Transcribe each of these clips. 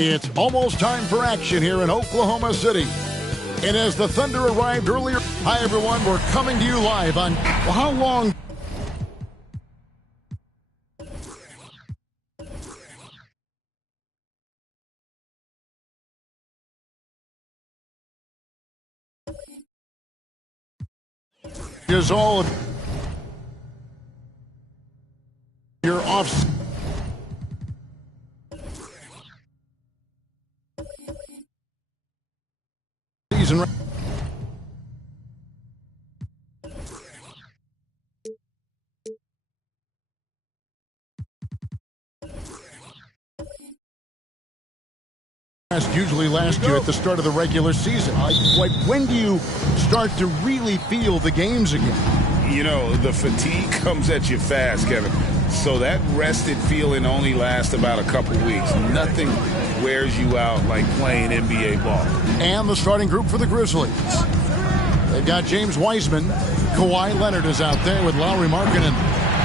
It's almost time for action here in Oklahoma City. And as the Thunder arrived earlier, hi everyone, we're coming to you live on, well, how long? Is all of your off season. Usually last year at the start of the regular season. When do you start to really feel the games again? You know, the fatigue comes at you fast, Kevin. So that rested feeling only lasts about a couple weeks. Nothing wears you out like playing NBA ball. And the starting group for the Grizzlies. They've got James Wiseman. Kawhi Leonard is out there with Lauri Markkanen.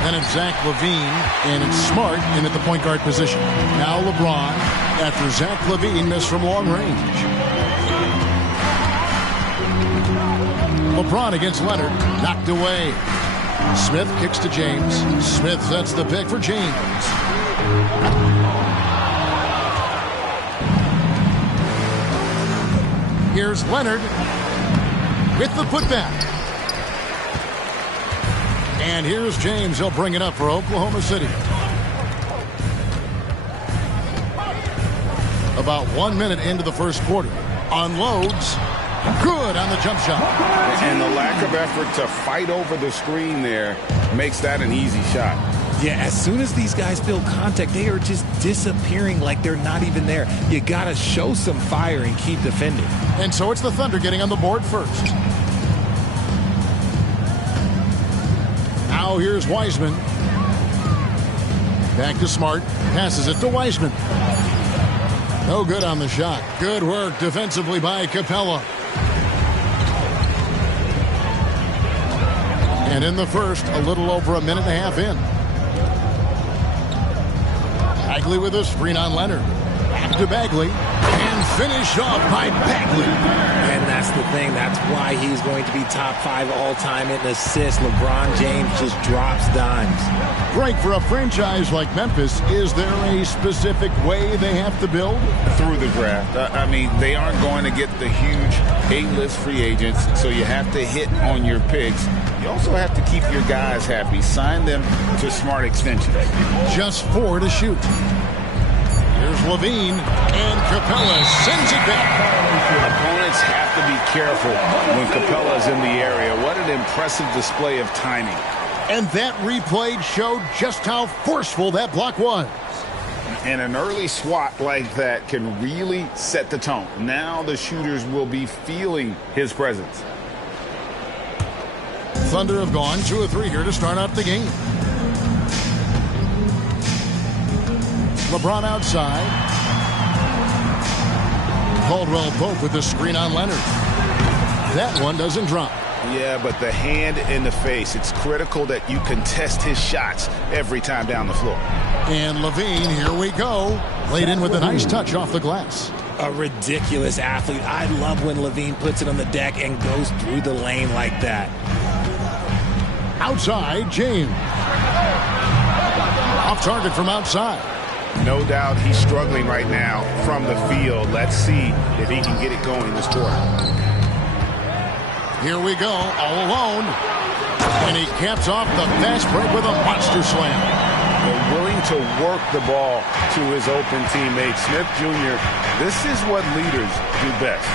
Then it's Zach LaVine, and it's Smart in at the point guard position. Now LeBron, after Zach LaVine missed from long range. LeBron against Leonard, knocked away. Smith kicks to James. Smith sets the pick for James. Here's Leonard with the putback. And here's James. He'll bring it up for Oklahoma City. About 1 minute into the first quarter. Unloads. Good on the jump shot. And the lack of effort to fight over the screen there makes that an easy shot. Yeah, as soon as these guys feel contact, they are just disappearing like they're not even there. You got to show some fire and keep defending. And so it's the Thunder getting on the board first. Now here's Wiseman. Back to Smart. Passes it to Wiseman. No good on the shot. Good work defensively by Capella. And in the first, a little over a minute and a half in. Bagley with a screen on Leonard. Back to Bagley. And finished off by Bagley. And that's the thing. That's why he's going to be top 5 all-time in assists. LeBron James just drops dimes. Right, for a franchise like Memphis, is there a specific way they have to build? Through the draft. I mean, they aren't going to get the huge A-list free agents, so you have to hit on your picks. You also have to keep your guys happy. Sign them to smart extensions. Just 4 to shoot. Here's LaVine, and Capella sends it back. Opponents have to be careful when Capella is in the area. What an impressive display of timing. And that replay showed just how forceful that block was. And an early swat like that can really set the tone. Now the shooters will be feeling his presence. Thunder have gone 2 of 3 here to start out the game. LeBron outside. Caldwell Pope with the screen on Leonard. That one doesn't drop. Yeah, but the hand in the face, it's critical that you contest his shots every time down the floor. And LaVine, here we go. Laid in with a nice touch off the glass. A ridiculous athlete. I love when LaVine puts it on the deck and goes through the lane like that. Outside, James. Off target from outside. No doubt he's struggling right now from the field. Let's see if he can get it going this quarter. Here we go, all alone. And he caps off the fast break with a monster slam. They're willing to work the ball to his open teammate, Smith Jr. This is what leaders do best.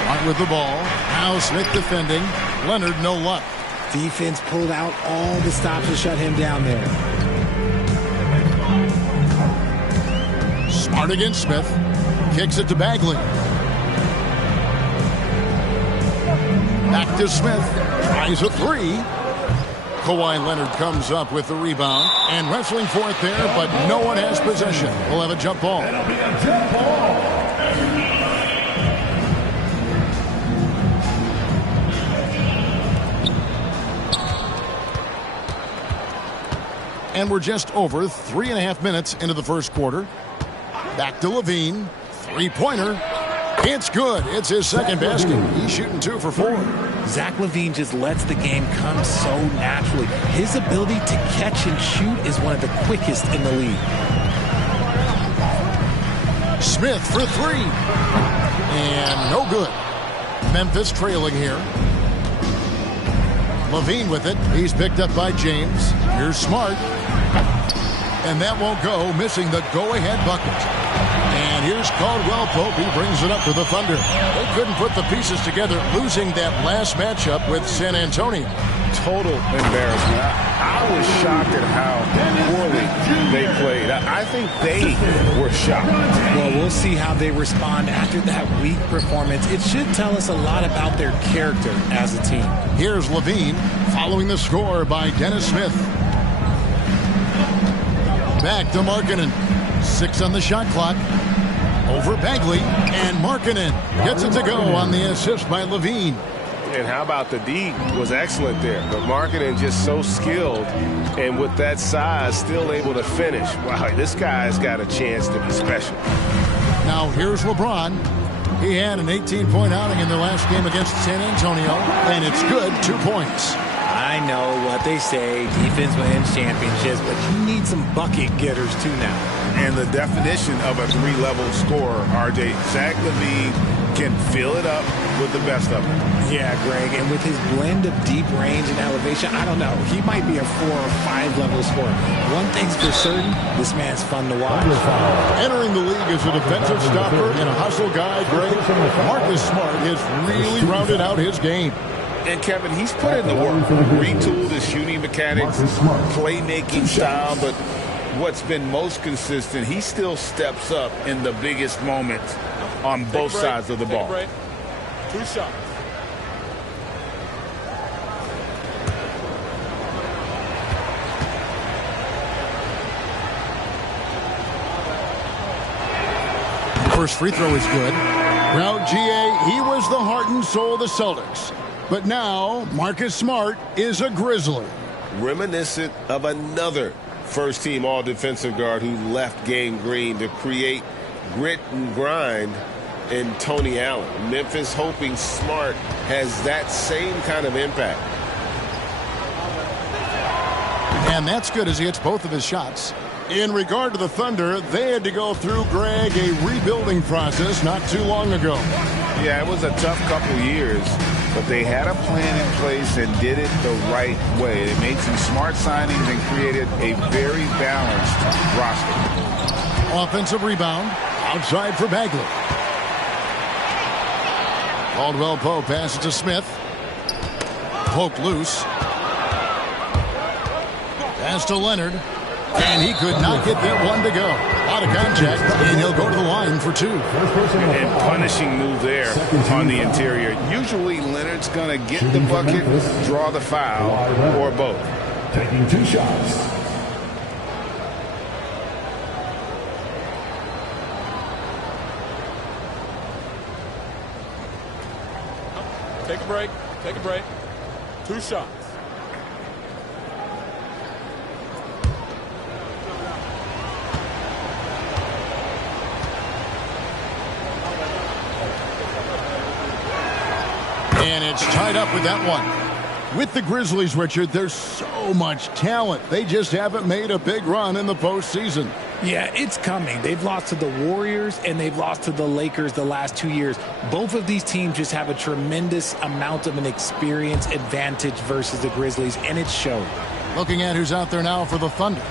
Smart with the ball. Now Smith defending. Leonard, no luck. Defense pulled out all the stops to shut him down there. Smart against Smith. Kicks it to Bagley. Back to Smith. Tries a 3. Kawhi Leonard comes up with the rebound and wrestling for it there, but no one has possession. We'll have a jump ball. That'll be a jump ball. And we're just over 3.5 minutes into the first quarter. Back to LaVine. Three-pointer. It's good. It's his second basket. He's shooting 2 for 4. Zach LaVine just lets the game come so naturally. His ability to catch and shoot is one of the quickest in the league. Smith for 3. And no good. Memphis trailing here. LaVine with it. He's picked up by James. Here's Smart. And that won't go, missing the go-ahead bucket. And here's Caldwell Pope. He brings it up for the Thunder. They couldn't put the pieces together, losing that last matchup with San Antonio. Total embarrassment. I was shocked at how poorly they played. I think they were shocked. Well, we'll see how they respond after that weak performance. It should tell us a lot about their character as a team. Here's LaVine following the score by Dennis Smith. Back to Markkanen. 6 on the shot clock. Over Bagley. And Markkanen gets it to go on the assist by LaVine. And how about the D was excellent there. But Markkanen just so skilled. And with that size, still able to finish. Wow, this guy's got a chance to be special. Now here's LeBron. He had an 18-point outing in their last game against San Antonio. And it's good. 2 points. I know what they say, defense wins championships, but you need some bucket getters too now. And the definition of a 3-level scorer, RJ, Zach LaVine can fill it up with the best of them. Yeah, Greg, and with his blend of deep range and elevation, I don't know, he might be a 4 or 5 level scorer. One thing's for certain, this man's fun to watch. Entering the league as a defensive stopper and a hustle guy, Greg, Marcus Smart has really rounded out his game. And Kevin, he's put in the work, retooled his shooting mechanics, playmaking style, but what's been most consistent, he still steps up in the biggest moments on both sides of the ball. 2 shots. First free throw is good. Well, GA, he was the heart and soul of the Celtics. But now, Marcus Smart is a Grizzly. Reminiscent of another first-team all-defensive guard who left Game Green to create grit and grind in Tony Allen. Memphis hoping Smart has that same kind of impact. And that's good as he hits both of his shots. In regard to the Thunder, they had to go through, Greg, a rebuilding process not too long ago. Yeah, it was a tough couple years, but they had a plan in place and did it the right way. They made some smart signings and created a very balanced roster. Offensive rebound, outside for Bagley. Caldwell Pope passes to Smith. Poked loose. Pass to Leonard. And he could not get that one to go. Out of contact, and he'll go to the line for 2. And punishing move there on the interior. Usually Leonard's going to get the bucket, draw the foul, or both. Taking 2 shots. Take a break. Take a break. 2 shots. And it's tied up with that one. With the Grizzlies, Richard, there's so much talent. They just haven't made a big run in the postseason. Yeah, it's coming. They've lost to the Warriors and they've lost to the Lakers the last 2 years. Both of these teams just have a tremendous amount of an experience advantage versus the Grizzlies, and it showed. Looking at who's out there now for the Thunder.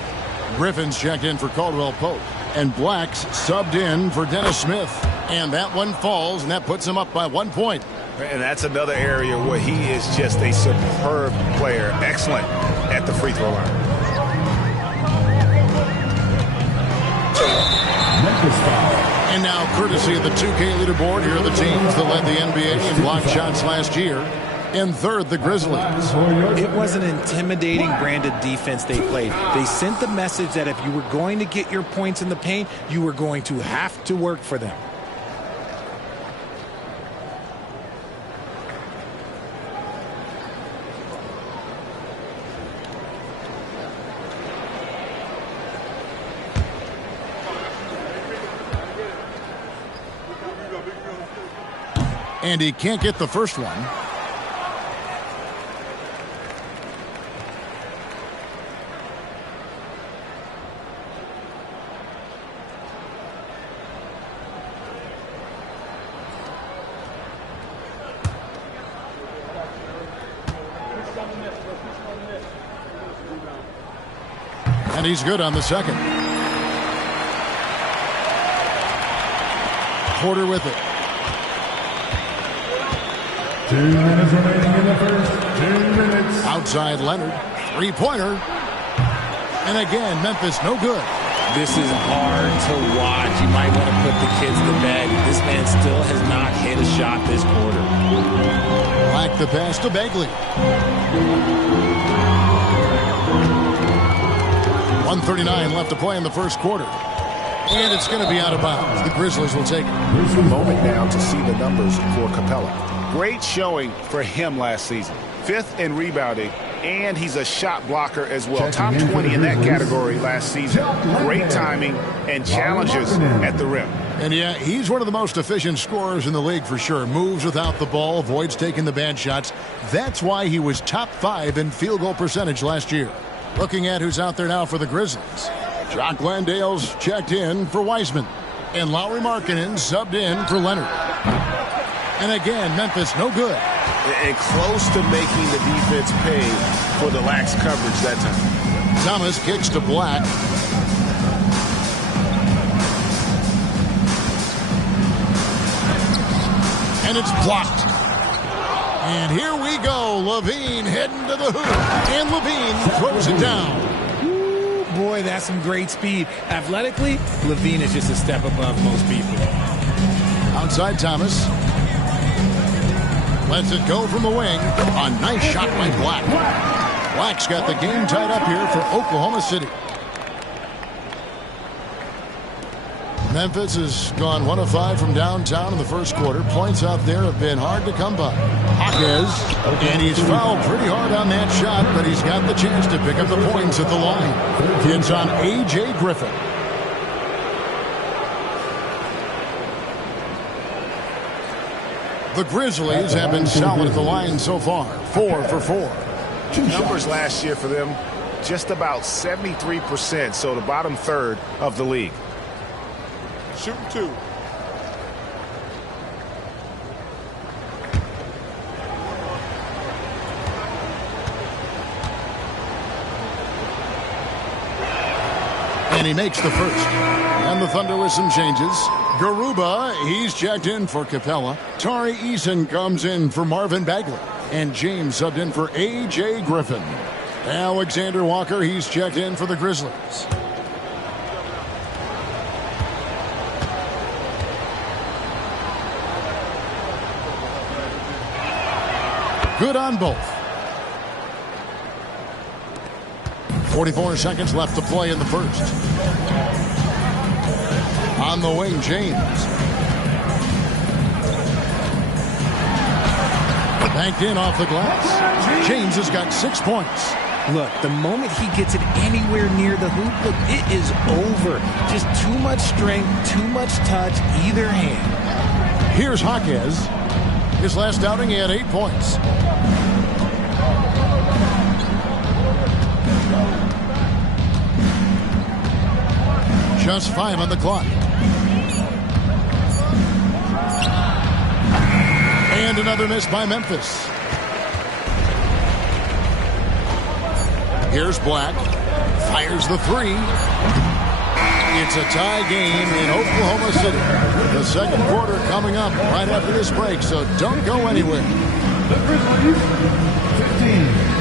Griffin's checked in for Caldwell Pope. And Black's subbed in for Dennis Smith. And that one falls, and that puts him up by 1 point. And that's another area where he is just a superb player. Excellent at the free throw line. And now, courtesy of the 2K leaderboard, here are the teams that led the NBA in block shots last year. In third, the Grizzlies. It was an intimidating brand of defense they played. They sent the message that if you were going to get your points in the paint, you were going to have to work for them. And he can't get the first one. And he's good on the second. Porter with it. 2 minutes remaining in the first. 2 minutes. Outside Leonard. Three-pointer. And again, Memphis no good. This is hard to watch. You might want to put the kids to bed. This man still has not hit a shot this quarter. Black the pass to Bagley. 1:39 left to play in the first quarter. And it's going to be out of bounds. The Grizzlies will take it. Here's the moment now to see the numbers for Capella. Great showing for him last season. 5th in rebounding, and he's a shot blocker as well. Top 20 in that category last season. Great timing and challenges at the rim. And yeah, he's one of the most efficient scorers in the league for sure. Moves without the ball, avoids taking the bad shots. That's why he was top 5 in field goal percentage last year. Looking at who's out there now for the Grizzlies. Jock Landale's checked in for Wiseman. And Lauri Markkanen subbed in for Leonard. And again, Memphis no good. And close to making the defense pay for the lax coverage that time. Thomas kicks to Black. And it's blocked. And here we go. Levine heading to the hoop. And Levine throws it down. Ooh, boy, that's some great speed. Athletically, Levine is just a step above most people. Outside Thomas. Lets it go from the wing. A nice shot by Black. Black's got the game tied up here for Oklahoma City. Memphis has gone 1 of 5 from downtown in the first quarter. Points out there have been hard to come by. Jaquez, and he's fouled pretty hard on that shot, but he's got the chance to pick up the points at the line. It's on A.J. Griffin. The Grizzlies have been solid at the line so far. 4 for 4. Numbers last year for them, just about 73%, so the bottom third of the league. Shooting 2. And he makes the first. And the Thunder with some changes. Garuba, he's checked in for Capella. Tari Eason comes in for Marvin Bagley. And James subbed in for A.J. Griffin. Alexander Walker, he's checked in for the Grizzlies. Good on both. 44 seconds left to play in the first. On the wing, James. Banked in off the glass. James has got 6 points. Look, the moment he gets it anywhere near the hoop, look, it is over. Just too much strength, too much touch, either hand. Here's Jaquez. His last outing, he had 8 points. Just 5 on the clock. And another miss by Memphis. Here's Black. Fires the 3. It's a tie game in Oklahoma City. The second quarter coming up right after this break, so don't go anywhere. The Grizzlies, 15.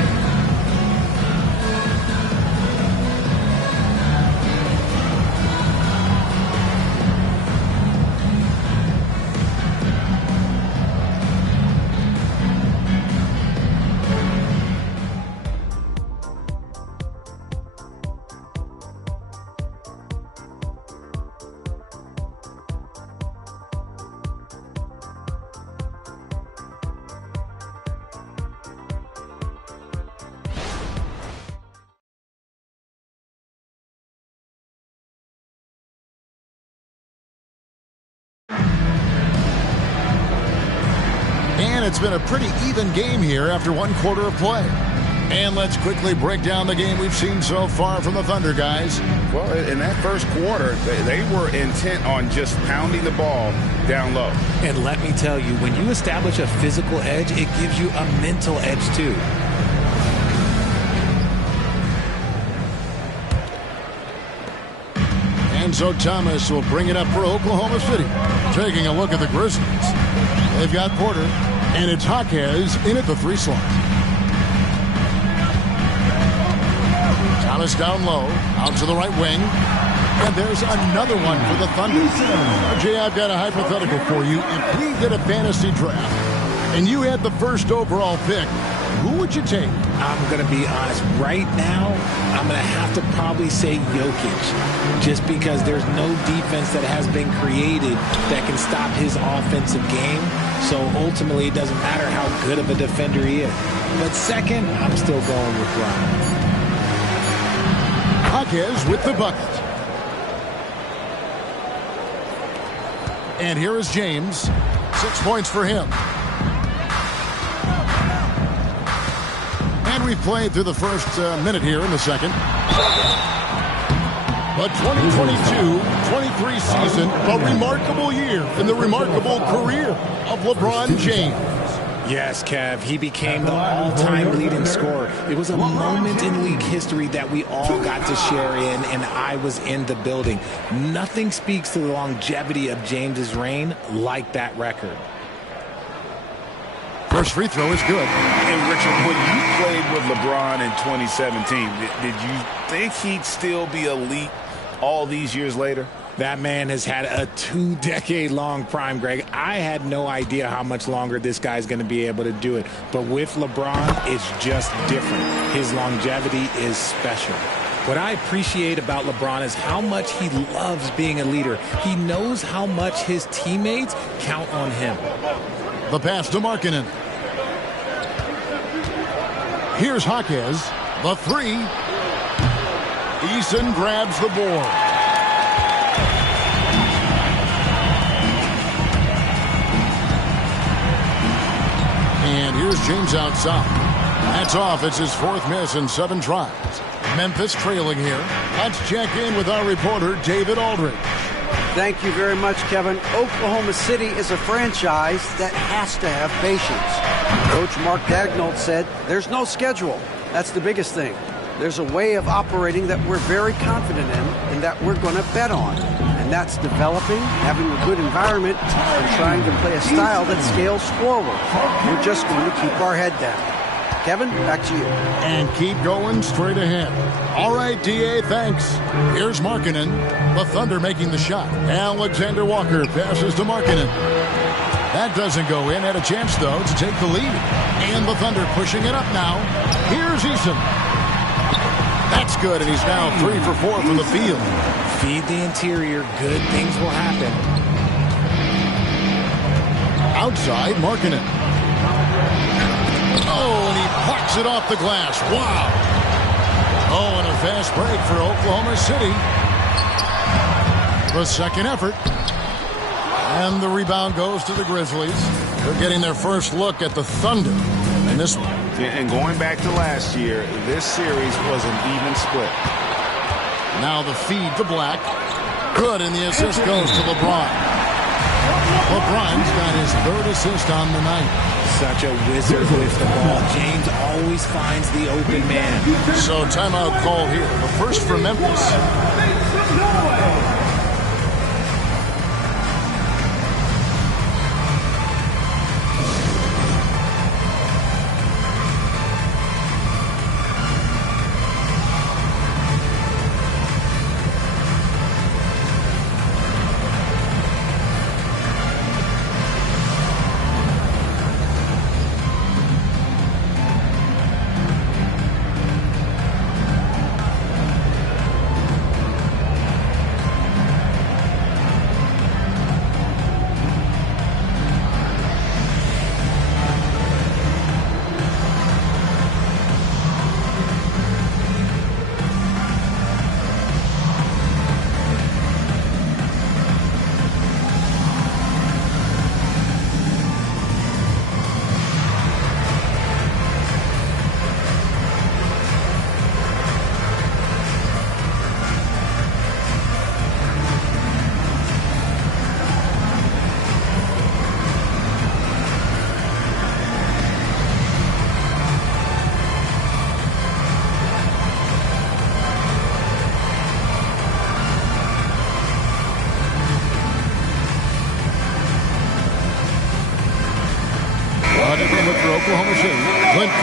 And it's been a pretty even game here after one quarter of play. And let's quickly break down the game we've seen so far from the Thunder, guys. Well, in that first quarter, they were intent on just pounding the ball down low. And let me tell you, when you establish a physical edge, it gives you a mental edge too. And so Thomas will bring it up for Oklahoma City. Taking a look at the Grizzlies. They've got Porter, and it's Jaquez in at the 3 slot. Thomas down low, out to the right wing. And there's another one for the Thunder. RJ, I've got a hypothetical for you. If we did a fantasy draft and you had the first overall pick, who would you take? I'm going to be honest. Right now, I'm going to have to probably say Jokic. Just because there's no defense that has been created that can stop his offensive game. So ultimately, it doesn't matter how good of a defender he is. But second, I'm still going with Bron. Jaquez with the bucket. And here is James. 6 points for him. And we've played through the first minute here in the second. The 2022-23 season, a remarkable year in the remarkable career of LeBron James. Yes, Kev, he became the all-time leading scorer. It was a moment in league history that we all got to share in, and I was in the building. Nothing speaks to the longevity of James's reign like that record. First free throw is good. And Richard, when you played with LeBron in 2017, did you think he'd still be elite all these years later? That man has had a 2-decade-long prime, Greg. I had no idea how much longer this guy's going to be able to do it. But with LeBron, it's just different. His longevity is special. What I appreciate about LeBron is how much he loves being a leader. He knows how much his teammates count on him. The pass to Markkanen. Here's Jaquez. The 3. Eason grabs the board. And here's James outside. That's off. It's his 4th miss in 7 tries. Memphis trailing here. Let's check in with our reporter, David Aldridge. Thank you very much, Kevin. Oklahoma City is a franchise that has to have patience. Coach Mark Daigneault said there's no schedule. That's the biggest thing. There's a way of operating that we're very confident in and that we're going to bet on. And that's developing, having a good environment, and trying to play a style that scales forward. We're just going to keep our head down. Kevin, back to you. And keep going straight ahead. All right, D.A., thanks. Here's Markkanen. The Thunder making the shot. Alexander Walker passes to Markkanen. That doesn't go in. Had a chance, though, to take the lead. And the Thunder pushing it up now. Here's Eason. That's good, and he's now 3 for 4 from the field. Feed the interior. Good things will happen. Outside, Markkanen. Oh, and he plucks it off the glass. Wow. Oh, and a fast break for Oklahoma City. The second effort. And the rebound goes to the Grizzlies. They're getting their first look at the Thunder in this one. And going back to last year, this series was an even split. Now the feed to Black. Good, and the assist goes to LeBron. LeBron's got his 3rd assist on the night. Such a wizard with the ball. James always finds the open man. So timeout call here. The first for Memphis.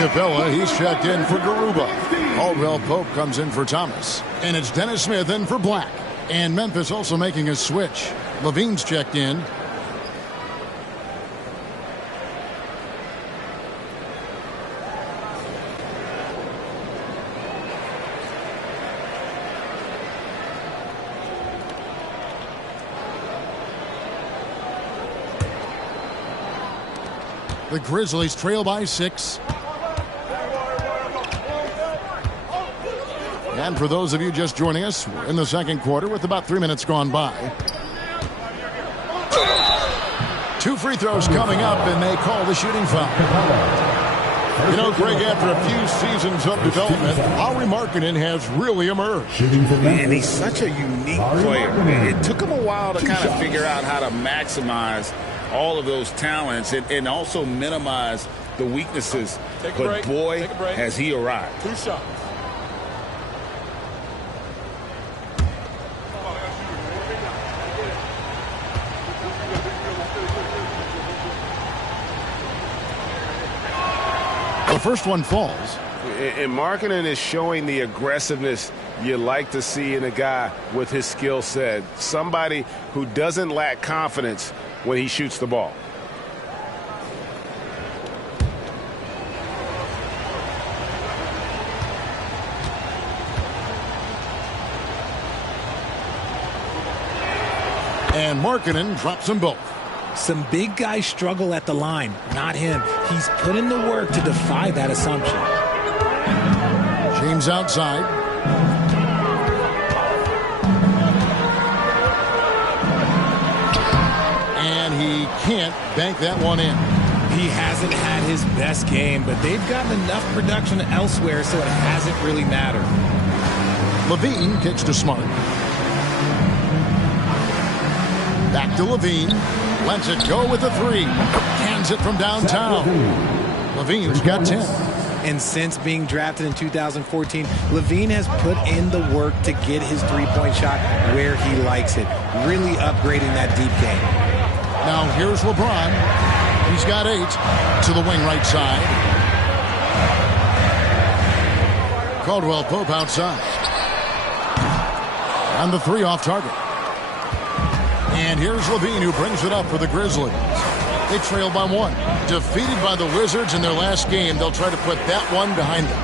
Capella, he's checked in for Garuba. Caldwell Pope comes in for Thomas. And it's Dennis Smith in for Black. And Memphis also making a switch. Levine's checked in. The Grizzlies trail by 6. And for those of you just joining us, we're in the second quarter with about 3 minutes gone by. 2 free throws coming up, and they call the shooting foul. You know, Greg, after a few seasons of development, Lauri Markkanen has really emerged. And he's such a unique player. It took him a while to kind of figure out how to maximize all of those talents and also minimize the weaknesses. But boy, has he arrived. 2 shots. The first one falls. And Markkanen is showing the aggressiveness you like to see in a guy with his skill set. Somebody who doesn't lack confidence when he shoots the ball. And Markkanen drops them both. Some big guys struggle at the line, not him. He's put in the work to defy that assumption. James outside. And he can't bank that one in. He hasn't had his best game, but they've gotten enough production elsewhere, so it hasn't really mattered. Levine kicks to Smart. Back to Levine. Lets it go with a 3. Hands it from downtown. Levine's got 10. And since being drafted in 2014, Levine has put in the work to get his three-point shot where he likes it, really upgrading that deep game. Now here's LeBron. He's got 8 to the wing right side. Caldwell Pope outside. And the 3 off target. And here's Levine, who brings it up for the Grizzlies. They trail by 1. Defeated by the Wizards in their last game, they'll try to put that one behind them.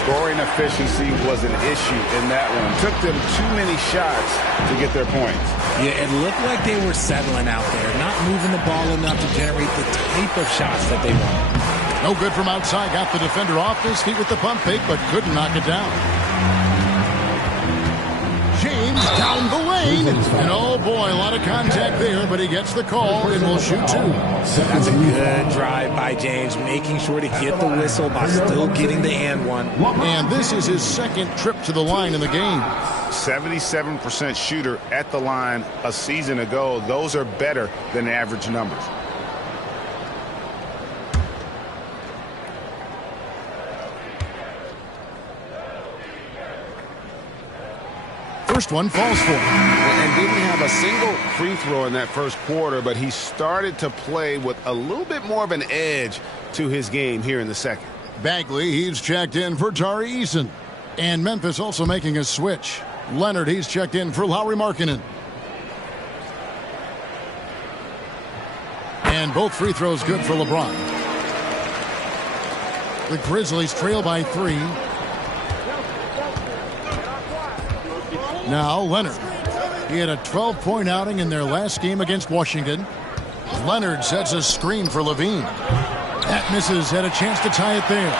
Scoring efficiency was an issue in that one. Took them too many shots to get their points. Yeah, it looked like they were settling out there, not moving the ball enough to generate the type of shots that they want. No good from outside. Got the defender off his feet with the pump fake, but couldn't knock it down. James down the lane. And oh boy, a lot of contact there, but he gets the call and will shoot 2. That's a good drive by James, making sure to get the whistle by still getting the and one. And this is his second trip to the line in the game. 77% shooter at the line a season ago. Those are better than average numbers. First one falls for him. And didn't have a single free throw in that first quarter, but he started to play with a little bit more of an edge to his game here in the second. Bagley, he's checked in for Tari Eason. And Memphis also making a switch. Leonard, he's checked in for Lauri Markkanen. And both free throws good for LeBron. The Grizzlies trail by 3. Now Leonard. He had a 12-point outing in their last game against Washington. Leonard sets a screen for Levine. That misses. Had a chance to tie it there.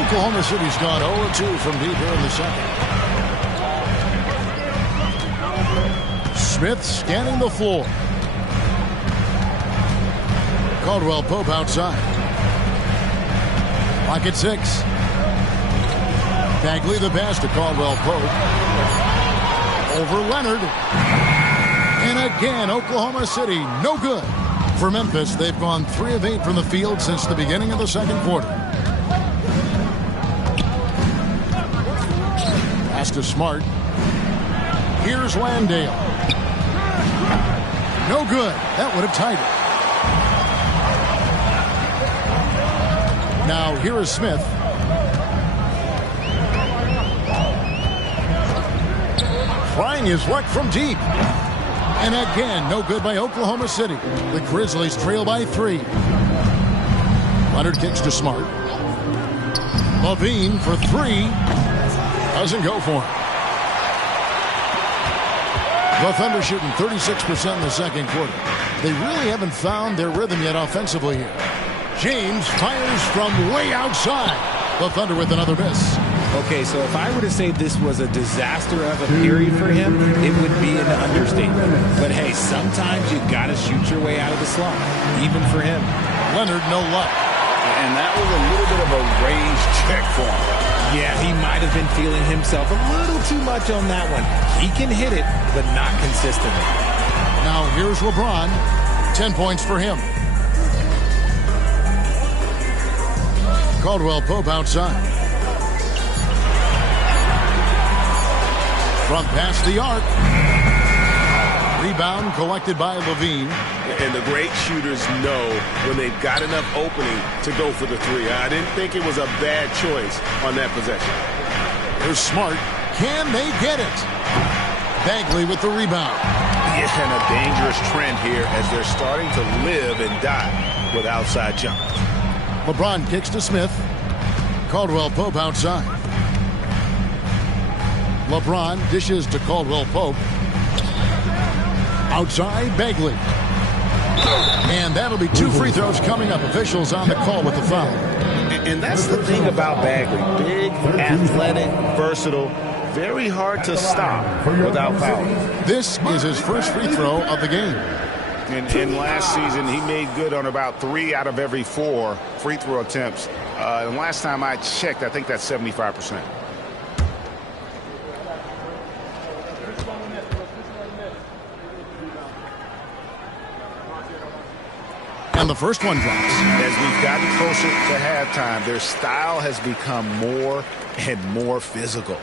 Oklahoma City's gone 0-2 from deep here in the second. Smith scanning the floor. Caldwell Pope outside. Clock at 6. Bagley the pass to Caldwell Pope. Over Leonard. And again, Oklahoma City, no good. For Memphis, they've gone 3 of 8 from the field since the beginning of the second quarter. Pass to Smart. Here's Landale. No good. That would have tied it. Now here is Smith. Trying his luck from deep. And again, no good by Oklahoma City. The Grizzlies trail by 3. Leonard kicks to Smart. Levine for 3. Doesn't go for it. The Thunder shooting 36% in the second quarter. They really haven't found their rhythm yet offensively here. James fires from way outside. The Thunder with another miss. Okay, so if I were to say this was a disaster of a period for him, it would be an understatement. But hey, sometimes you got to shoot your way out of the slump, even for him. Leonard, no luck. And that was a little bit of a range check for him. Yeah, he might have been feeling himself a little too much on that one. He can hit it, but not consistently. Now here's LeBron. 10 points for him. Caldwell Pope outside. From past the arc. Rebound collected by Levine. And the great shooters know when they've got enough opening to go for the 3. I didn't think it was a bad choice on that possession. Here's Smart. Can they get it? Bagley with the rebound. Yeah, and a dangerous trend here as they're starting to live and die with outside jump. LeBron kicks to Smith. Caldwell Pope outside. LeBron dishes to Caldwell Pope. Outside, Bagley. And that'll be 2 free throws coming up. Officials on the call with the foul. And that's the thing about Bagley. Big, athletic, versatile. Very hard to stop without fouling. This is his first free throw of the game. In last season, he made good on about 3 out of every 4 free throw attempts. And last time I checked, I think that's 75%. And the first one drops. As we've gotten closer to halftime, their style has become more and more physical.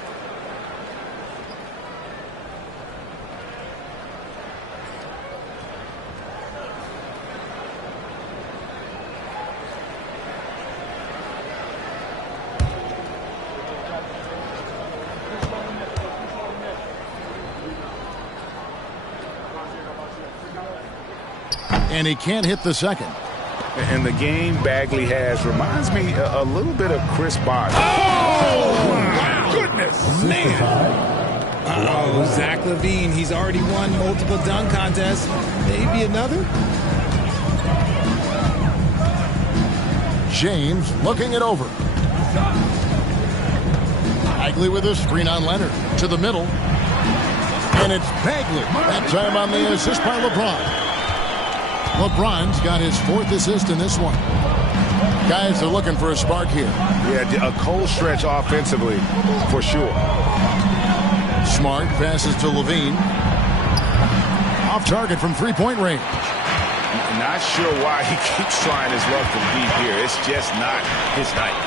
And he can't hit the second. And the game Bagley has reminds me a little bit of Chris Bosh. Oh, wow. Goodness, man. Uh-oh, Zach LaVine, he's already won multiple dunk contests. Maybe another? James looking it over. Bagley with a screen on Leonard. To the middle. And it's Bagley. That time on the assist by LeBron. LeBron's got his 4th assist in this one. Guys are looking for a spark here. Yeah, a cold stretch offensively, for sure. Smart passes to Levine. Off target from 3-point range. Not sure why he keeps trying his luck from deep here. It's just not his night.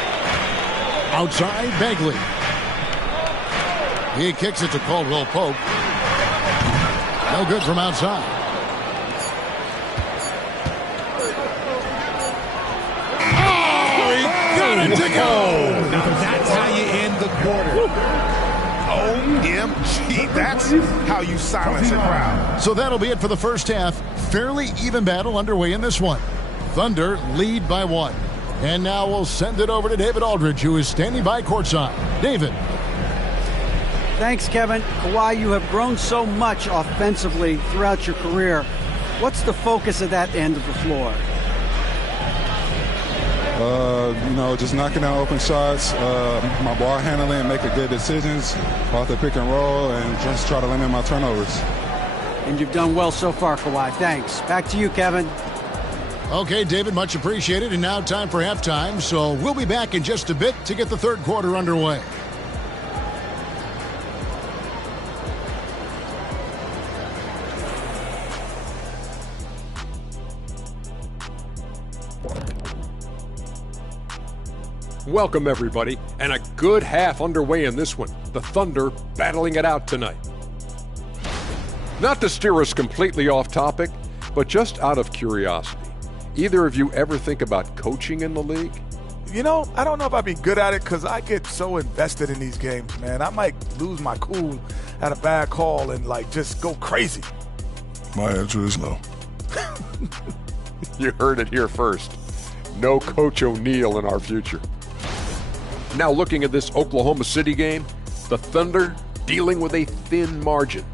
Outside, Bagley. He kicks it to Caldwell Pope. No good from outside. To go. Now that's how you end the quarter. OMG, that's how you silence a crowd. So that'll be it for the first half. Fairly even battle underway in this one. Thunder lead by 1. And now we'll send it over to David Aldridge, who is standing by courtside. David. Thanks, Kevin. Kawhi, you have grown so much offensively throughout your career. What's the focus of that end of the floor? Just knocking down open shots, my ball handling, making good decisions off the pick and roll, and just try to limit my turnovers. And you've done well so far, Kawhi. Thanks. Back to you, Kevin. Okay, David, much appreciated. And now time for halftime. So we'll be back in just a bit to get the third quarter underway. Welcome, everybody, and a good half underway in this one. The Thunder battling it out tonight. Not to steer us completely off topic, but just out of curiosity, either of you ever think about coaching in the league? You know, I don't know if I'd be good at it because I get so invested in these games, man. I might lose my cool at a bad call and, like, just go crazy. My answer is no. You heard it here first. No Coach O'Neal in our future. Now looking at this Oklahoma City game, the Thunder dealing with a thin margin.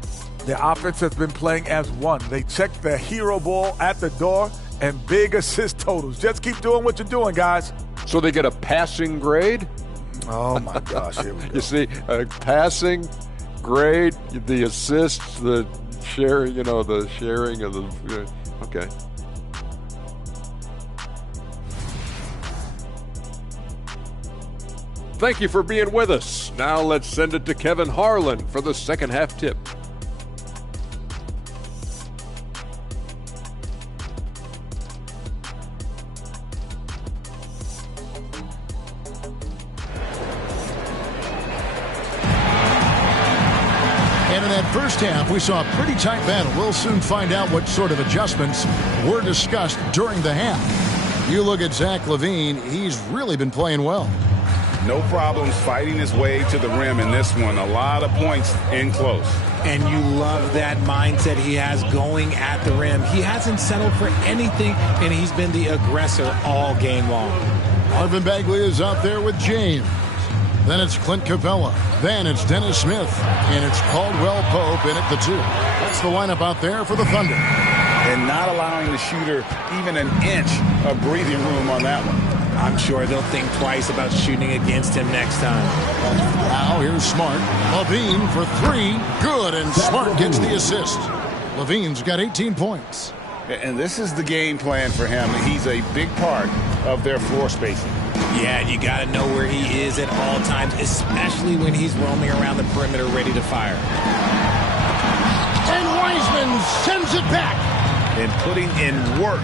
Their offense has been playing as one. They check their hero ball at the door and big assist totals. Just keep doing what you're doing, guys. So they get a passing grade? Oh, my gosh. Here we go. You see, a passing grade, the assists, the sharing, the sharing of the... Okay. Thank you for being with us. Now let's send it to Kevin Harlan for the second half tip. And in that first half, we saw a pretty tight battle. We'll soon find out what sort of adjustments were discussed during the half. You look at Zach LaVine, he's really been playing well. No problems fighting his way to the rim in this one. A lot of points in close. And you love that mindset he has going at the rim. He hasn't settled for anything, and he's been the aggressor all game long. Marvin Bagley is out there with James. Then it's Clint Capella. Then it's Dennis Smith. And it's Caldwell Pope in at the 2. That's the lineup out there for the Thunder. And not allowing the shooter even an inch of breathing room on that one. I'm sure they'll think twice about shooting against him next time. Now here's Smart. LaVine for 3. Good, and Smart gets the assist. LaVine's got 18 points. And this is the game plan for him. He's a big part of their floor spacing. Yeah, you got to know where he is at all times, especially when he's roaming around the perimeter ready to fire. And Wiseman sends it back. And putting in work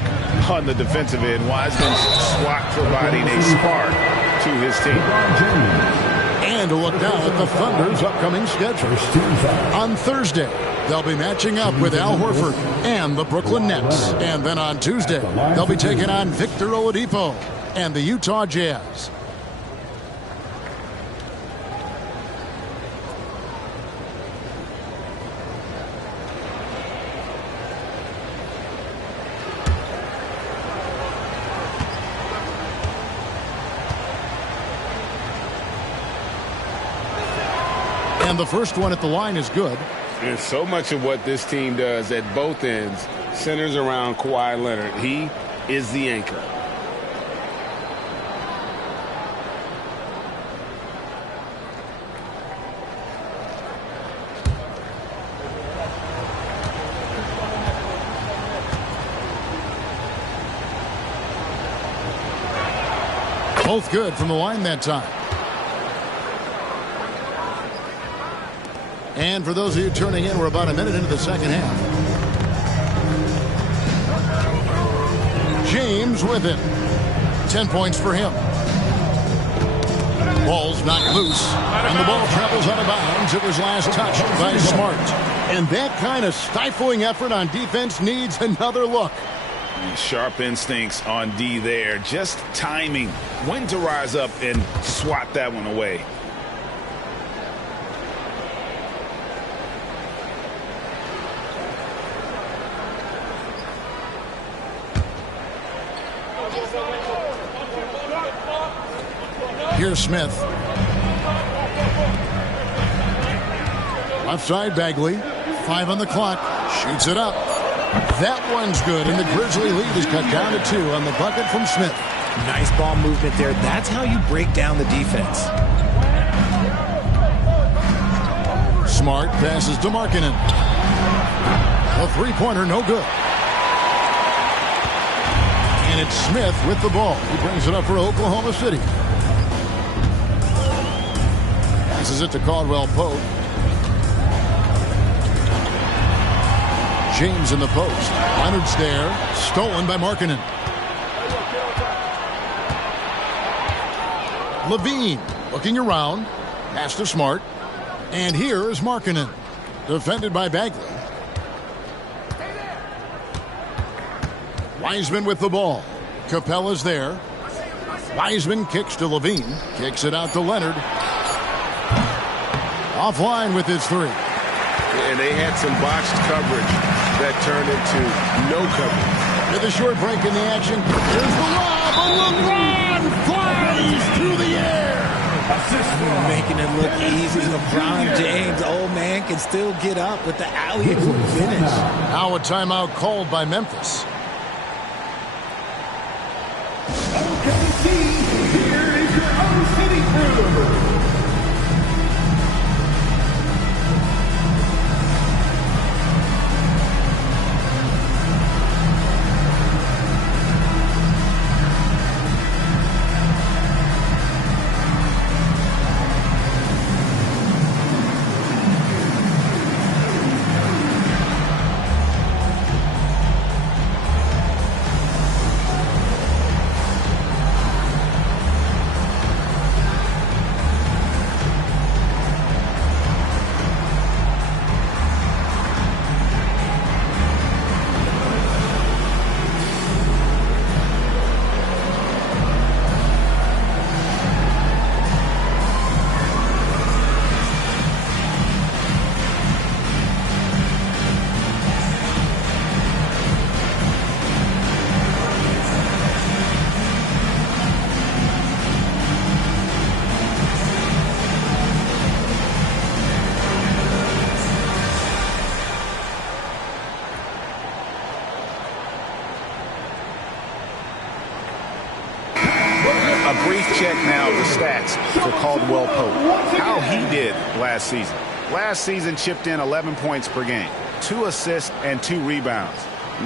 on the defensive end. Wiseman's swat providing a spark to his team. And a look now at the Thunder's upcoming schedule. On Thursday, they'll be matching up with Al Horford and the Brooklyn Nets. And then on Tuesday, they'll be taking on Victor Oladipo and the Utah Jazz. And the first one at the line is good. And so much of what this team does at both ends centers around Kawhi Leonard. He is the anchor. Both good from the line that time. And for those of you turning in, we're about a minute into the second half. James with it. 10 points for him. Ball's knocked loose, and the ball travels out of bounds. It was last touched by Smart. And that kind of stifling effort on defense needs another look. Sharp instincts on D there. Just timing when to rise up and swat that one away. Here's Smith. Left side, Bagley. 5 on the clock. Shoots it up. That one's good, and the Grizzly lead is cut down to 2 on the bucket from Smith. Nice ball movement there. That's how you break down the defense. Smart passes to Markkanen. A three-pointer, no good. And it's Smith with the ball. He brings it up for Oklahoma City. Passes it to Caldwell Pope. James in the post. Leonard's there. Stolen by Markkanen. LaVine looking around. Pass to Smart. And here is Markkanen. Defended by Bagley. Wiseman with the ball. Capella's there. Wiseman kicks to Levine. Kicks it out to Leonard. Offline with his three. And they had some botched coverage that turned into no coverage. With a short break in the action. Here's the lob. And LeBron flies through the air. Making it look easy. LeBron James, old man, can still get up with the alley-oop finish. Now a timeout called by Memphis. OKC, here is your own city crew. A brief check now of the stats for Caldwell Pope. How he did last season. Last season chipped in 11 points per game, 2 assists and 2 rebounds.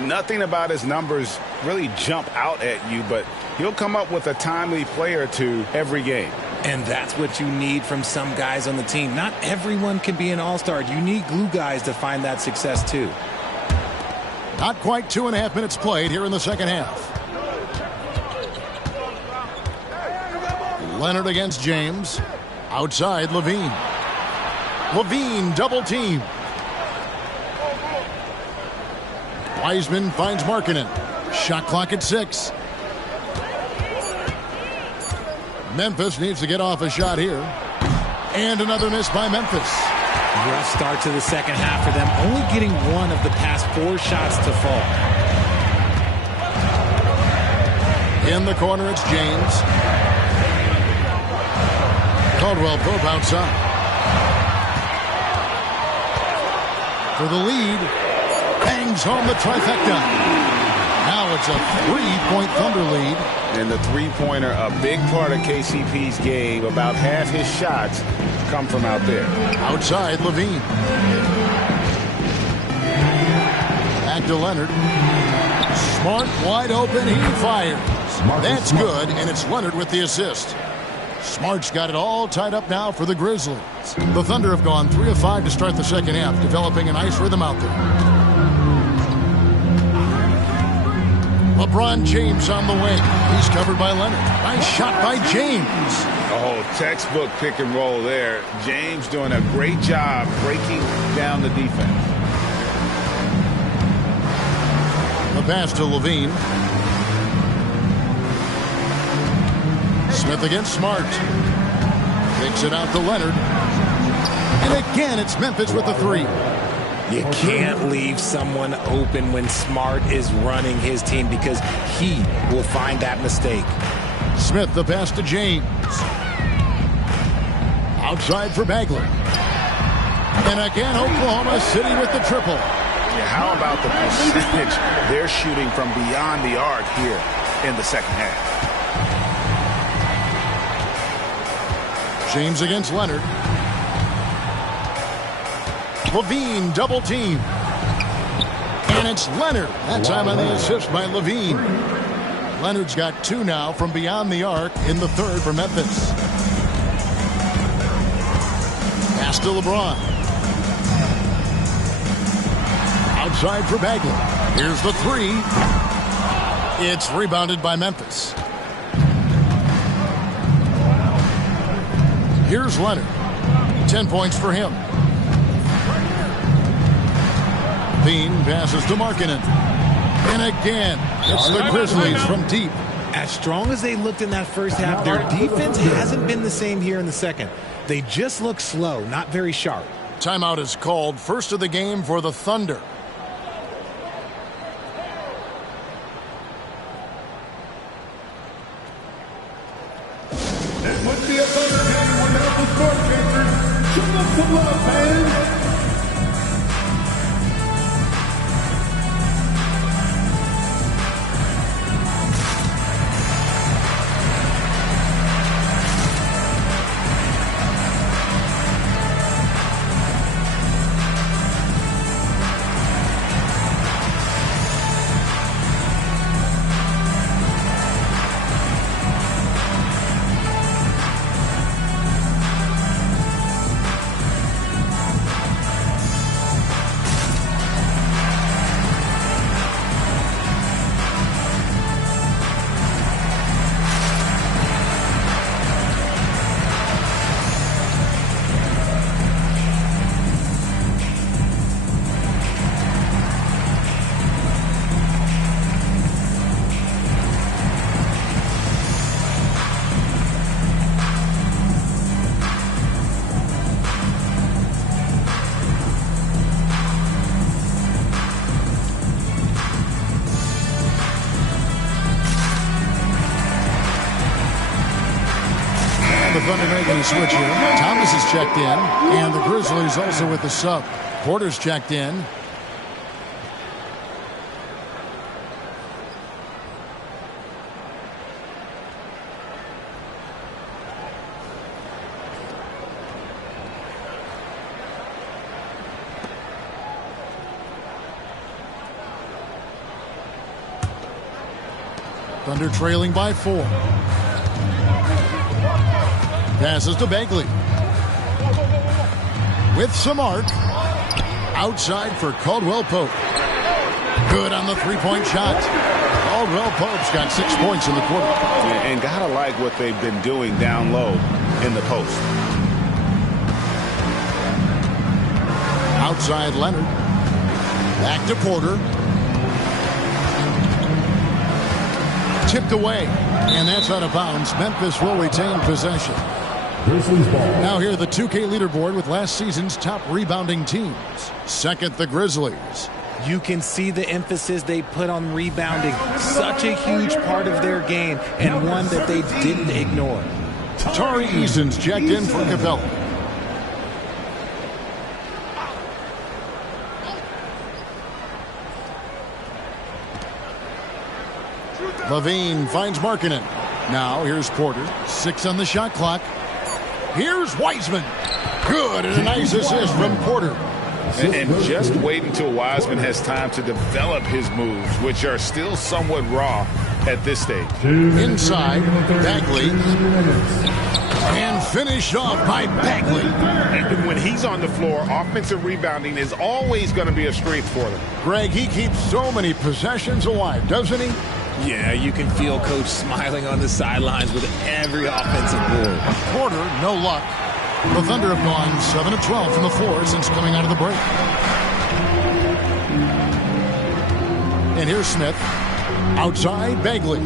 Nothing about his numbers really jump out at you, but he'll come up with a timely play or two every game. And that's what you need from some guys on the team. Not everyone can be an all-star. You need glue guys to find that success too. Not quite 2.5 minutes played here in the second half. Leonard against James. Outside, Levine. Levine double team. Wiseman finds Markkanen. Shot clock at 6. Memphis needs to get off a shot here. And another miss by Memphis. Rough start to the second half for them. Only getting one of the past 4 shots to fall. In the corner, it's James. Caldwell Pope outside. For the lead. Bangs home the trifecta. Now it's a 3-point Thunder lead. And the three-pointer, a big part of KCP's game. About half his shots come from out there. Outside, Levine. Back to Leonard. Smart, wide open, he fires. That's good, and it's Leonard with the assist. Smart's got it all tied up now for the Grizzlies. The Thunder have gone 3 of 5 to start the second half, developing a nice rhythm out there. LeBron James on the wing. He's covered by Leonard. Nice shot by James. Oh, textbook pick and roll there. James doing a great job breaking down the defense. The pass to Levine. Smith against Smart. Takes it out to Leonard. And again, it's Memphis with the 3. You can't leave someone open when Smart is running his team because he will find that mistake. Smith the pass to James. Outside for Bagley. And again, Oklahoma City with the triple. Yeah, how about the percentage they're shooting from beyond the arc here in the second half? James against Leonard. Levine double team. And it's Leonard. That time on the assist by Levine. Leonard's got 2 now from beyond the arc in the third for Memphis. Pass to LeBron. Outside for Bagley. Here's the 3. It's rebounded by Memphis. Here's Leonard. 10 points for him. Bean passes to Markkanen. And again, it's the Grizzlies from deep. As strong as they looked in that first half, their defense hasn't been the same here in the second. They just look slow, not very sharp. Timeout is called. First of the game for the Thunder. It would be a Thunder game without the scorecasters. Show us some love, fans. Thunder making a switch here. Thomas is checked in, and the Grizzlies also with the sub. Porter's checked in. Thunder trailing by 4. Passes to Bagley. With some arc. Outside for Caldwell Pope. Good on the three-point shot. Caldwell Pope's got 6 points in the quarter. And gotta like what they've been doing down low in the post. Outside Leonard. Back to Porter. Tipped away. And that's out of bounds. Memphis will retain possession. Now here the 2K leaderboard with last season's top rebounding teams. Second, the Grizzlies. You can see the emphasis they put on rebounding. Such a huge part of their game, and one that they didn't ignore. Tari Eason's checked in for Capella. Levine finds Markkanen. Now here's Porter. 6 on the shot clock. Here's Wiseman. Good, and a nice assist from Porter. And just wait until Wiseman has time to develop his moves, which are still somewhat raw at this stage. Inside, Bagley. And finished off by Bagley. And when he's on the floor, offensive rebounding is always going to be a strength for them. Greg, he keeps so many possessions alive, doesn't he? Yeah, you can feel Coach smiling on the sidelines with every offensive board. Porter, no luck. The Thunder have gone 7 of 12 from the floor since coming out of the break. And here's Smith. Outside, Bagley.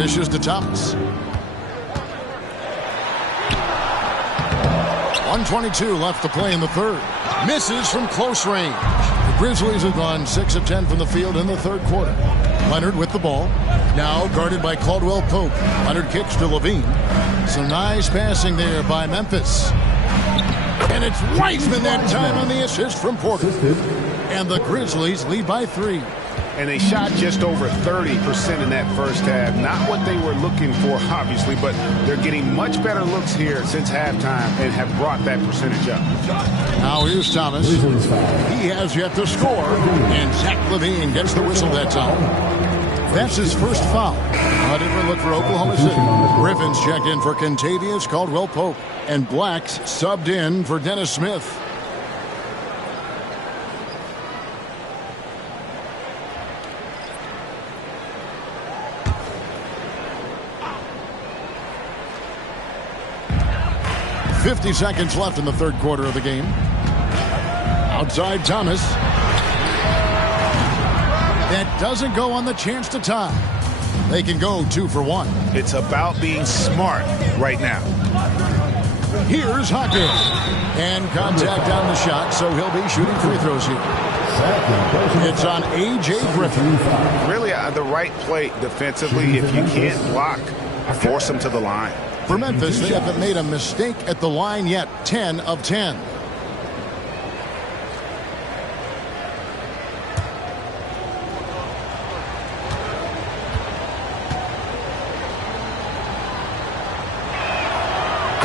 Dishes to Thomas. 1:22 left to play in the third. Misses from close range. The Grizzlies have gone 6 of 10 from the field in the third quarter. Leonard with the ball. Now guarded by Caldwell Pope. Leonard kicks to Levine. Some nice passing there by Memphis. And it's Wiseman that time on the assist from Porter. And the Grizzlies lead by 3. And they shot just over 30% in that first half. Not what they were looking for, obviously, but they're getting much better looks here since halftime and have brought that percentage up. Now here's Thomas. He has yet to score. And Zach LaVine gets the whistle that time. That's his first foul. A different look for Oklahoma City. Griffin's checked in for Kentavious Caldwell Pope. And Black's subbed in for Dennis Smith. .50 seconds left in the third quarter of the game. Outside Thomas. That doesn't go on the chance to tie. They can go 2 for 1. It's about being smart right now. Here's Hawkins. And contact on the shot, so he'll be shooting free throws here. It's on A.J. Griffin. Really the right play defensively. If you can't block, force them to the line. For Memphis, they haven't made a mistake at the line yet. 10 of 10.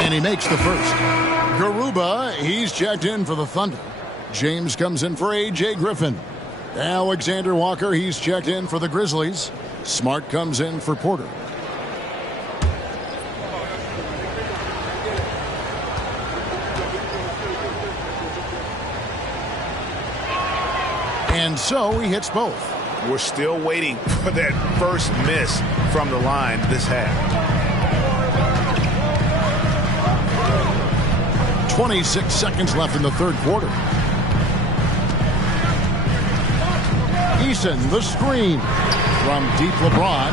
And he makes the first. Garuba, he's checked in for the Thunder. James comes in for A.J. Griffin. Alexander Walker, he's checked in for the Grizzlies. Smart comes in for Porter. And so he hits both. We're still waiting for that first miss from the line this half. 26 seconds left in the third quarter. Eason, the screen from deep LeBron.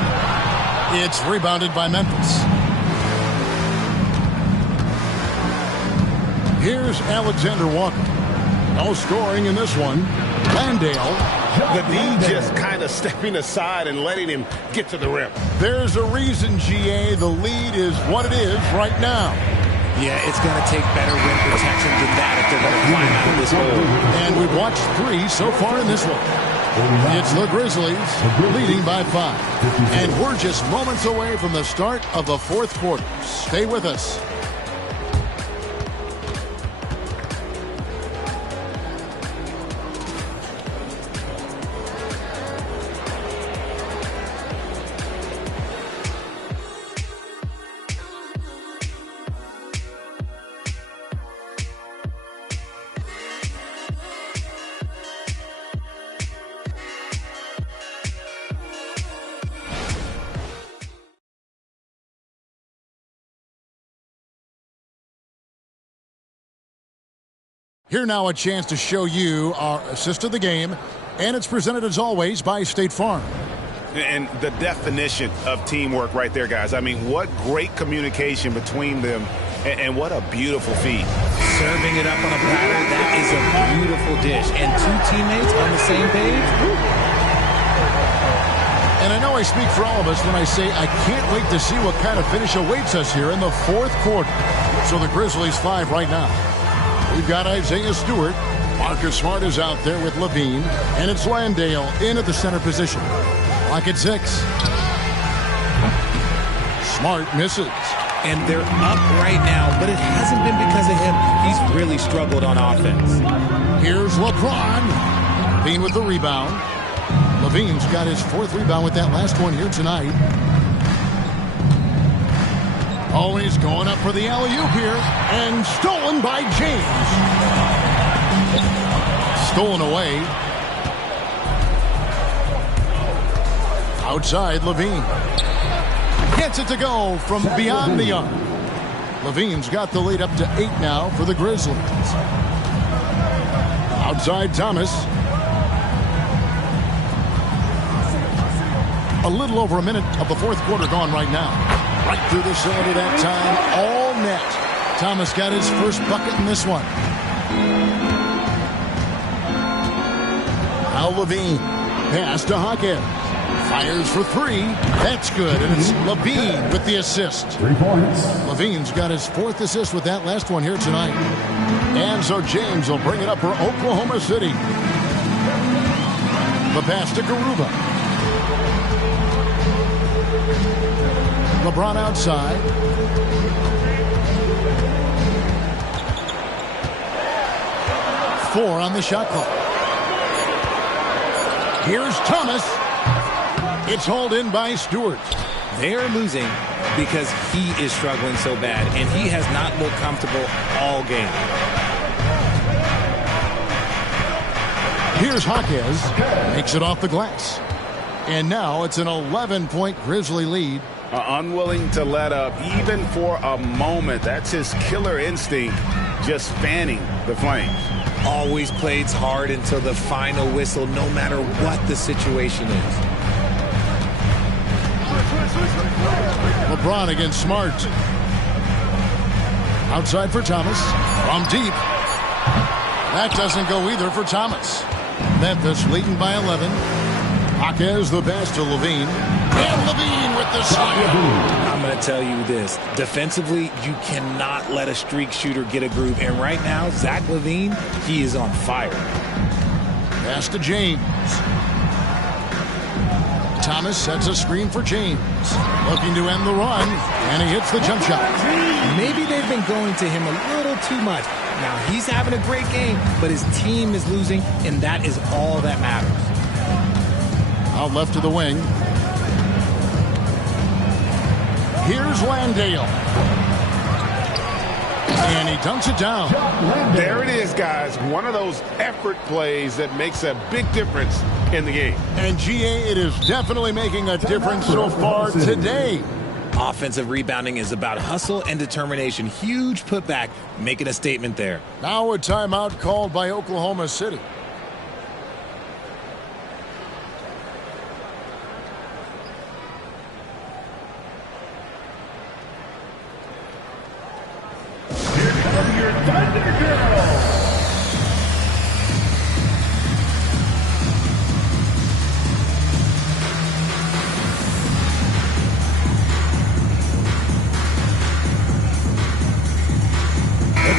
It's rebounded by Memphis. Here's Alexander Walker. No scoring in this one. Landale. The D just kind of stepping aside and letting him get to the rim. There's a reason, GA. The lead is what it is right now. Yeah, it's going to take better rim protection than that if they're going to climb out of this hole. And we've watched 3 so far in this one. It's the Grizzlies leading by 5. And we're just moments away from the start of the fourth quarter. Stay with us. Here now a chance to show you our assist of the game, and it's presented as always by State Farm. And the definition of teamwork right there, guys. I mean, what great communication between them, and what a beautiful feed. Serving it up on a platter, that is a beautiful dish. And 2 teammates on the same page. And I know I speak for all of us when I say I can't wait to see what kind of finish awaits us here in the fourth quarter. So the Grizzlies 5 right now. We've got Isaiah Stewart. Marcus Smart is out there with Levine. And it's Landale in at the center position. Clock at 6. Smart misses. And they're up right now, but it hasn't been because of him. He's really struggled on offense. Here's LeBron. Levine with the rebound. Levine's got his 4th rebound with that last one here tonight. Oh, he's going up for the alley-oop here. And stolen by James. Stolen away. Outside, Levine. Gets it to go from beyond the arc. Levine's got the lead up to 8 now for the Grizzlies. Outside, Thomas. A little over a minute of the fourth quarter gone right now. Right through the cylinder that time, all net. Thomas got his first bucket in this one. Now Levine, pass to Hawkins. Fires for 3. That's good, and it's Levine with the assist. 3 points. Levine's got his 4th assist with that last one here tonight. And so James will bring it up for Oklahoma City. The pass to Garuba. LeBron outside. Four on the shot clock. Here's Thomas. It's hauled in by Stewart. They're losing because he is struggling so bad, and he has not looked comfortable all game. Here's Hawkins. Makes it off the glass. And now it's an 11-point Grizzly lead Unwilling to let up even for a moment. That's his killer instinct, just fanning the flames. Always plays hard until the final whistle, no matter what the situation is. LeBron against Smart. Outside for Thomas. From deep. That doesn't go either for Thomas. Memphis leading by 11. Jaquez the pass to Levine. And Levine with the slam. I'm going to tell you this. Defensively, you cannot let a streak shooter get a groove. And right now, Zach LaVine, he is on fire. Pass to James. Thomas sets a screen for James. Looking to end the run. And he hits the jump shot. Maybe they've been going to him a little too much. Now, he's having a great game, but his team is losing, and that is all that matters. Out left to the wing. Here's Landale. And he dunks it down. There it is, guys. One of those effort plays that makes a big difference in the game. And GA, it is definitely making a difference so far today. Offensive rebounding is about hustle and determination. Huge putback, making a statement there. Now a timeout called by Oklahoma City. Here come your Thunder Girls.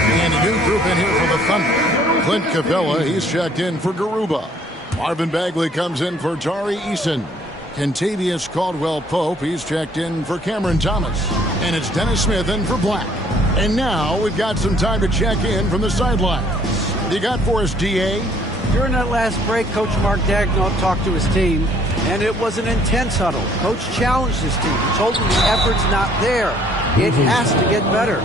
And a new group in here for the Thunder. Clint Capella, he's checked in for Garuba. Marvin Bagley comes in for Tari Eason. Kentavious Caldwell-Pope, he's checked in for Cameron Thomas. And it's Dennis Smith in for Black. And now we've got some time to check in from the sidelines. You got for us, DA? During that last break, Coach Mark Daigneault talked to his team, and it was an intense huddle. Coach challenged his team. He told them the effort's not there. It has to get better.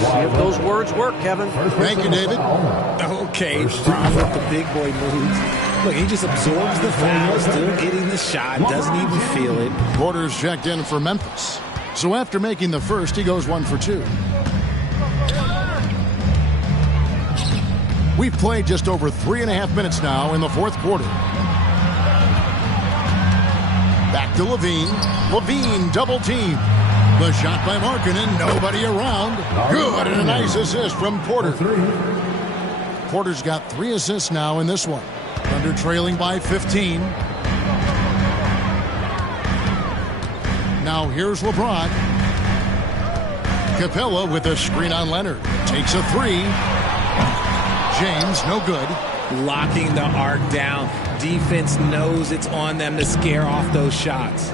See if those words work, Kevin. Thank you, David. Okay, Rob with the big boy moves. Look, he just absorbs the foul, still getting the shot, doesn't even feel it. Porter's checked in for Memphis. So after making the first, he goes 1 for 2. We've played just over 3.5 minutes now in the fourth quarter. Back to Levine. Levine double team. The shot by Markkanen, nobody around. Good, and a nice assist from Porter. Porter's got 3 assists now in this one. Thunder trailing by 15. Now here's LeBron. Capella with a screen on Leonard. Takes a 3. James, no good. Locking the arc down. Defense knows it's on them to scare off those shots.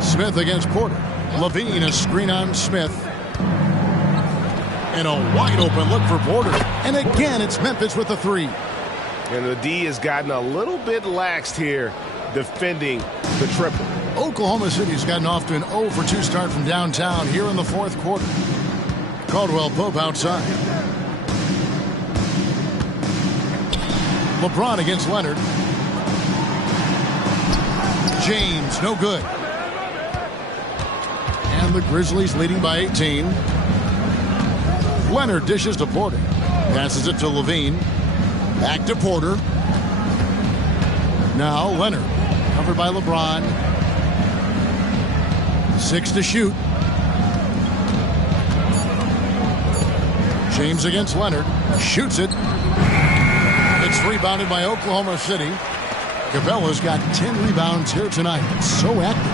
Smith against Porter. Levine, a screen on Smith. And a wide open look for Porter. And again, it's Memphis with the 3. And the D has gotten a little bit laxed here defending the triple. Oklahoma City's gotten off to an 0 for 2 start from downtown here in the fourth quarter. Caldwell-Pope outside. LeBron against Leonard. James, no good. And the Grizzlies leading by 18. Leonard dishes to Porter. Passes it to Levine. Back to Porter. Now Leonard. Covered by LeBron. 6 to shoot. James against Leonard. Shoots it. It's rebounded by Oklahoma City. Capella's got 10 rebounds here tonight. So active.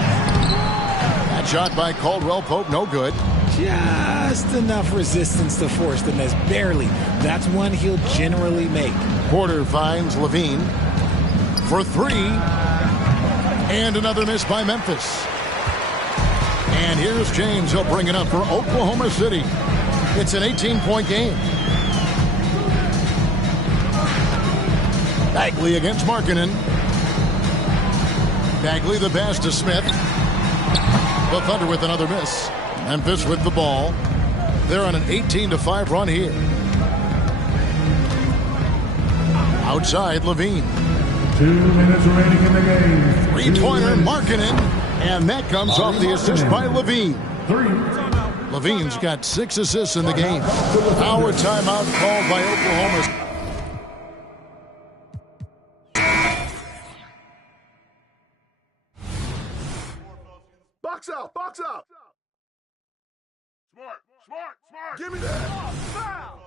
That shot by Caldwell-Pope, no good. Just enough resistance to force the miss. Barely. That's one he'll generally make. Porter finds Levine for 3. And another miss by Memphis. And here's James. He'll bring it up for Oklahoma City. It's an 18-point game. Bagley against Markkanen. Bagley the pass to Smith. The Thunder with another miss. Memphis with the ball. They're on an 18-5 run here. Outside, Levine. 2 minutes remaining in the game. Three-pointer, Markkanen, and that comes off the assist by Levine. Levine's got 6 assists in the game. Our timeout called by Oklahoma. Box out, box out. Smart. Give me that. Foul.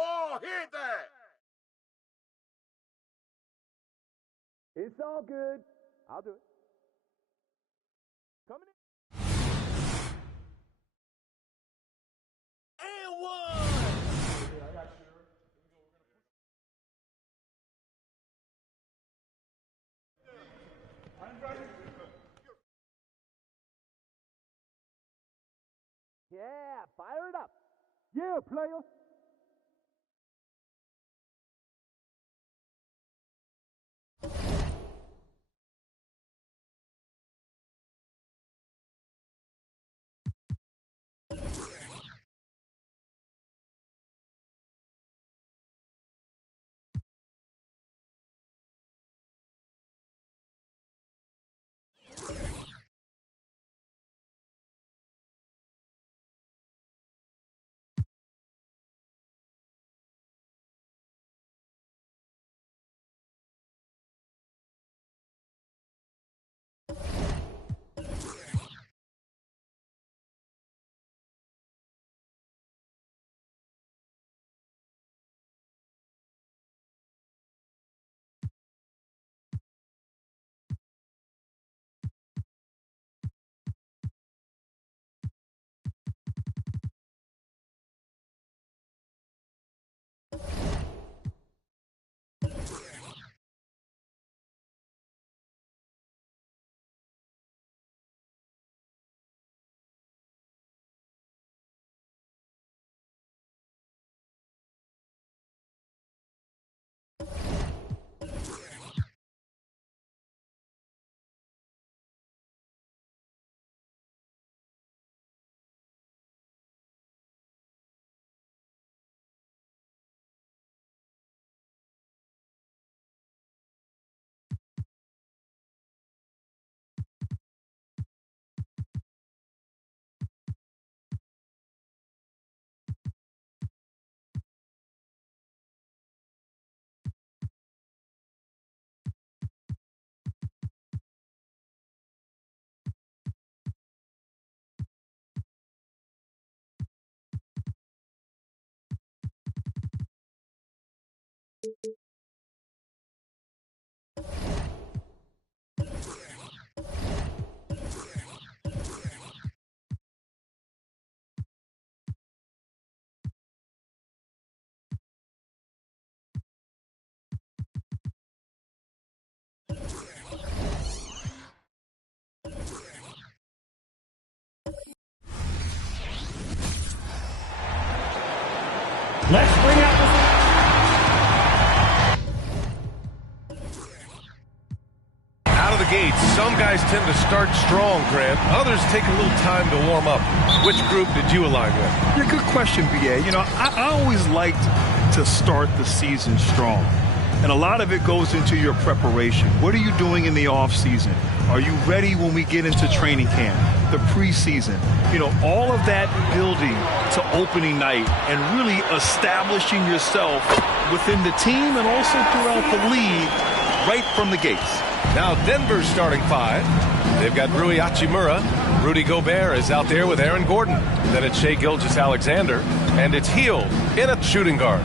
Oh, hit that. It's all good. I'll do it. Coming in. And one. Yeah, fire it up. Yeah, player. Let's bring out the... Out of the gates, some guys tend to start strong, Grant. Others take a little time to warm up. Which group did you align with? Yeah, good question, BA. You know, I always liked to start the season strong. And a lot of it goes into your preparation. What are you doing in the off season? Are you ready when we get into training camp, the preseason? You know, all of that building to opening night and really establishing yourself within the team and also throughout the league right from the gates. Now Denver's starting 5. They've got Rui Hachimura. Rudy Gobert is out there with Aaron Gordon. Then it's Shai Gilgeous-Alexander. And it's Hield in at shooting guard.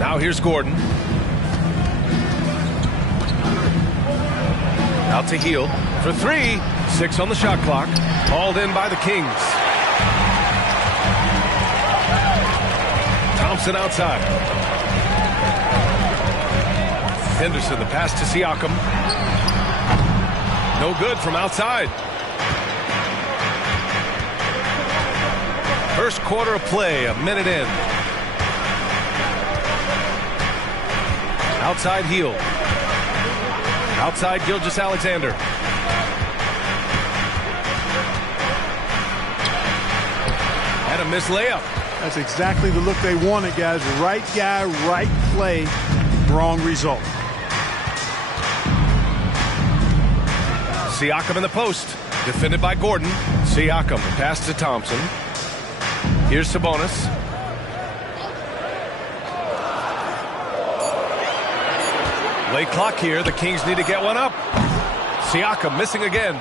Now here's Gordon. Out to Hield for 3. 6 on the shot clock. Hauled in by the Kings. Thompson outside. Henderson, the pass to Siakam. No good from outside. First quarter of play, a minute in. Outside Hield. Outside Gilgeous-Alexander. And a missed layup. That's exactly the look they wanted, guys. Right guy, right play, wrong result. Siakam in the post. Defended by Gordon. Siakam, pass to Thompson. Here's Sabonis. Late clock here. The Kings need to get one up. Siakam missing again.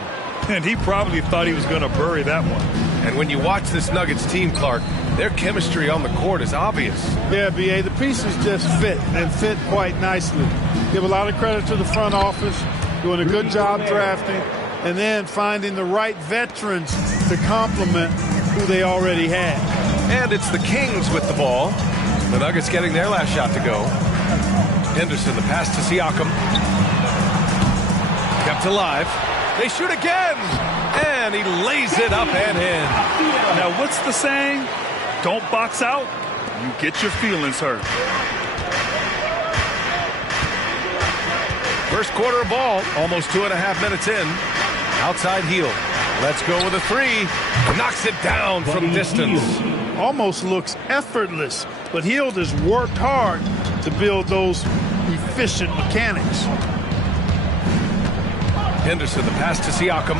And he probably thought he was going to bury that one. And when you watch this Nuggets team, Clark, their chemistry on the court is obvious. Yeah, B.A., the pieces just fit, and fit quite nicely. Give a lot of credit to the front office, doing a good job drafting, and then finding the right veterans to complement who they already had. And it's the Kings with the ball. The Nuggets getting their last shot to go. Henderson, the pass to Siakam. Kept alive. They shoot again. And he lays it up and in. Now, what's the saying? Don't box out. You get your feelings hurt. First quarter of ball. Almost 2.5 minutes in. Outside heel. Let's go with a three. Knocks it down from distance. Almost looks effortless, but Hield has worked hard to build those efficient mechanics. Henderson, the pass to Siakam.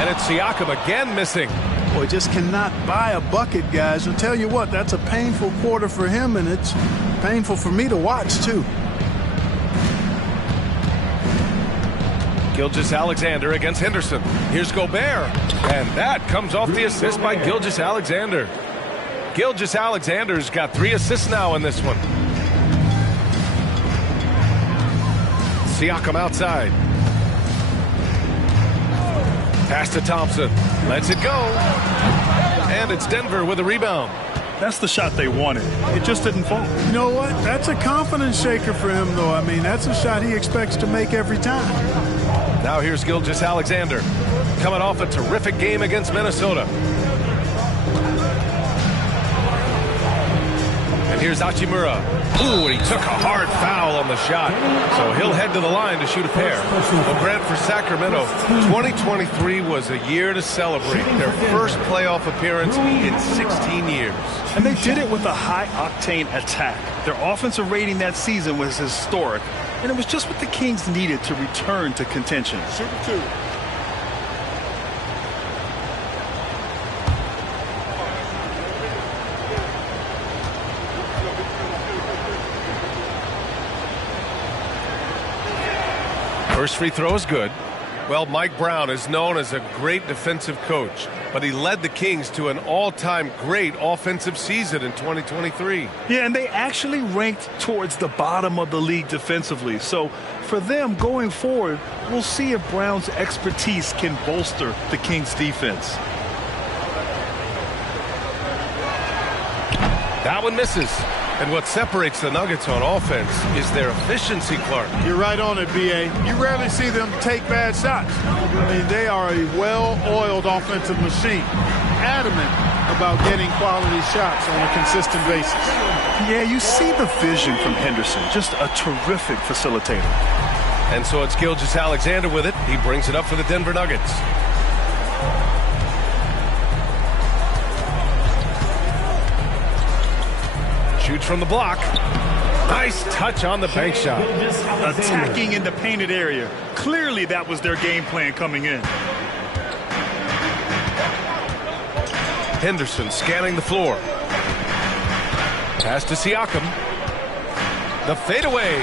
And it's Siakam again missing. Boy, just cannot buy a bucket, guys. I'll tell you what, that's a painful quarter for him, and it's painful for me to watch, too. Gilgeous-Alexander against Henderson. Here's Gobert. And that comes off the assist by Gilgeous-Alexander. Gilgeous-Alexander's got 3 assists now in this one. Siakam outside. Pass to Thompson. Lets it go. And it's Denver with a rebound. That's the shot they wanted. It just didn't fall. You know what? That's a confidence shaker for him, though. I mean, that's a shot he expects to make every time. Now here's Gilgeous-Alexander. Coming off a terrific game against Minnesota. And here's Hachimura. Ooh, and he took a hard foul on the shot. So he'll head to the line to shoot a pair. Well, Brent, for Sacramento, 2023 was a year to celebrate. Their first playoff appearance in 16 years. And they did it with a high-octane attack. Their offensive rating that season was historic. And it was just what the Kings needed to return to contention. Shooting 2. First free throw is good. Well, Mike Brown is known as a great defensive coach, but he led the Kings to an all-time great offensive season in 2023. Yeah, and they actually ranked towards the bottom of the league defensively. So for them going forward, we'll see if Brown's expertise can bolster the Kings' defense. That one misses. And what separates the Nuggets on offense is their efficiency, Clark. You're right on it, B.A. You rarely see them take bad shots. I mean, they are a well-oiled offensive machine. Adamant about getting quality shots on a consistent basis. Yeah, you see the vision from Henderson. Just a terrific facilitator. And so it's Gilgeous-Alexander with it. He brings it up for the Denver Nuggets. Shoots from the block. Nice touch on the bank shot. Attacking in the painted area. Clearly that was their game plan coming in. Henderson scanning the floor. Pass to Siakam. The fadeaway.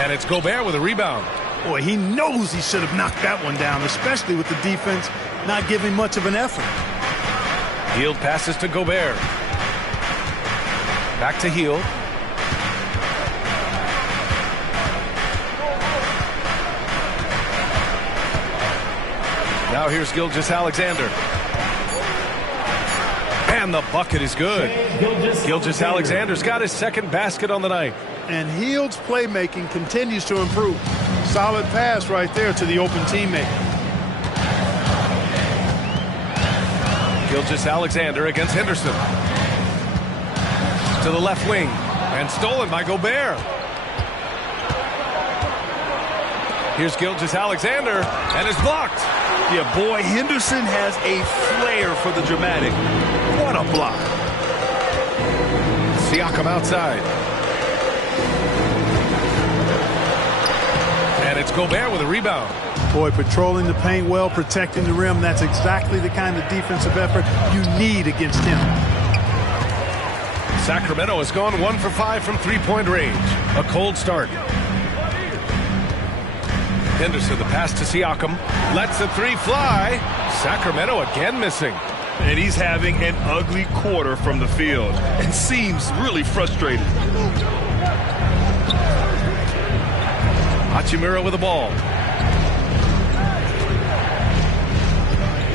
And it's Gobert with a rebound. Boy, he knows he should have knocked that one down, especially with the defense not giving much of an effort. Hield passes to Gobert. Back to Hield. Now here's Gilgeous-Alexander. And the bucket is good. Gilgeous-Alexander's got his second basket on the night. And Hield's playmaking continues to improve. Solid pass right there to the open teammate. Gilgeous-Alexander against Henderson. To the left wing. And stolen by Gobert. Here's Gilgeous-Alexander. And it's blocked. Yeah, boy, Henderson has a flair for the dramatic. What a block. Siakam outside. And it's Gobert with a rebound. Boy, patrolling the paint well, protecting the rim. That's exactly the kind of defensive effort you need against him. Sacramento has gone 1 for 5 from three-point range. A cold start. Henderson, the pass to Siakam. Lets the three fly. Sacramento again missing. And he's having an ugly quarter from the field and seems really frustrated. Hachimura with the ball.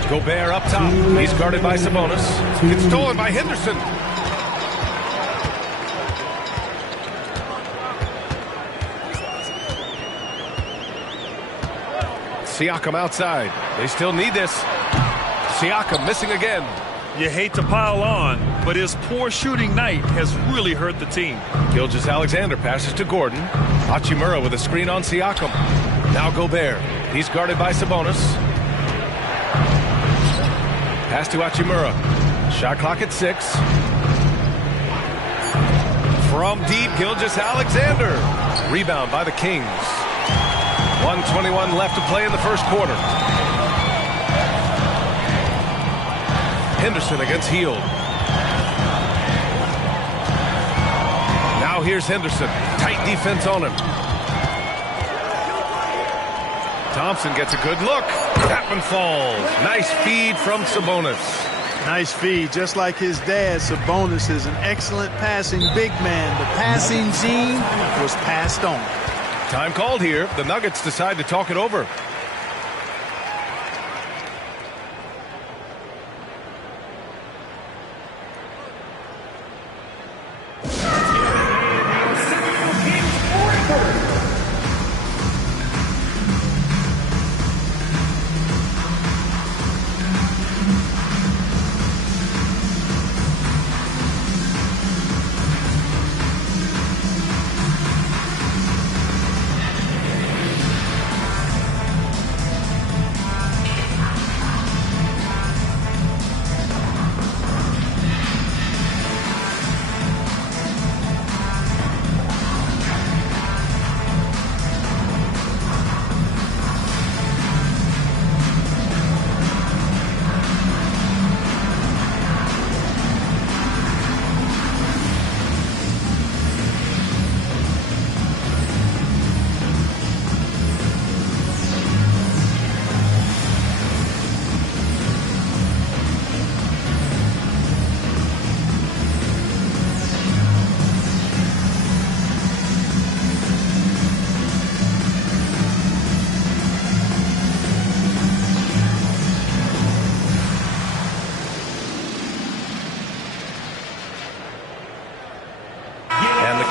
Gobert up top. He's guarded by Sabonis. It's stolen by Henderson. Siakam outside. They still need this. Siakam missing again. You hate to pile on, but his poor shooting night has really hurt the team. Gilgeous-Alexander passes to Gordon. Hachimura with a screen on Siakam. Now Gobert. He's guarded by Sabonis. Pass to Hachimura. Shot clock at 6. From deep, Gilgeous-Alexander. Rebound by the Kings. 1:21 left to play in the first quarter. Henderson against Hield. Now here's Henderson. Tight defense on him. Thompson gets a good look. That one falls. Nice feed from Sabonis. Nice feed. Just like his dad, Sabonis is an excellent passing big man. The passing gene was passed on. Time called here. The Nuggets decide to talk it over.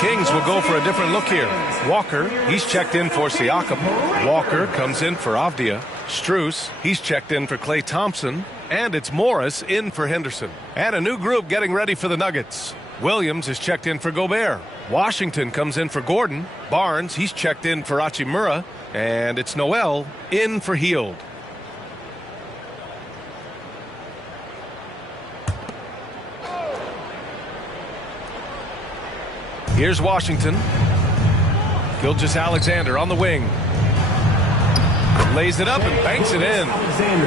Kings will go for a different look here. Walker, he's checked in for Siakam. Walker comes in for Avdia. Strus, he's checked in for Klay Thompson. And it's Morris in for Henderson. And a new group getting ready for the Nuggets. Williams is checked in for Gobert. Washington comes in for Gordon. Barnes, he's checked in for Hachimura. And it's Noel in for Hield. Here's Washington. Gilgeous-Alexander on the wing. Lays it up and banks it in.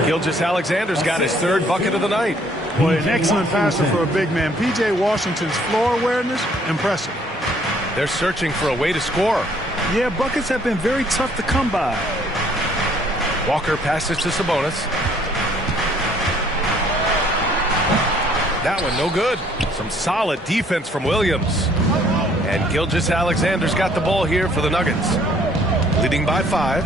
Gilgeous-Alexander's got his third bucket of the night. Boy, an excellent passer for a big man. P.J. Washington's floor awareness, impressive. They're searching for a way to score. Yeah, buckets have been very tough to come by. Walker passes to Sabonis. That one no good. Some solid defense from Williams. And Gilgeous-Alexander's got the ball here for the Nuggets. Leading by 5.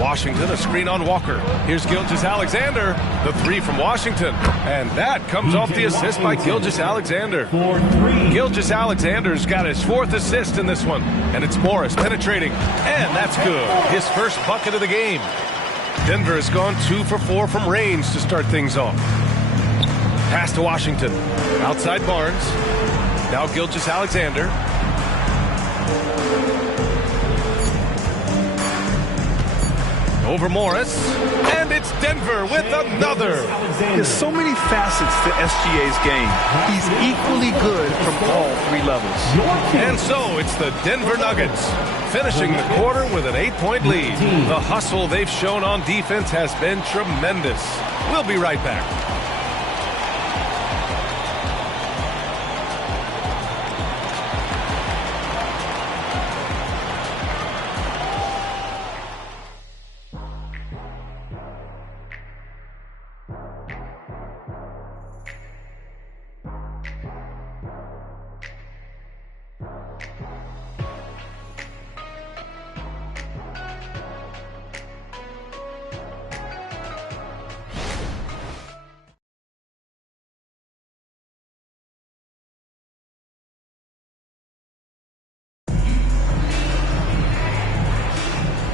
Washington, a screen on Walker. Here's Gilgeous-Alexander. The 3 from Washington. And that comes off the assist by Gilgeous-Alexander. Gilgeous-Alexander's got his 4th assist in this one. And it's Morris penetrating. And that's good. His first bucket of the game. Denver has gone 2 for 4 from range to start things off. Pass to Washington. Outside Barnes. Now Gilgeous-Alexander. Over Morris. And it's Denver with another. There's so many facets to SGA's game. He's equally good from all three levels. And so it's the Denver Nuggets finishing the quarter with an 8-point lead. The hustle they've shown on defense has been tremendous. We'll be right back.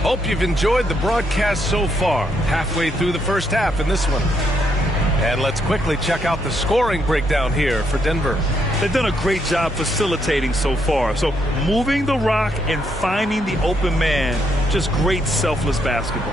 Hope you've enjoyed the broadcast so far. Halfway through the first half in this one. And let's quickly check out the scoring breakdown here for Denver. They've done a great job facilitating so far. So moving the rock and finding the open man, just great selfless basketball.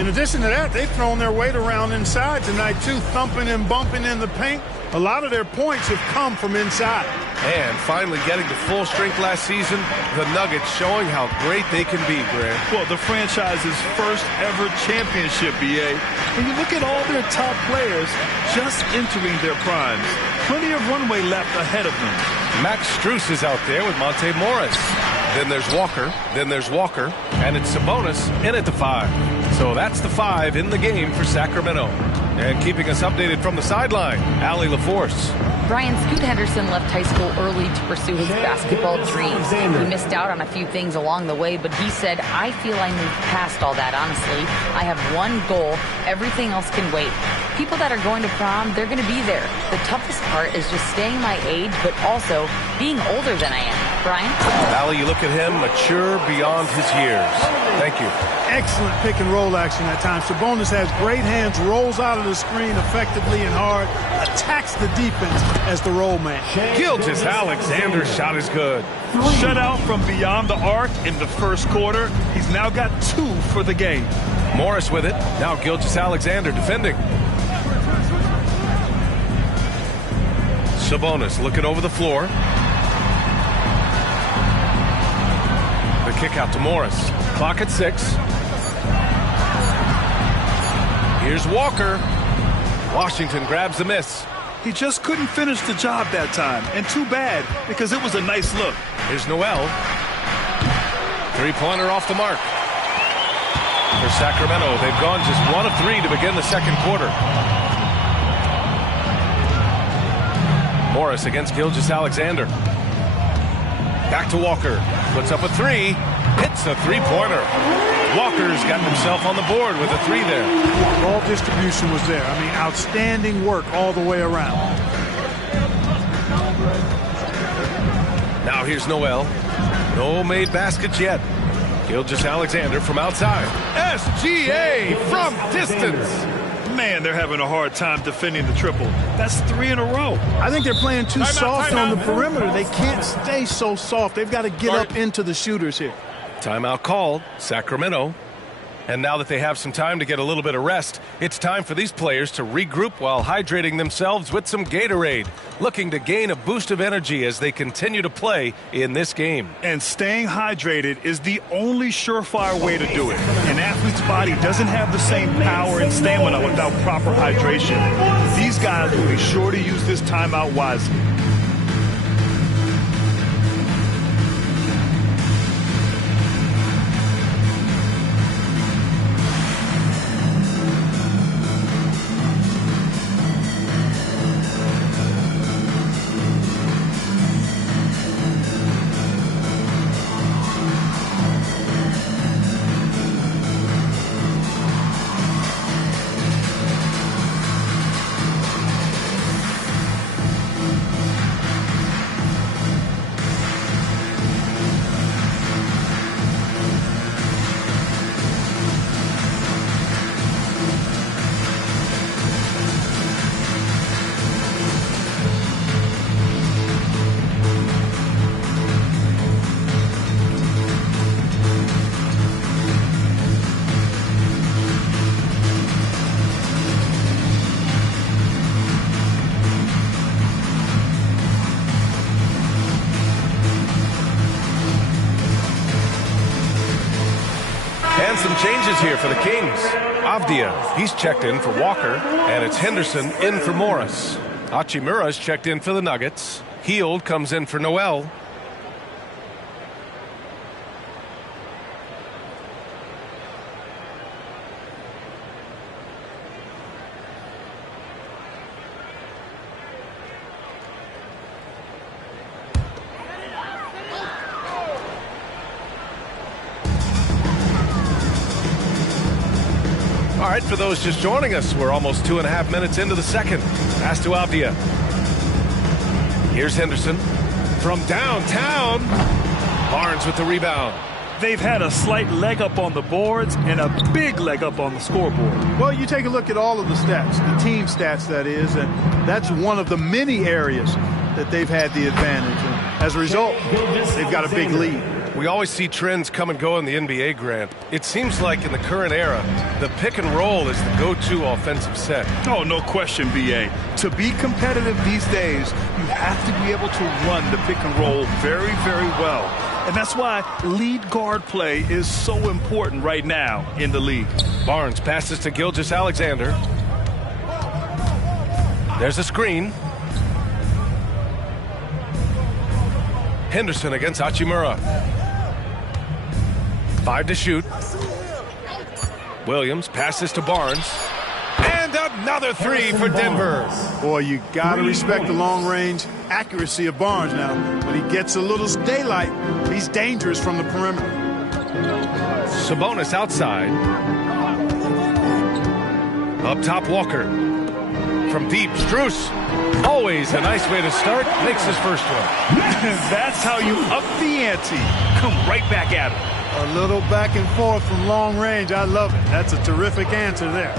In addition to that, they've thrown their weight around inside tonight, too, thumping and bumping in the paint. A lot of their points have come from inside. And finally getting to full strength last season, the Nuggets showing how great they can be, Grant. Well, the franchise's first ever championship, BA. When you look at all their top players just entering their primes, plenty of runway left ahead of them. Max Strus is out there with Monte Morris. Then there's Walker, and it's Sabonis in at the 5. So that's the 5 in the game for Sacramento. And keeping us updated from the sideline, Allie LaForce. Brian, Scoot Henderson left high school early to pursue his basketball dreams. He missed out on a few things along the way, but he said, I feel I moved past all that, honestly. I have one goal. Everything else can wait. People that are going to prom, they're going to be there. The toughest part is just staying my age, but also being older than I am. Brian? Allie, you look at him, mature beyond his years. Thank you. Excellent pick and roll action at times. Sabonis has great hands, rolls out of the screen effectively and hard, attacks the defense as the roll man. Gilgeous-Alexander's shot is good. Shut out from beyond the arc in the first quarter. He's now got 2 for the game. Morris with it. Now Gilgeous-Alexander defending. Sabonis looking over the floor. The kick out to Morris. Clock at 6. Here's Walker. Washington grabs the miss. He just couldn't finish the job that time. And too bad, because it was a nice look. Here's Noel. Three-pointer off the mark. For Sacramento, they've gone just 1 of 3 to begin the second quarter. Morris against Gilgeous-Alexander. Back to Walker. Puts up a 3. Hits a three-pointer. Walker's got himself on the board with a 3 there. Ball distribution was there. I mean, outstanding work all the way around. Now here's Noel. No made baskets yet. Gilgeous-Alexander from outside. SGA from distance. Man, they're having a hard time defending the triple. That's 3 in a row. I think they're playing too soft on the perimeter. They can't stay so soft. They've got to get up into the shooters here. Timeout called, Sacramento. And now that they have some time to get a little bit of rest, it's time for these players to regroup while hydrating themselves with some Gatorade, looking to gain a boost of energy as they continue to play in this game. And staying hydrated is the only surefire way to do it. An athlete's body doesn't have the same power and stamina without proper hydration. These guys will be sure to use this timeout wisely. And some changes here for the Kings. Avdia, he's checked in for Walker, and it's Henderson in for Morris. Hachimura's checked in for the Nuggets. Hield comes in for Noel. All right, for those just joining us, we're almost 2.5 minutes into the second. Pass to Avdia. Here's Henderson from downtown. Barnes with the rebound. They've had a slight leg up on the boards and a big leg up on the scoreboard. Well, you take a look at all of the stats, the team stats that is, and that's one of the many areas that they've had the advantage. And as a result, they've got a big lead. We always see trends come and go in the NBA, Grant. It seems like in the current era, the pick and roll is the go-to offensive set. Oh, no question, B.A. To be competitive these days, you have to be able to run the pick and roll very, very well. And that's why lead guard play is so important right now in the league. Barnes passes to Gilgeous-Alexander. There's a screen. Henderson against Hachimura. 5 to shoot. Williams passes to Barnes. And another 3 for Denver. Boy, you got to respect the long-range accuracy of Barnes now. When he gets a little daylight, he's dangerous from the perimeter. Sabonis outside. Up top, Walker. From deep, Strus. Always a nice way to start. Makes his first one. That's how you up the ante. Come right back at him. A little back and forth from long range. I love it. That's a terrific answer there.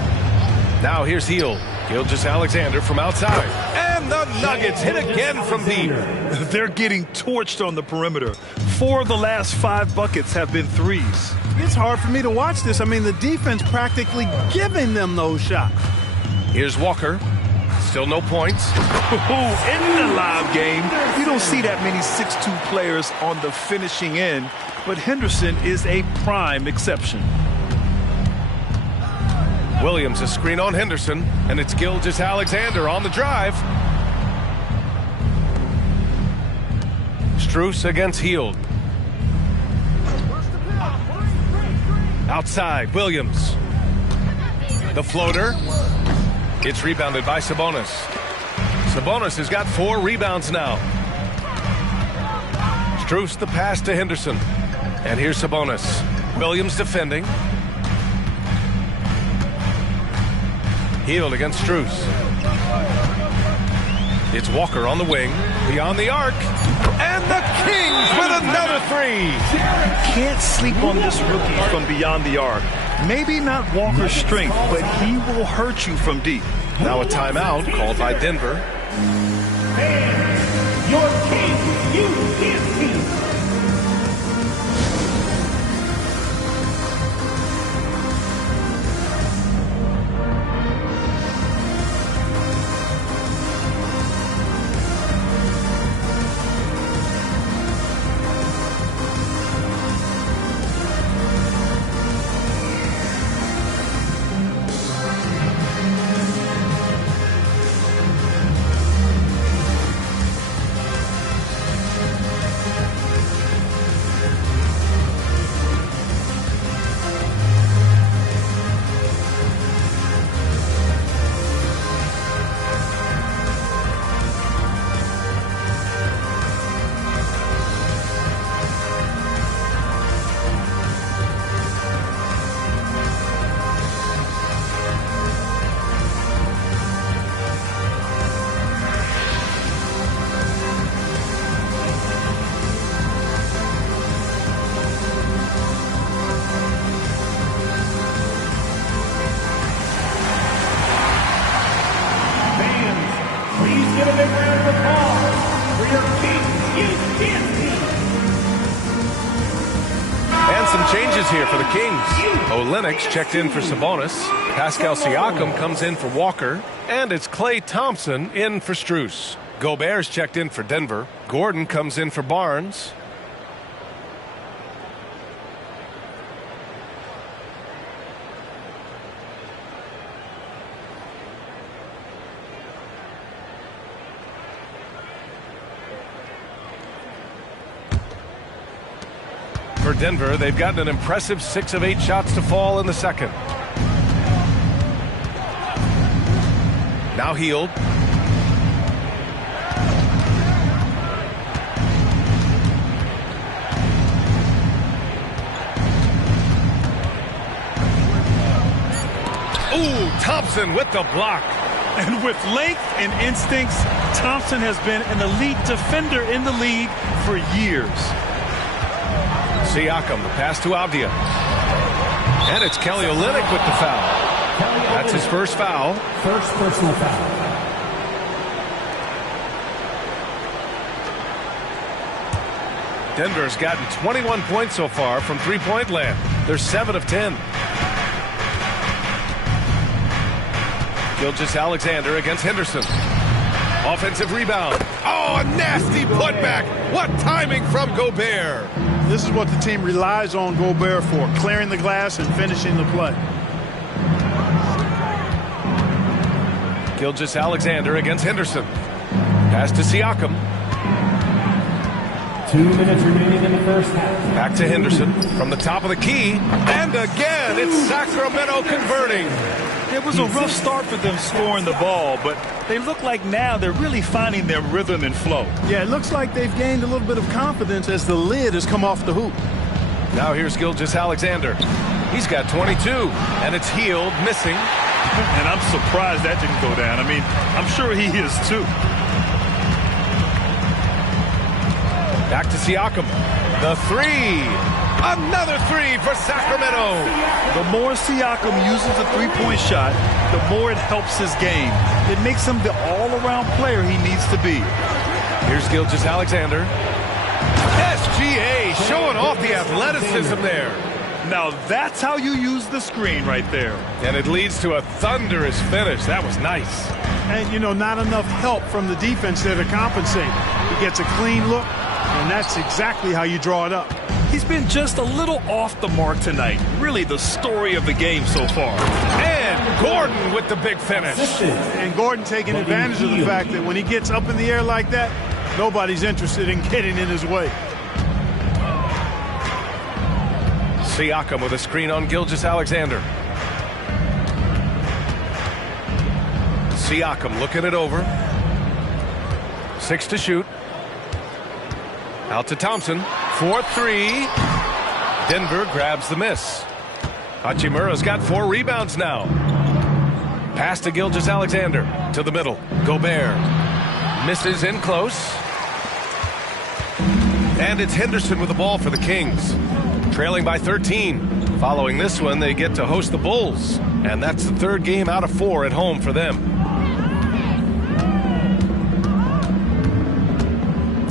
Now here's Hield. Gilgeous-Alexander from outside. And the Nuggets hit again from deep. They're getting torched on the perimeter. 4 of the last 5 buckets have been threes. It's hard for me to watch this. I mean, the defense practically giving them those shots. Here's Walker. Still no points. In the live game, you don't see that many 6'2 players on the finishing end, but Henderson is a prime exception. Williams a screen on Henderson, and it's Gilgeous-Alexander on the drive. Strus against Hield. Outside, Williams. The floater. It's rebounded by Sabonis. Sabonis has got 4 rebounds now. Strus the pass to Henderson. And here's Sabonis. Williams defending. Hield against Strus. It's Walker on the wing. Beyond the arc. And the Kings with another 3. Can't sleep on this rookie from beyond the arc. Maybe not Walker's strength, but he will hurt you from deep. Now a timeout called by Denver. And your King, you Here for the Kings. Olenek checked in for Sabonis. Pascal Siakam comes in for Walker. And it's Klay Thompson in for Strus. Gobert's checked in for Denver. Gordon comes in for Barnes. for Denver. They've gotten an impressive 6 of 8 shots to fall in the second. Now Hield. Ooh, Thompson with the block. And with length and instincts, Thompson has been an elite defender in the league for years. Siakam, the pass to Avdia. And it's Kelly Olynyk with the foul. That's his first foul. First personal foul. Denver's gotten 21 points so far from three-point land. They're 7 of 10. Gilgeous-Alexander against Henderson. Offensive rebound. Oh, a nasty putback. What timing from Gobert. This is what the team relies on Gobert for, clearing the glass and finishing the play. Gilgeous-Alexander against Henderson. Pass to Siakam. 2 minutes remaining in the first half. Back to Henderson from the top of the key. And again, it's Sacramento converting. It was a rough start for them scoring the ball, but they look like now they're really finding their rhythm and flow. Yeah, it looks like they've gained a little bit of confidence as the lid has come off the hoop. Now here's Gilgeous-Alexander. He's got 22, and it's Hield missing. And I'm surprised that didn't go down. I mean, I'm sure he is too. Back to Siakam. The three. Another three for Sacramento. The more Siakam uses a three-point shot, the more it helps his game. It makes him the all-around player he needs to be. Here's Gilgeous-Alexander. SGA showing off the athleticism there. Now that's how you use the screen right there. And it leads to a thunderous finish. That was nice. And, you know, not enough help from the defense there to compensate. He gets a clean look, and that's exactly how you draw it up. He's been just a little off the mark tonight. Really the story of the game so far. And Gordon with the big finish. And Gordon taking advantage of the fact that when he gets up in the air like that, nobody's interested in getting in his way. Siakam with a screen on Gilgeous-Alexander. Siakam looking it over. 6 to shoot. Out to Thompson. 4-3. Denver grabs the miss. Hachimura's got 4 rebounds now. Pass to Gilgeous-Alexander. To the middle. Gobert. Misses in close. And it's Henderson with the ball for the Kings. Trailing by 13. Following this one, they get to host the Bulls. And that's the 3rd game out of 4 at home for them.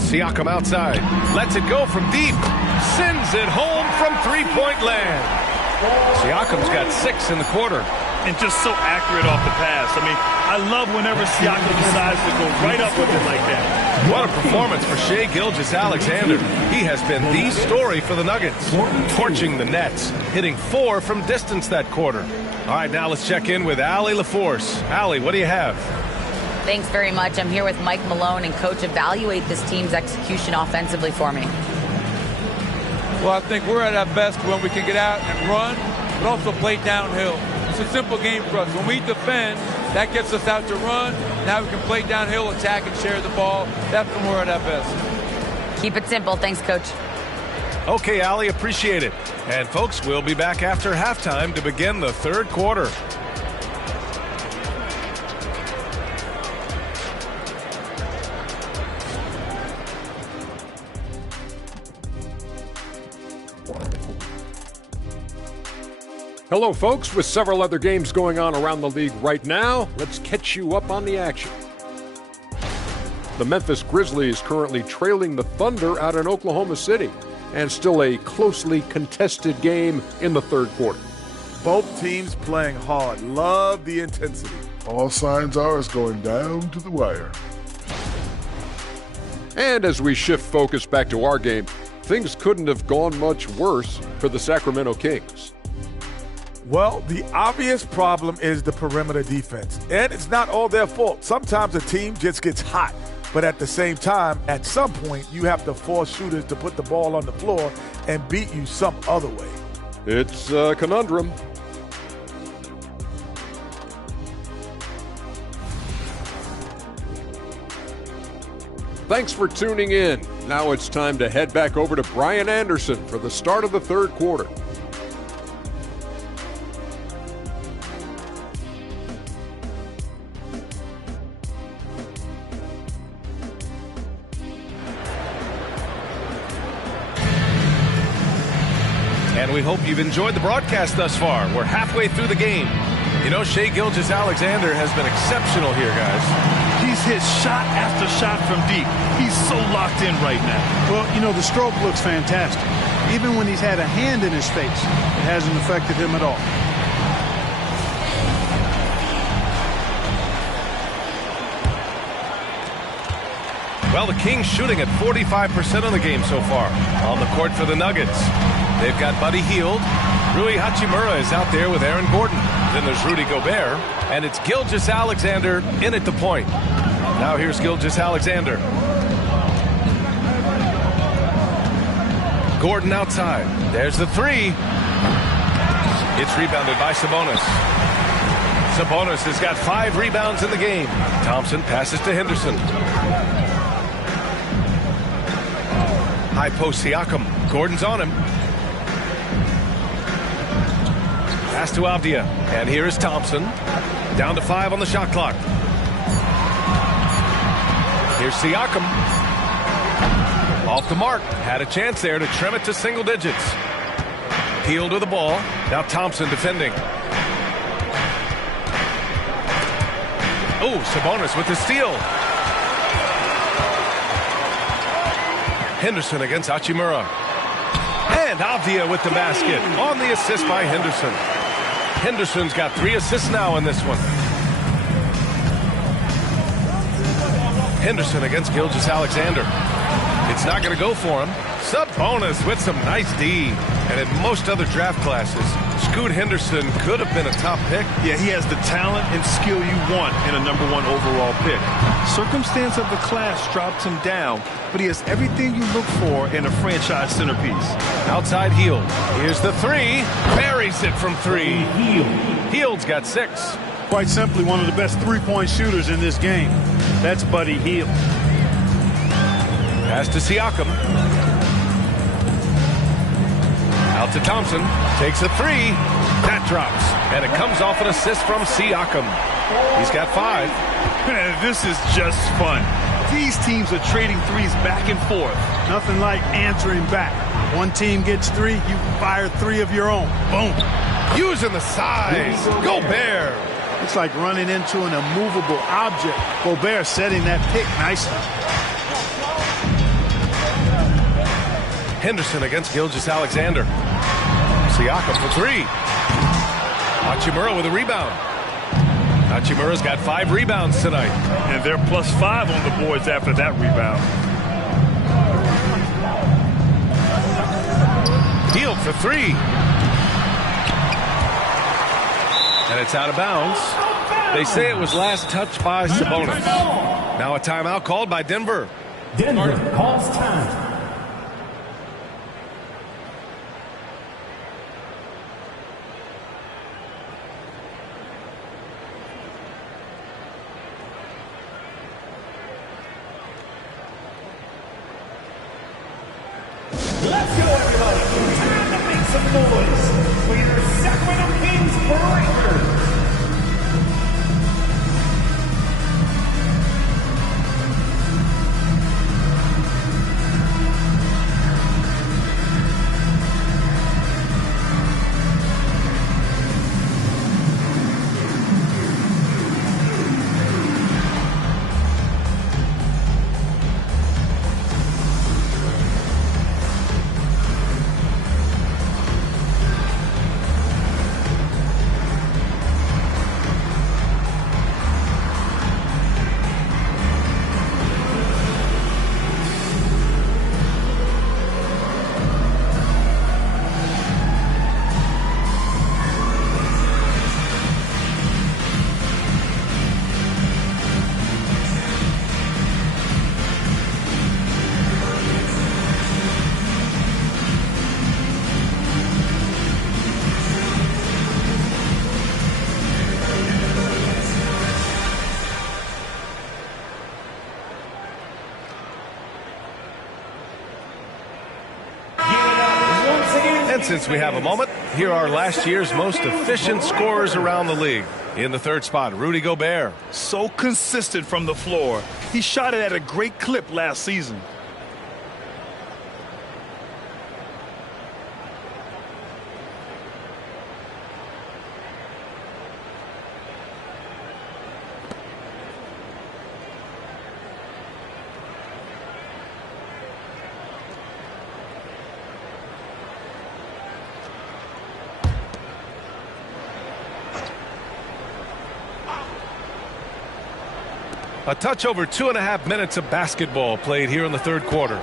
Siakam outside. Lets it go from deep. Sends it home from three-point land. Siakam's got 6 in the quarter. And just so accurate off the pass. I mean, I love whenever Siakam decides to go right up with it like that. What a performance for Shai Gilgeous-Alexander. He has been the story for the Nuggets. Torching the Nets. Hitting 4 from distance that quarter. All right, now let's check in with Allie LaForce. Allie, what do you have? Thanks very much. I'm here with Mike Malone, and Coach, evaluate this team's execution offensively for me. Well, I think we're at our best when we can get out and run, but also play downhill. It's a simple game for us. When we defend, that gets us out to run. Now we can play downhill, attack, and share the ball. That's when we're at our best. Keep it simple. Thanks, Coach. Okay, Allie, appreciate it. And, folks, we'll be back after halftime to begin the 3rd quarter. Hello, folks. With several other games going on around the league right now, let's catch you up on the action. The Memphis Grizzlies currently trailing the Thunder out in Oklahoma City, and still a closely contested game in the 3rd quarter. Both teams playing hard. Love the intensity. All signs are it's going down to the wire. And as we shift focus back to our game, things couldn't have gone much worse for the Sacramento Kings. Well, the obvious problem is the perimeter defense. And it's not all their fault. Sometimes a team just gets hot. But at the same time, at some point, you have to force shooters to put the ball on the floor and beat you some other way. It's a conundrum. Thanks for tuning in. Now it's time to head back over to Brian Anderson for the start of the third quarter. And we hope you've enjoyed the broadcast thus far. We're halfway through the game. You know, Shai Gilgeous-Alexander has been exceptional here, guys. He's hit shot after shot from deep. He's so locked in right now. Well, you know, the stroke looks fantastic. Even when he's had a hand in his face, it hasn't affected him at all. Well, the Kings shooting at 45% of the game so far. On the court for the Nuggets, they've got Buddy Hield. Rui Hachimura is out there with Aaron Gordon. Then there's Rudy Gobert, and it's Gilgeous-Alexander in at the point. Now here's Gilgeous-Alexander. Gordon outside. There's the three. It's rebounded by Sabonis. Sabonis has got 5 rebounds in the game. Thompson passes to Henderson. High post Siakam. Gordon's on him. Pass to Avdia. And here is Thompson. Down to 5 on the shot clock. Here's Siakam. Off the mark. Had a chance there to trim it to single digits. Hield with the ball. Now Thompson defending. Oh, Sabonis with the steal. Henderson against Hachimura. And Avdia with the basket on the assist by Henderson. Henderson's got 3 assists now in this one. Henderson against Gilgeous-Alexander. It's not going to go for him. Sabonis with some nice D. And in most other draft classes, Scoot Henderson could have been a top pick. Yeah, he has the talent and skill you want in a #1 overall pick. Circumstance of the class dropped him down, but he has everything you look for in a franchise centerpiece. Outside Hield. Here's the three. Buries it from 3. Hield's got 6. Quite simply, one of the best three-point shooters in this game. That's Buddy Hield. Pass to Siakam. Out to Thompson. Takes a 3. That drops. And it comes off an assist from Siakam. He's got 5. Man, this is just fun. These teams are trading threes back and forth. Nothing like answering back. One team gets 3, you fire 3 of your own. Boom. Using the size. Gobert. It's like running into an immovable object. Gobert setting that pick nicely. Henderson against Gilgeous-Alexander. Siakam for 3. Hachimura with a rebound. Hachimura's got 5 rebounds tonight. And they're +5 on the boards after that rebound. Hield for 3. And it's out of bounds. They say it was last touched by Sabonis. Now a timeout called by Denver. Denver calls time. Let's go, everybody. Time to make some noise for your Sacramento Kings Breakers. since we have a moment, here are last year's most efficient scorers around the league. In the third spot, Rudy Gobert. So consistent from the floor. He shot it at a great clip last season. A touch over 2.5 minutes of basketball played here in the third quarter.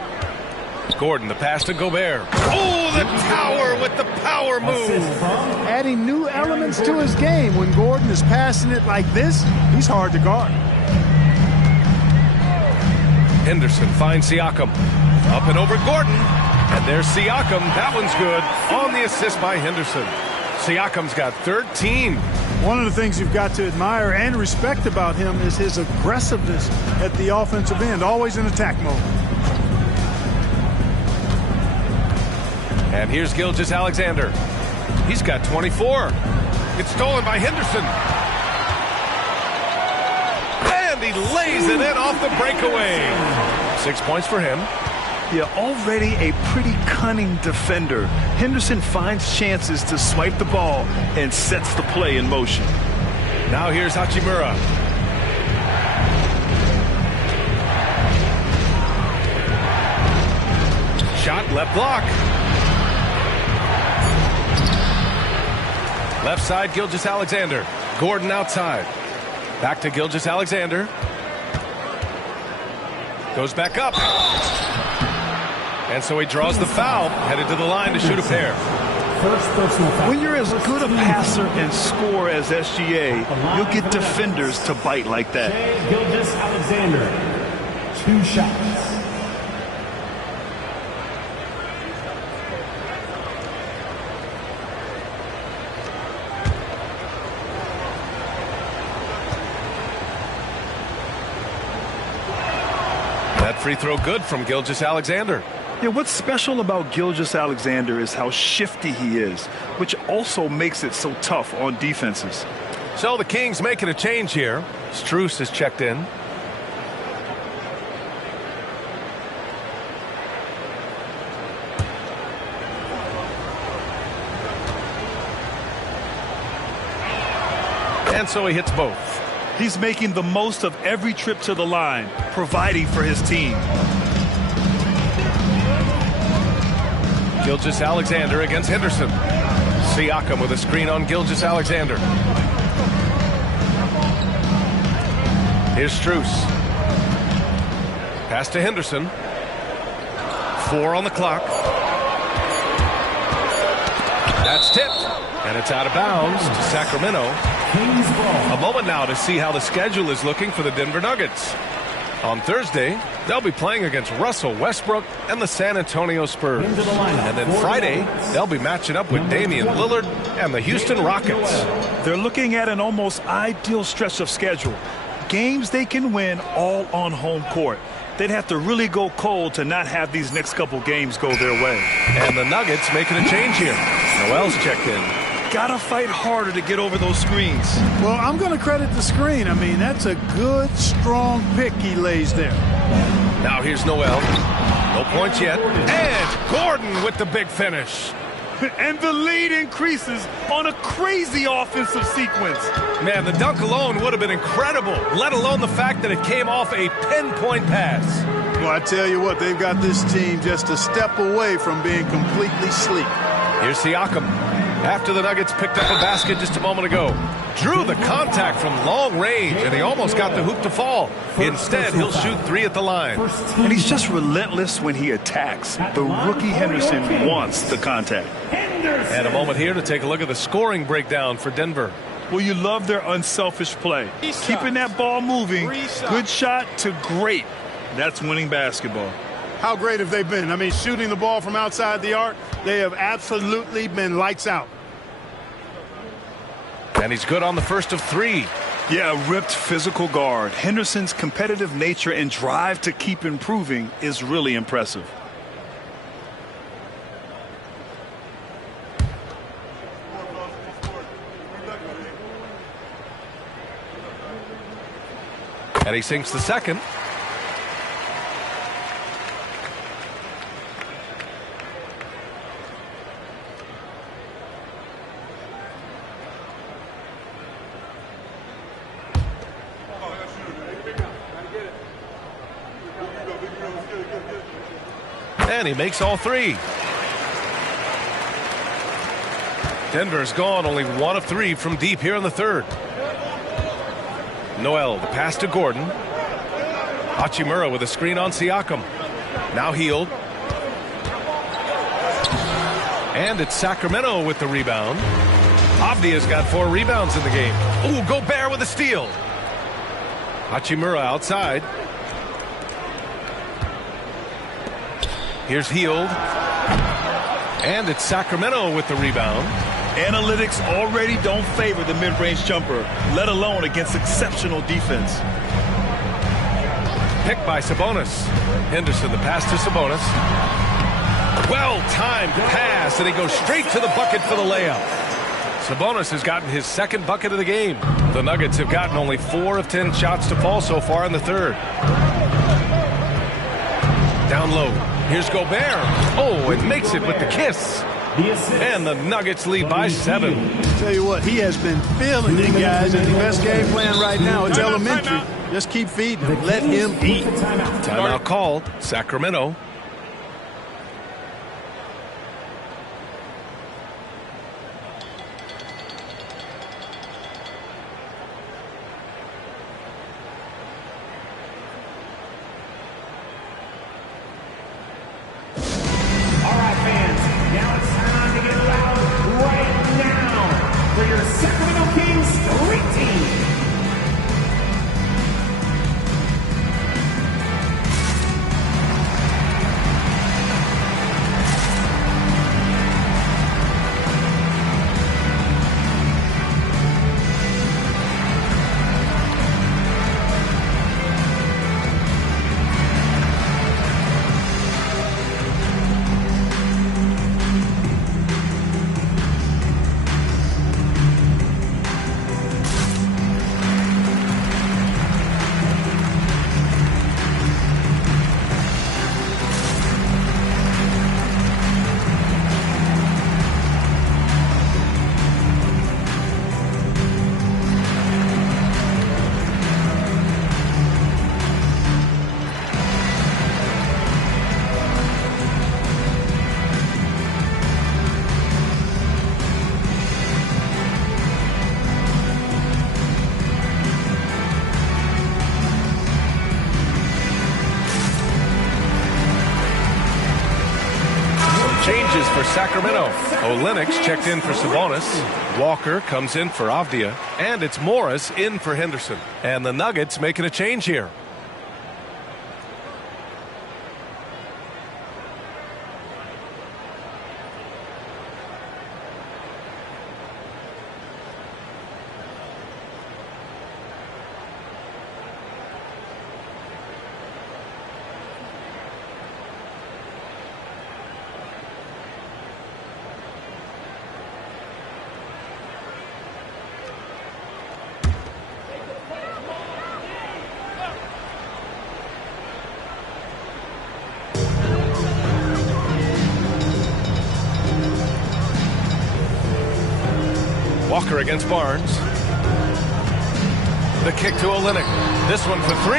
Gordon, the pass to Gobert. Oh, the tower with the power move. Adding new elements to his game. When Gordon is passing it like this, he's hard to guard. Henderson finds Siakam. Up and over Gordon. And there's Siakam. That one's good. On the assist by Henderson. Siakam's got 13. One of the things you've got to admire and respect about him is his aggressiveness at the offensive end, always in attack mode. And here's Gilgeous-Alexander. He's got 24. It's stolen by Henderson. And he lays it in off the breakaway. 6 points for him. Yeah, already a pretty cunning defender. Henderson finds chances to swipe the ball and sets the play in motion. Now here's Hachimura. Shot, left block. Left side, Gilgeous-Alexander. Gordon outside. Back to Gilgeous-Alexander. Goes back up. And so he draws the foul, headed to the line to shoot a pair. First personal foul. When you're as good a passer and scorer as SGA, you'll get defenders to bite like that. Gilgeous-Alexander, 2 shots. That free throw good from Gilgeous-Alexander. Yeah, what's special about Gilgeous-Alexander is how shifty he is, which also makes it so tough on defenses. So the Kings making a change here. Strus is checked in. And so he hits both. He's making the most of every trip to the line, providing for his team. Gilgeous-Alexander against Henderson. Siakam with a screen on Gilgeous-Alexander. Here's Strus. Pass to Henderson. 4 on the clock. That's tipped. And it's out of bounds to Sacramento. A moment now to see how the schedule is looking for the Denver Nuggets. On Thursday, they'll be playing against Russell Westbrook and the San Antonio Spurs. And then Friday, they'll be matching up with Damian Lillard and the Houston Rockets. They're looking at an almost ideal stretch of schedule. Games they can win all on home court. They'd have to really go cold to not have these next couple games go their way. And the Nuggets making a change here. Noel's checked in. Gotta fight harder to get over those screens. Well, I'm going to credit the screen. I mean, that's a good, strong pick he lays there. Now here's Noel. No points yet. And Gordon with the big finish. And the lead increases on a crazy offensive sequence. Man, the dunk alone would have been incredible, let alone the fact that it came off a pinpoint pass. Well, I tell you what, they've got this team just a step away from being completely sleek. Here's Siakam. After the Nuggets picked up a basket just a moment ago. Drew the contact from long range, and he almost got the hoop to fall. Instead, he'll shoot 3 at the line. And he's just relentless when he attacks. The rookie Henderson wants the contact. And a moment here to take a look at the scoring breakdown for Denver. Well, you love their unselfish play. Keeping that ball moving, good shot to great. That's winning basketball. How great have they been? I mean, shooting the ball from outside the arc, they have absolutely been lights out. And he's good on the first of 3. Yeah, a ripped physical guard. Henderson's competitive nature and drive to keep improving is really impressive. And he sinks the second. And he makes all three. Denver's gone only 1 of 3 from deep here in the third. Noel, the pass to Gordon. Hachimura with a screen on Siakam. Now Hield. And it's Sacramento with the rebound. Avdia's got 4 rebounds in the game. Ooh, Gobert with a steal. Hachimura outside. Here's Hield. And it's Sacramento with the rebound. Analytics already don't favor the mid-range jumper, let alone against exceptional defense. Picked by Sabonis. Henderson, the pass to Sabonis. Well-timed pass, and he goes straight to the bucket for the layup. Sabonis has gotten his second bucket of the game. The Nuggets have gotten only 4 of 10 shots to fall so far in the third. Down low. Here's Gobert. Oh, it makes it with the kiss. And the Nuggets lead by 7. Tell you what, he has been feeling it, guys. And the best game plan right now, it's elementary. Just keep feeding him. Let him eat. Timeout called. Sacramento. Changes for Sacramento. Olynyk checked in for Sabonis. Walker comes in for Avdia. And it's Morris in for Henderson. And the Nuggets making a change here. Walker against Barnes. The kick to Olynyk. This one for 3.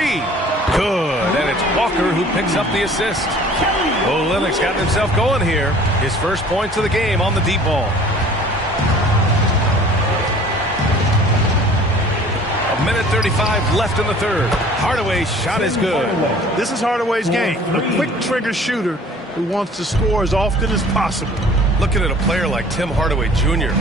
Good. And it's Walker who picks up the assist. Olynyk's gotten himself going here. His first points of the game on the deep ball. A minute 35 left in the third. Hardaway's shot is good. This is Hardaway's game. A quick trigger shooter who wants to score as often as possible. Looking at a player like Tim Hardaway Jr.,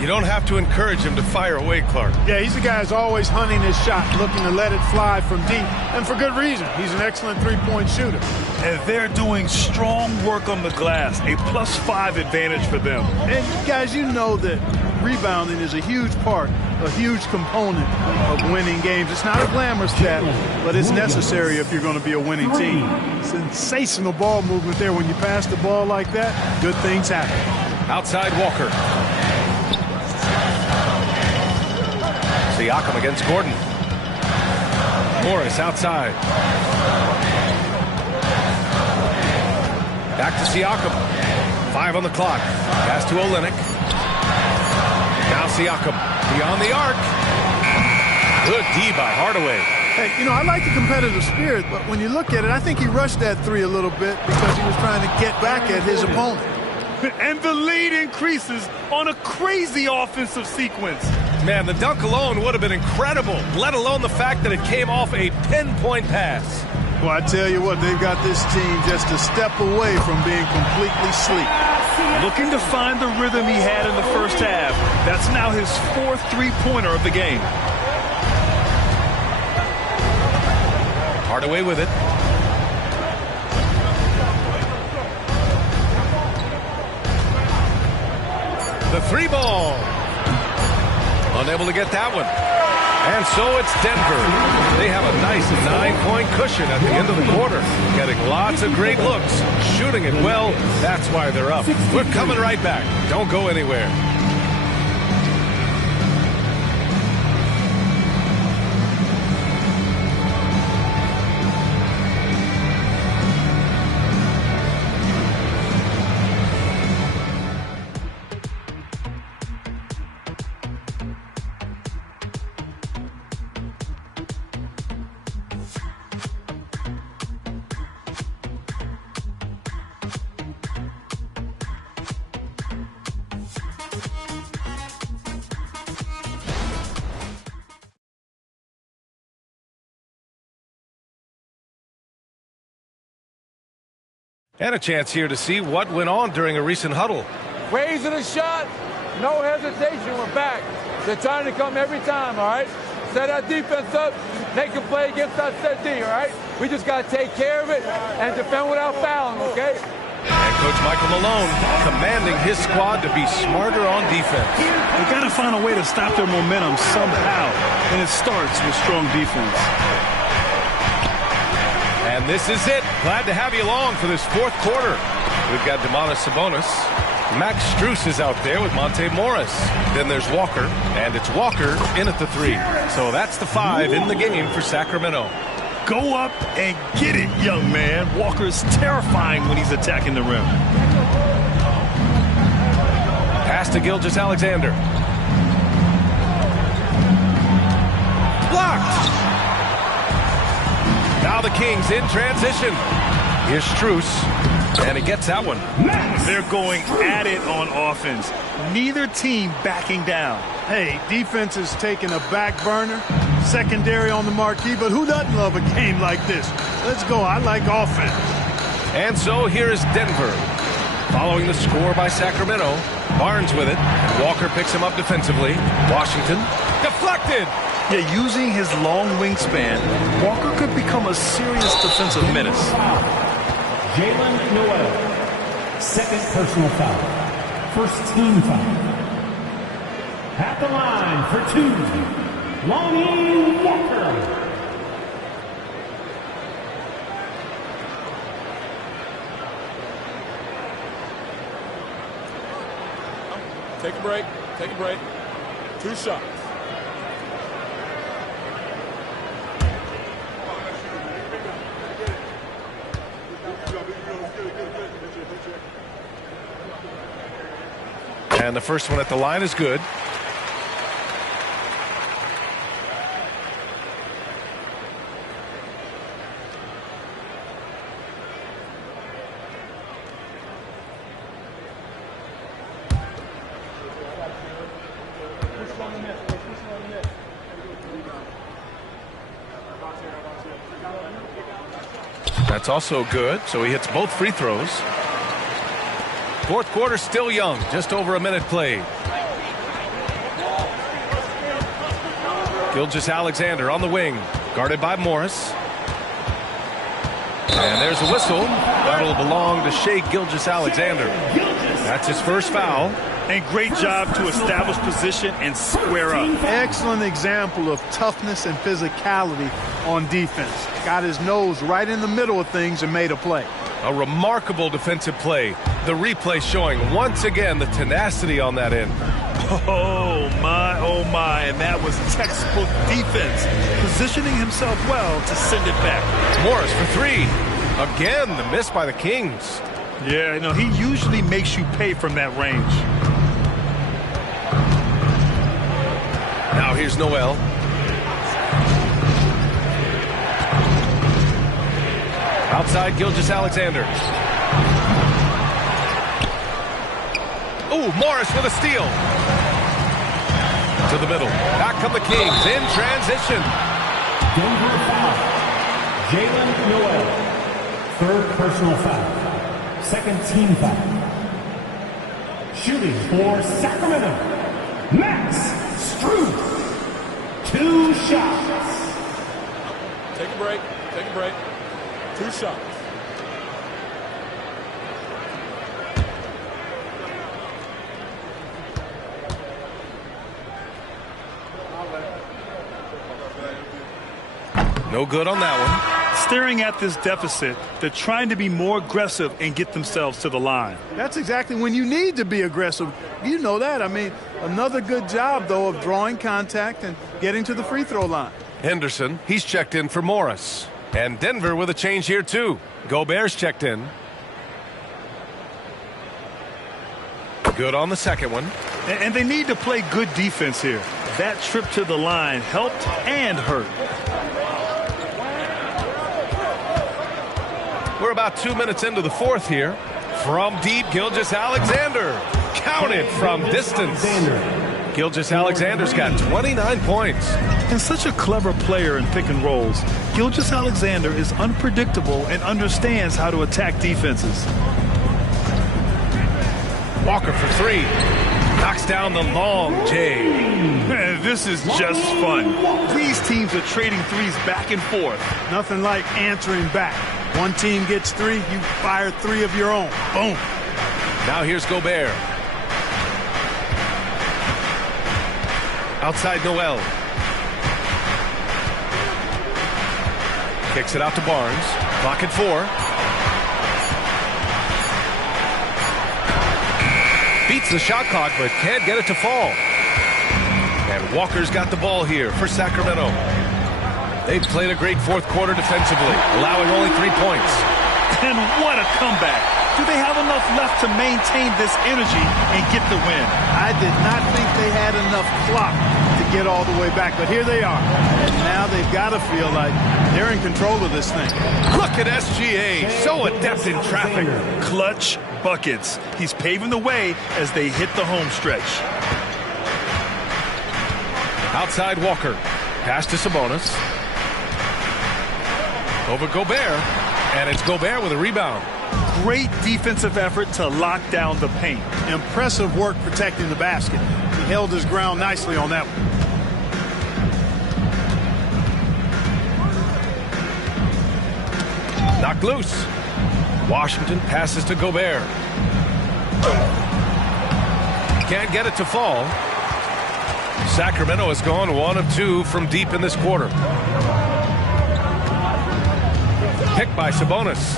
you don't have to encourage him to fire away, Clark. Yeah, he's the guy who's always hunting his shot, looking to let it fly from deep, and for good reason. He's an excellent three-point shooter. And they're doing strong work on the glass, a +5 advantage for them. And guys, you know that rebounding is a huge part, a huge component of winning games. It's not a glamorous stat, but it's necessary if you're going to be a winning team. Sensational ball movement there. When you pass the ball like that, good things happen. Outside Walker. Siakam against Gordon. Morris outside. Back to Siakam. 5 on the clock. Pass to Olynyk. Now Siakam beyond the arc. Good D by Hardaway. Hey, you know, I like the competitive spirit, but when you look at it, I think he rushed that three a little bit because he was trying to get back at his opponent. And the lead increases on a crazy offensive sequence. Man, the dunk alone would have been incredible, let alone the fact that it came off a pinpoint pass. Well, I tell you what, they've got this team just a step away from being completely sleep. Looking to find the rhythm he had in the first half. That's now his 4th three-pointer of the game. Hardaway with it. The 3 ball. Unable to get that one. And so it's Denver. They have a nice 9-point cushion at the end of the quarter. Getting lots of great looks. Shooting it well. That's why they're up. We're coming right back. Don't go anywhere. And a chance here to see what went on during a recent huddle. Raising a shot, no hesitation, we're back. They're trying to come every time, all right? Set our defense up, make a play against our set D, all right? We just got to take care of it and defend without fouling, okay? And Coach Michael Malone commanding his squad to be smarter on defense. They got to find a way to stop their momentum somehow, and it starts with strong defense. And this is it. Glad to have you along for this 4th quarter. We've got Domantas Sabonis. Max Strus is out there with Monte Morris. Then there's Walker, and it's Walker in at the 3. So that's the 5 in the game for Sacramento. Go up and get it, young man. Walker is terrifying when he's attacking the rim. Pass to Gilgeous-Alexander. Blocked. Now the Kings in transition. Here's Strus, and he gets that one. They're going at it on offense. Neither team backing down. Hey, defense is taking a back burner, secondary on the marquee, but who doesn't love a game like this? Let's go. I like offense. And so here is Denver. Following the score by Sacramento, Barnes with it. Walker picks him up defensively. Washington deflected. Yeah, using his long wingspan, Walker could become a serious defensive menace. Jalen Noel, 2nd personal foul. 1st team foul. At the line for 2, Lonnie Walker. Take a break. Take a break. 2 shots. And the first one at the line is good. That's also good, so he hits both free throws. 4th quarter still young, just over a minute played. Gilgeous-Alexander on the wing, guarded by Morris. And there's a whistle. That'll belong to Shai Gilgeous-Alexander. That's his first foul. And great job to establish position and square up. Excellent example of toughness and physicality on defense. Got his nose right in the middle of things and made a play. A remarkable defensive play. The replay showing once again the tenacity on that end. Oh, my. And that was textbook defense. Positioning himself well to send it back. Morris for three. Again, the miss by the Kings. Yeah, he usually makes you pay from that range. Now here's Noel. Outside Gilgeous-Alexander. Ooh, Morris with a steal. To the middle. Back come the Kings in transition. Denver foul. Jalen Noel. Third personal foul. Second team foul. Shooting for Sacramento. Max Strus. 2 shots. Take a break. 2 shots. No good on that one. Staring at this deficit, they're trying to be more aggressive and get themselves to the line. That's exactly when you need to be aggressive. You know that. I mean, another good job, though, of drawing contact and getting to the free throw line. Henderson, he's checked in for Morris. And Denver with a change here, too. Gobert's checked in. Good on the second one. And they need to play good defense here. That trip to the line helped and hurt. We're about 2 minutes into the fourth here. From deep, Gilgeous-Alexander. Counted from distance. Gilgeous-Alexander's got 29 points. And such a clever player in pick and rolls, Gilgeous-Alexander is unpredictable and understands how to attack defenses. Walker for three. Knocks down the long J. Man, this is just fun. These teams are trading threes back and forth. Nothing like answering back. One team gets 3, you fire 3 of your own. Boom. Now here's Gobert. Outside Noel. Kicks it out to Barnes. Clock at 4. Beats the shot clock, but can't get it to fall. And Walker's got the ball here for Sacramento. They've played a great fourth quarter defensively, allowing only 3 points. And what a comeback. Do they have enough left to maintain this energy and get the win? I did not think they had enough clock to get all the way back, but here they are. And now they've got to feel like they're in control of this thing. Look at SGA, so adept in traffic. Clutch buckets. He's paving the way as they hit the home stretch. Outside Walker. Pass to Sabonis. Over Gobert. And it's Gobert with a rebound. Great defensive effort to lock down the paint. Impressive work protecting the basket. He held his ground nicely on that one. Knocked loose. Washington passes to Gobert. Can't get it to fall. Sacramento has gone 1 of 2 from deep in this quarter. Picked by Sabonis.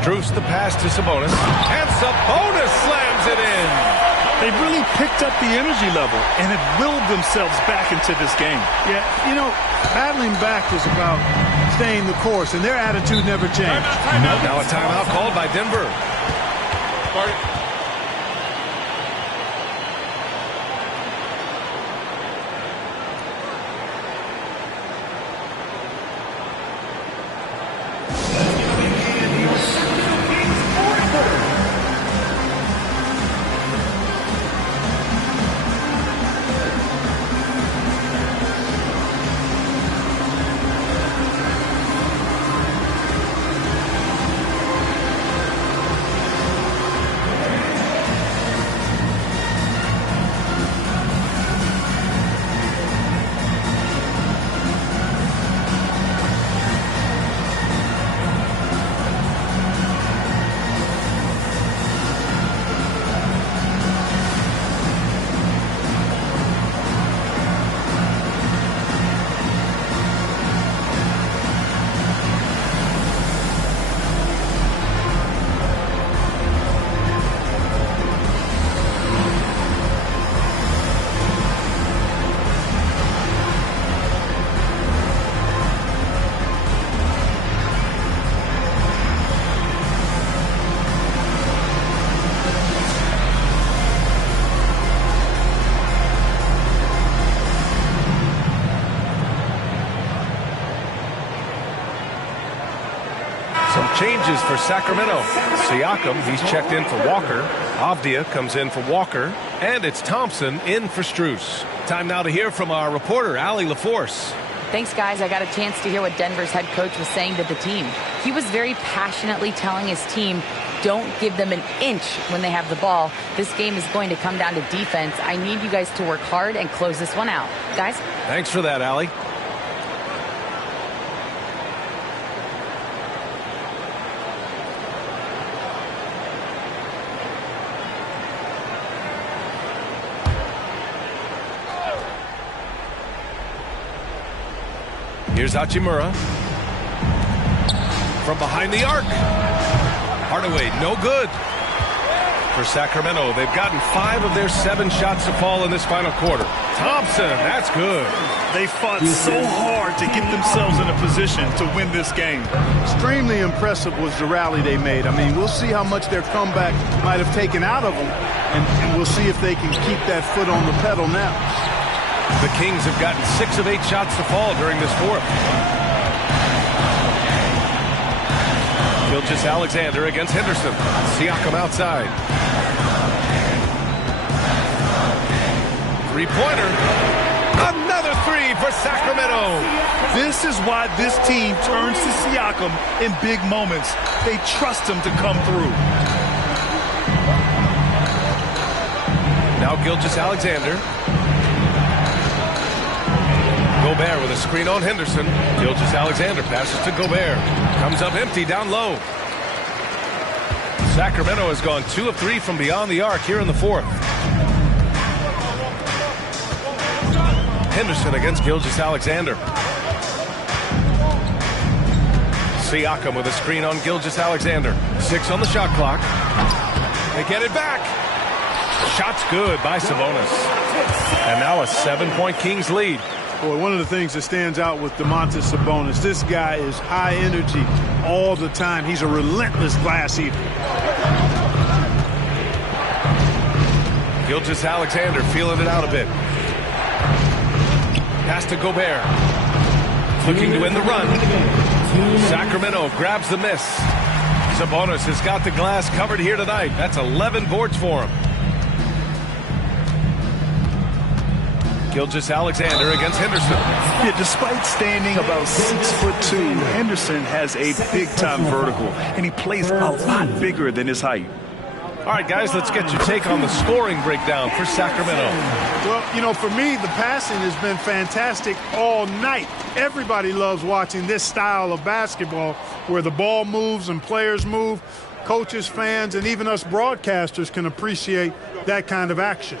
Strus the pass to Sabonis. And Sabonis slams it in. They really picked up the energy level and have willed themselves back into this game. Yeah, battling back is about staying the course, and their attitude never changed. Now a timeout called by Denver. Changes for Sacramento. Siakam, he's checked in for Walker. Avdia comes in for Walker. And it's Thompson in for Strus. Time now to hear from our reporter, Allie LaForce. Thanks, guys. I got a chance to hear what Denver's head coach was saying to the team. He was very passionately telling his team, don't give them an inch when they have the ball. This game is going to come down to defense. I need you guys to work hard and close this one out. Guys? Thanks for that, Allie. Here's Hachimura. From behind the arc. Hardaway, no good. For Sacramento, they've gotten 5 of their 7 shots to fall in this final quarter. Thompson, that's good. They fought so hard to get themselves in a position to win this game. Extremely impressive was the rally they made. I mean, we'll see how much their comeback might have taken out of them, and we'll see if they can keep that foot on the pedal now. The Kings have gotten 6 of 8 shots to fall during this fourth. Gilgeous-Alexander against Henderson. Siakam outside. Three-pointer. Another 3 for Sacramento. This is why this team turns to Siakam in big moments. They trust him to come through. Now Gilgeous-Alexander. Gobert with a screen on Henderson. Gilgeous-Alexander passes to Gobert. Comes up empty down low. Sacramento has gone 2 of 3 from beyond the arc here in the fourth. Henderson against Gilgeous-Alexander. Siakam with a screen on Gilgeous-Alexander. 6 on the shot clock. They get it back. Shot's good by Sabonis. And now a 7-point Kings lead. Boy, one of the things that stands out with Domantas Sabonis, this guy is high energy all the time. He's a relentless glass eater. Gilgeous-Alexander feeling it out a bit. Pass to Gobert. Looking to win the run. Sacramento grabs the miss. Sabonis has got the glass covered here tonight. That's 11 boards for him. Gilgeous-Alexander against Henderson. Yeah, despite standing about 6'2", Henderson has a big-time vertical, and he plays a lot bigger than his height. All right, guys, let's get your take on the scoring breakdown for Sacramento. Well, you know, for me, the passing has been fantastic all night. Everybody loves watching this style of basketball where the ball moves and players move. Coaches, fans, and even us broadcasters can appreciate that kind of action.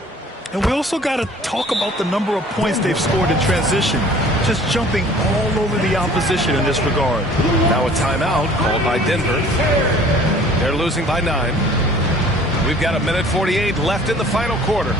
And we also got to talk about the number of points they've scored in transition, just jumping all over the opposition in this regard. Now a timeout called by Denver. They're losing by 9. We've got 1:48 left in the final quarter.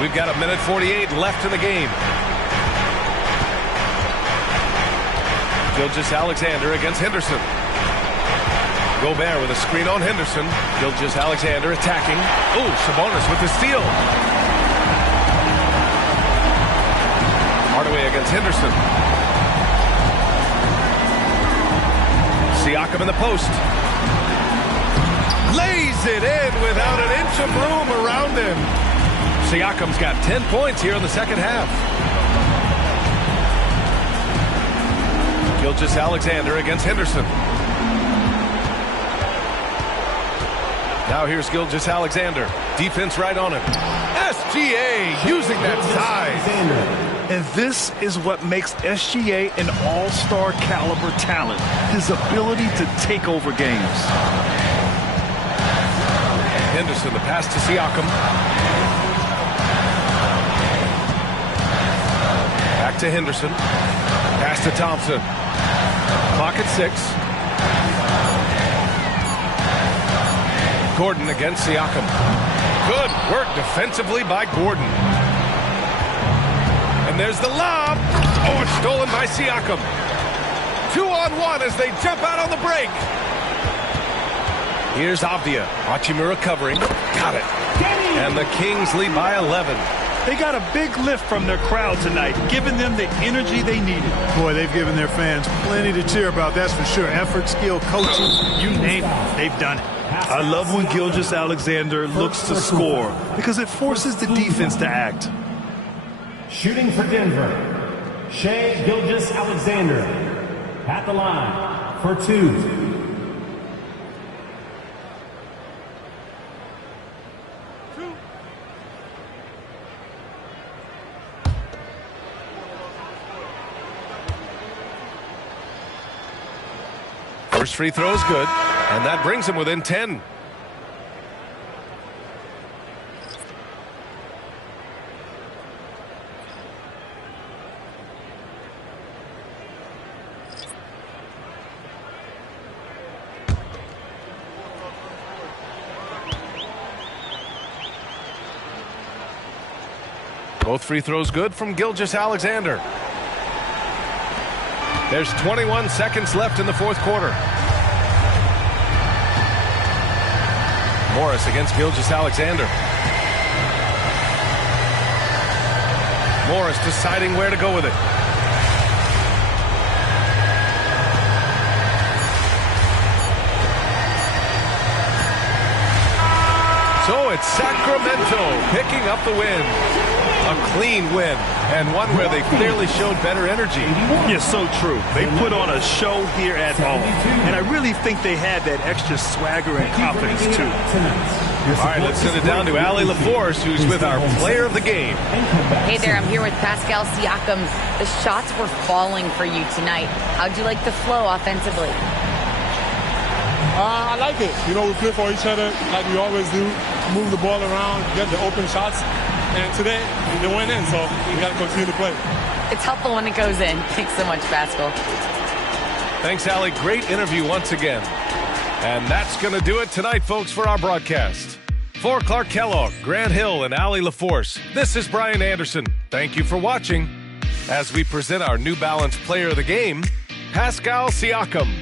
We've got 1:48 left in the game. Gilgeous-Alexander against Henderson. Gobert with a screen on Henderson. Gilgeous-Alexander attacking. Ooh, Sabonis with the steal. Hardaway against Henderson. Siakam in the post. Lays it in without an inch of room around him. Siakam's got 10 points here in the second half. Gilgeous-Alexander against Henderson. Now here's Gilgeous-Alexander. Defense right on him. SGA using that size. And this is what makes SGA an all-star caliber talent. His ability to take over games. Henderson, the pass to Siakam. Back to Henderson. Pass to Thompson. Clock at 6. Gordon against Siakam. Good work defensively by Gordon. And there's the lob. Oh, it's stolen by Siakam. 2-on-1 as they jump out on the break. Here's Avdia. Hachimura covering. Got it. And the Kings lead by 11. They got a big lift from their crowd tonight, giving them the energy they needed. Boy, they've given their fans plenty to cheer about, that's for sure. Effort, skill, coaching, you name it, they've done it. I love when Gilgeous-Alexander looks to score because it forces the defense to act. Shooting for Denver, Shai Gilgeous-Alexander at the line for 2. First free throw is good, and that brings him within 10. Both free throws good from Gilgeous-Alexander. There's 21 seconds left in the fourth quarter. Morris against Gilgeous-Alexander. Morris deciding where to go with it. So it's Sacramento picking up the win. A clean win, and one where they clearly showed better energy. Yeah, so true. They put on a show here at home, and I really think they had that extra swagger and confidence, too. All right, let's send it down to Allie LaForce, who's with our player of the game. Hey there, I'm here with Pascal Siakam. The shots were falling for you tonight. How'd you like the flow offensively? I like it. You know, we play for each other like we always do. Move the ball around, get the open shots. And today, they went in, so we got to continue to play. It's helpful when it goes in. Thanks so much, Pascal. Thanks, Allie. Great interview once again. And that's going to do it tonight, folks, for our broadcast. For Clark Kellogg, Grant Hill, and Allie LaForce, this is Brian Anderson. Thank you for watching as we present our New Balance Player of the Game, Pascal Siakam.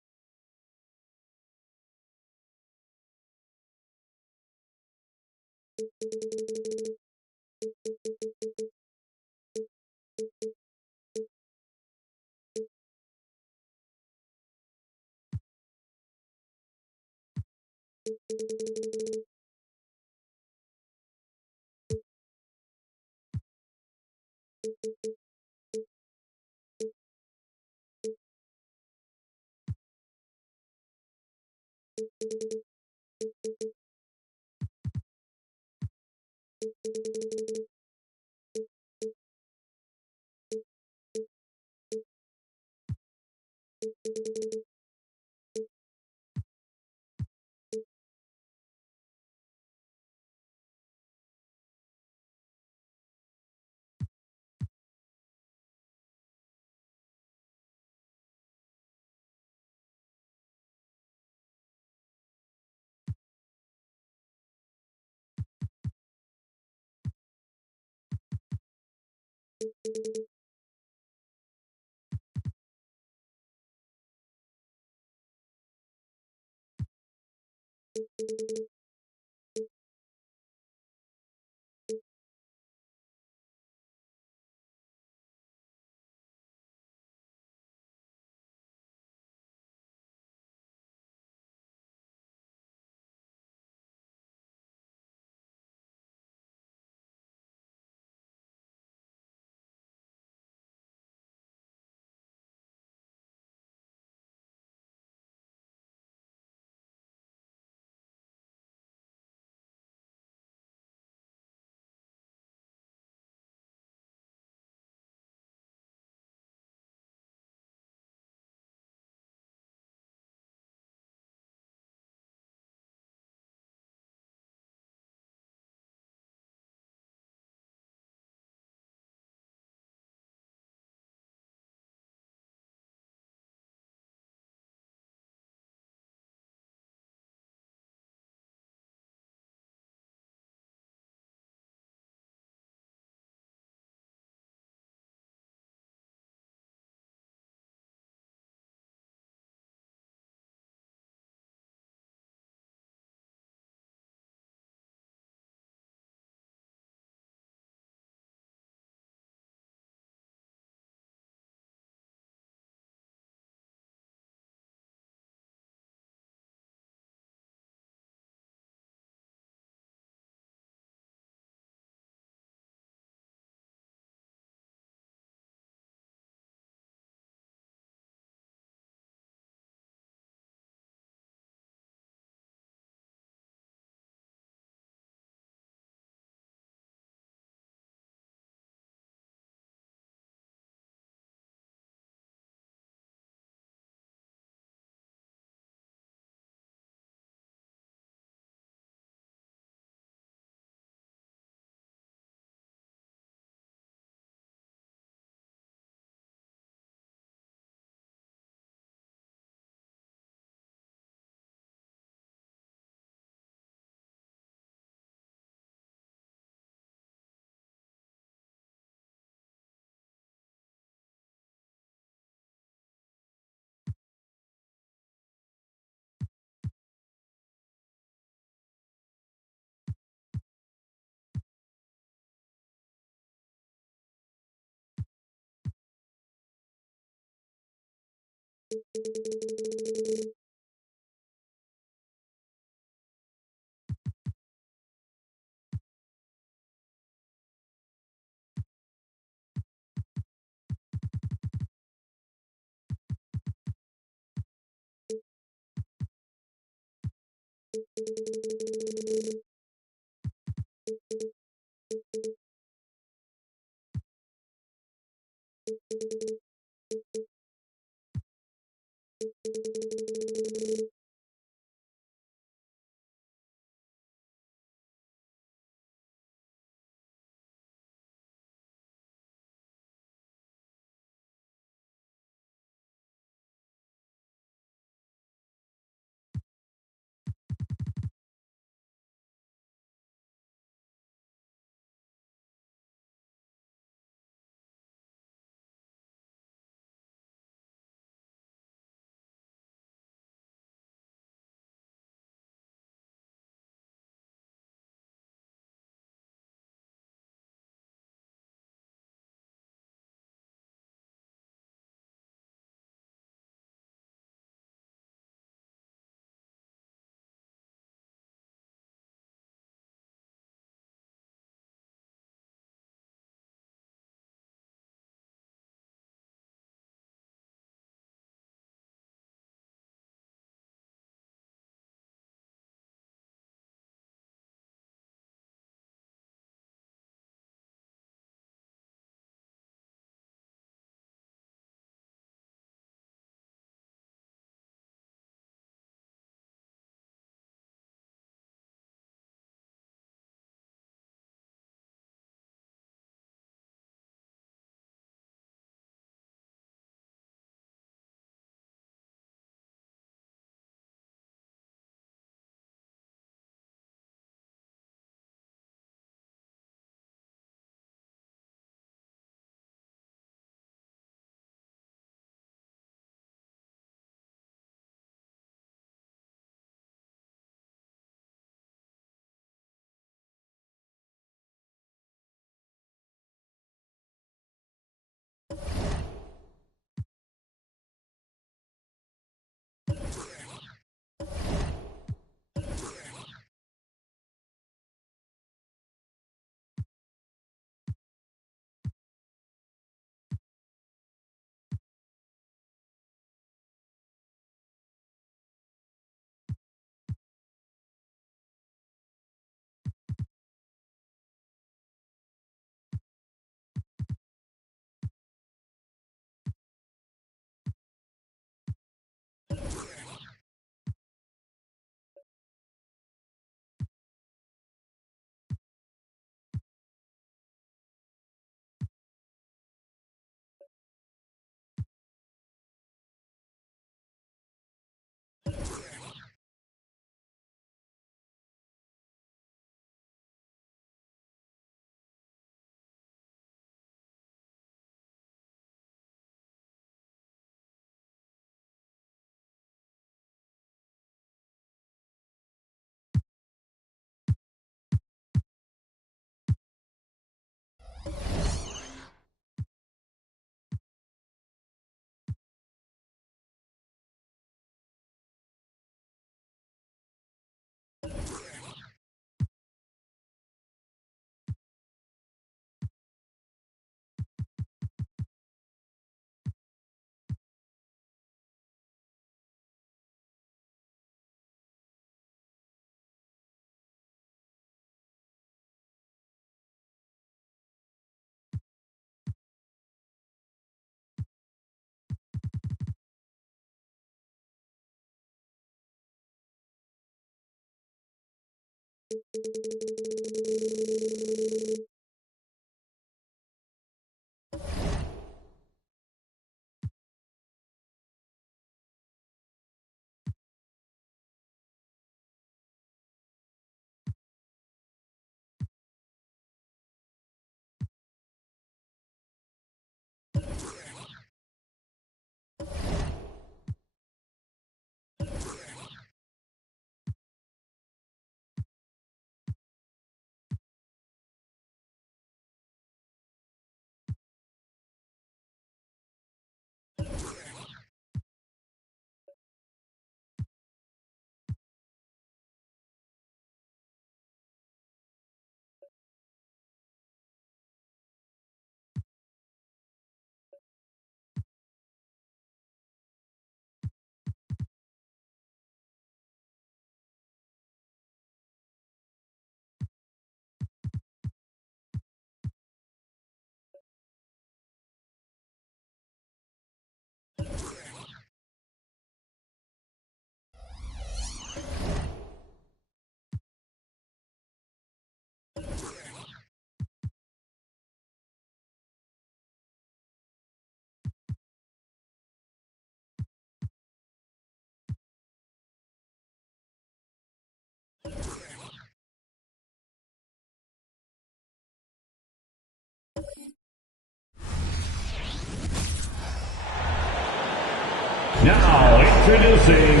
Now introducing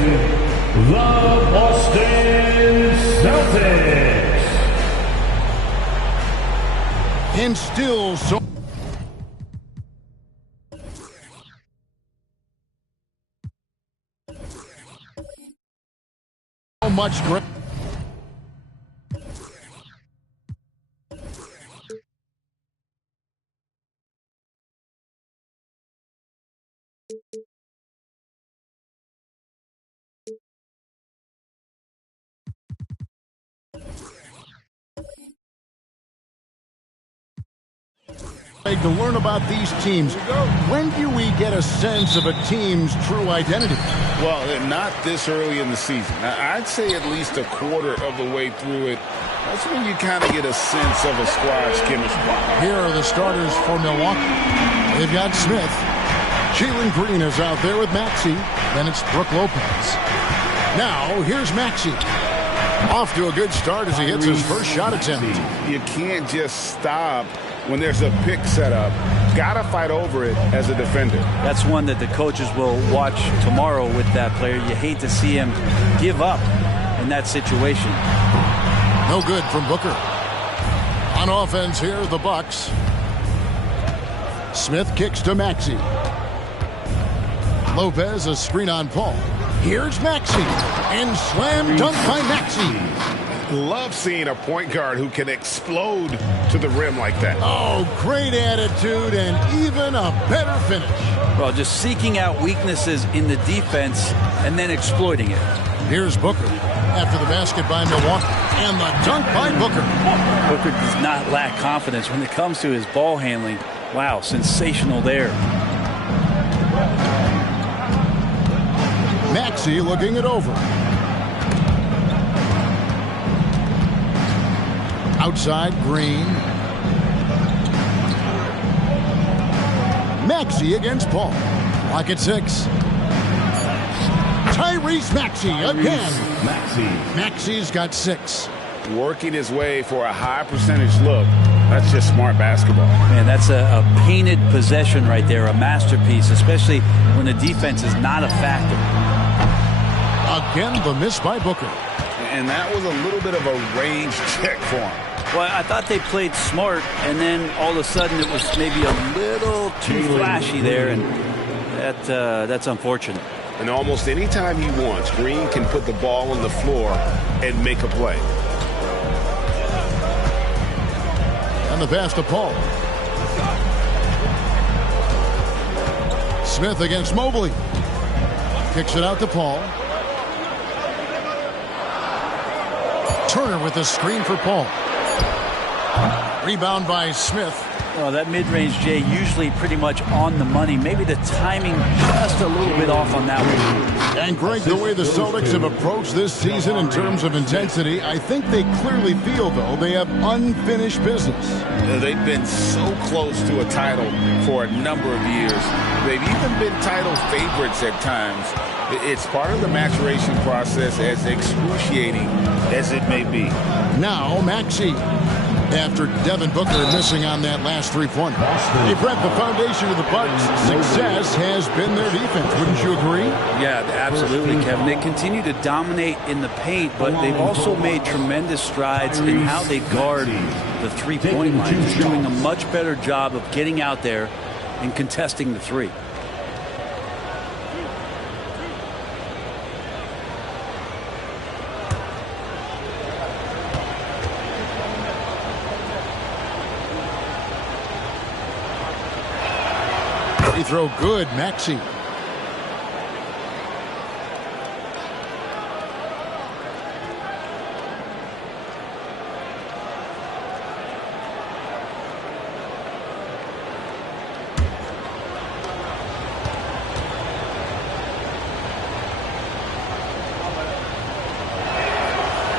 the Boston Celtics. And still so much great. To learn about these teams, when do we get a sense of a team's true identity? Well, not this early in the season. I'd say at least a quarter of the way through it. That's when you kind of get a sense of a squad's chemistry. Here are the starters for Milwaukee. They've got Smith. Jalen Green is out there with Maxey. Then it's Brook Lopez. Now, here's Maxey. Off to a good start as he hits his first shot attempt. You can't just stop when there's a pick set up. Got to fight over it as a defender. That's one that the coaches will watch tomorrow with that player. You hate to see him give up in that situation. No good from Booker. On offense here, the Bucks. Smith kicks to Maxey. Lopez, a screen on Paul. Here's Maxey. And slam dunk by Maxey. Love seeing a point guard who can explode to the rim like that. Oh, great attitude and even a better finish. Well, just seeking out weaknesses in the defense and then exploiting it. Here's Booker after the basket by Milwaukee and the dunk by Booker. Booker does not lack confidence when it comes to his ball handling. Wow, sensational there. Maxey looking it over. Outside, Green. Maxey against Paul. Lock at 6. Tyrese Maxey again. Maxey's got 6. Working his way for a high percentage look. That's just smart basketball. Man, that's a painted possession right there, a masterpiece, especially when the defense is not a factor. Again, the miss by Booker. And that was a little bit of a range check for him. Well, I thought they played smart, and then all of a sudden it was maybe a little too flashy there, and that's unfortunate. And almost any time he wants, Green can put the ball on the floor and make a play. And the pass to Paul. Smith against Mobley. Kicks it out to Paul. Turner with a screen for Paul. Rebound by Smith. Well, that mid-range, Jay, usually pretty much on the money. Maybe the timing just a little bit off on that one. And Greg, the way the Celtics have approached this season in terms of intensity, I think they clearly feel, though, they have unfinished business. They've been so close to a title for a number of years. They've even been title favorites at times. It's part of the maturation process, as excruciating as it may be. Now, Maxey, after Devin Booker missing on that last three-pointer. Hey, Brett, the foundation of the Bucks' success has been their defense. Wouldn't you agree? Yeah, absolutely, Kevin. They continue to dominate in the paint, but they've also made tremendous strides in how they guard the three-point line. They're doing a much better job of getting out there and contesting the three. Free throw good, Maxey.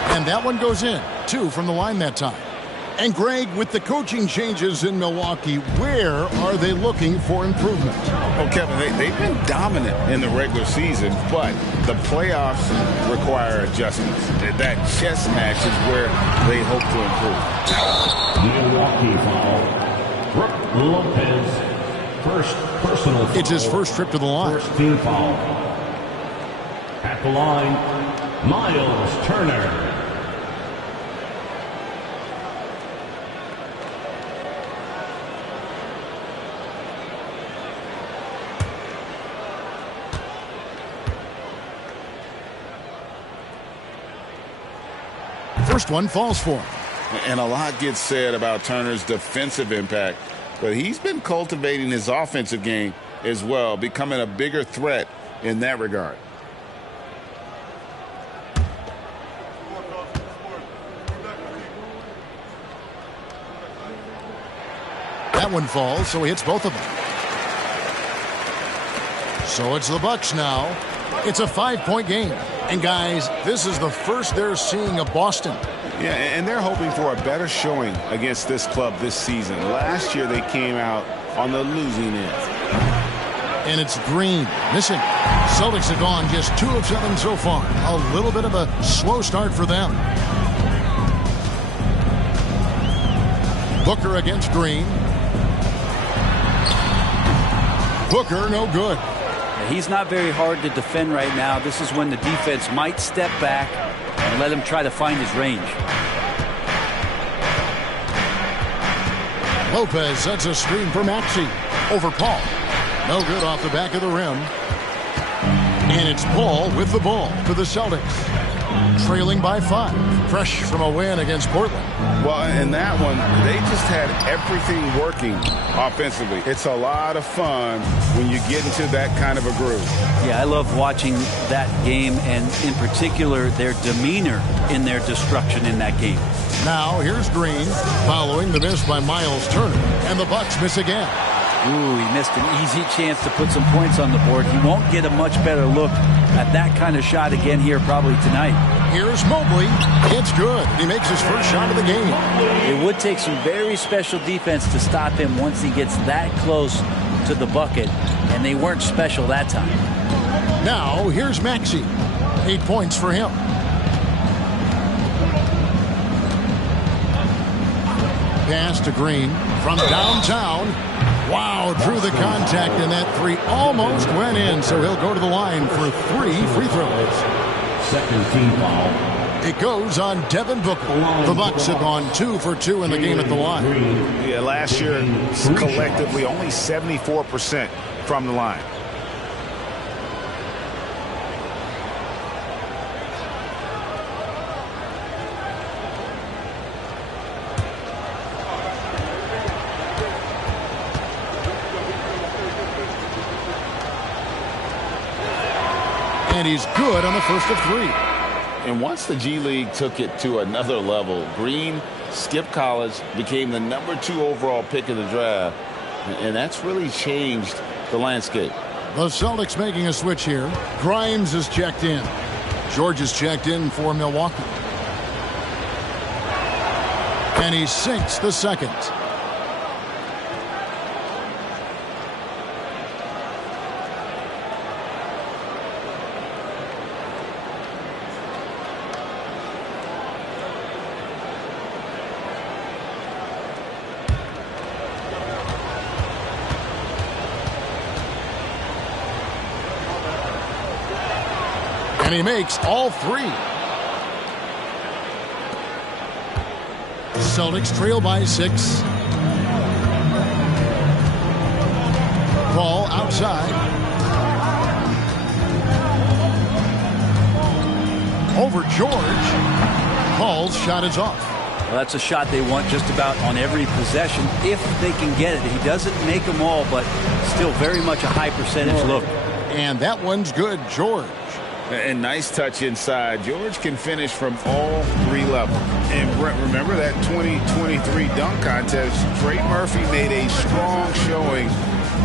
And that one goes in. 2 from the line that time. And Greg, with the coaching changes in Milwaukee, where are they looking for improvement? Well, Kevin, they've been dominant in the regular season, but the playoffs require adjustments. That chess match is where they hope to improve. Milwaukee foul. Brook Lopez, first personal foul. It's his first trip to the line. First team foul. At the line, Miles Turner. First one falls for him. And a lot gets said about Turner's defensive impact, but he's been cultivating his offensive game as well, becoming a bigger threat in that regard. That one falls, so he hits both of them. So it's the Bucks now. It's a 5-point game. And guys, this is the first they're seeing of Boston. Yeah, and they're hoping for a better showing against this club this season. Last year they came out on the losing end. And it's Green missing. Celtics have gone just 2 of 7 so far. A little bit of a slow start for them. Booker against Green. Booker, no good. He's not very hard to defend right now. This is when the defense might step back and let him try to find his range. Lopez sets a screen for Maxey. Over Paul. No good off the back of the rim. And it's Paul with the ball for the Celtics. Trailing by 5. Fresh from a win against Portland. Well, in that one, they just had everything working offensively. It's a lot of fun when you get into that kind of a groove. Yeah, I love watching that game, and in particular, their demeanor in their destruction in that game. Now, here's Green following the miss by Miles Turner, and the Bucks miss again. Ooh, he missed an easy chance to put some points on the board. He won't get a much better look at that kind of shot again here probably tonight. Here's Mobley. It's good. He makes his first shot of the game. It would take some very special defense to stop him once he gets that close to the bucket, and they weren't special that time. Now, here's Maxey. 8 points for him. Pass to Green from downtown. Wow, drew the contact, and that 3 almost went in, so he'll go to the line for 3 free throws. Second team foul. It goes on Devin Booker. The Bucks have gone 2 for 2 in the game at the line. Yeah, last year, collectively, only 74% from the line. And he's good on the first of 3. And once the G League took it to another level, Green skipped college, became the #2 overall pick in the draft, and that's really changed the landscape. The Celtics making a switch here. Grimes is checked in. George is checked in for Milwaukee. And he sinks the second. And he makes all three. Celtics trail by 6. Ball outside. Over George. Paul's shot is off. Well, that's a shot they want just about on every possession if they can get it. He doesn't make them all, but still very much a high percentage look. And that one's good, George. And nice touch inside. George can finish from all 3 levels. And remember that 2023 dunk contest, Trey Murphy made a strong showing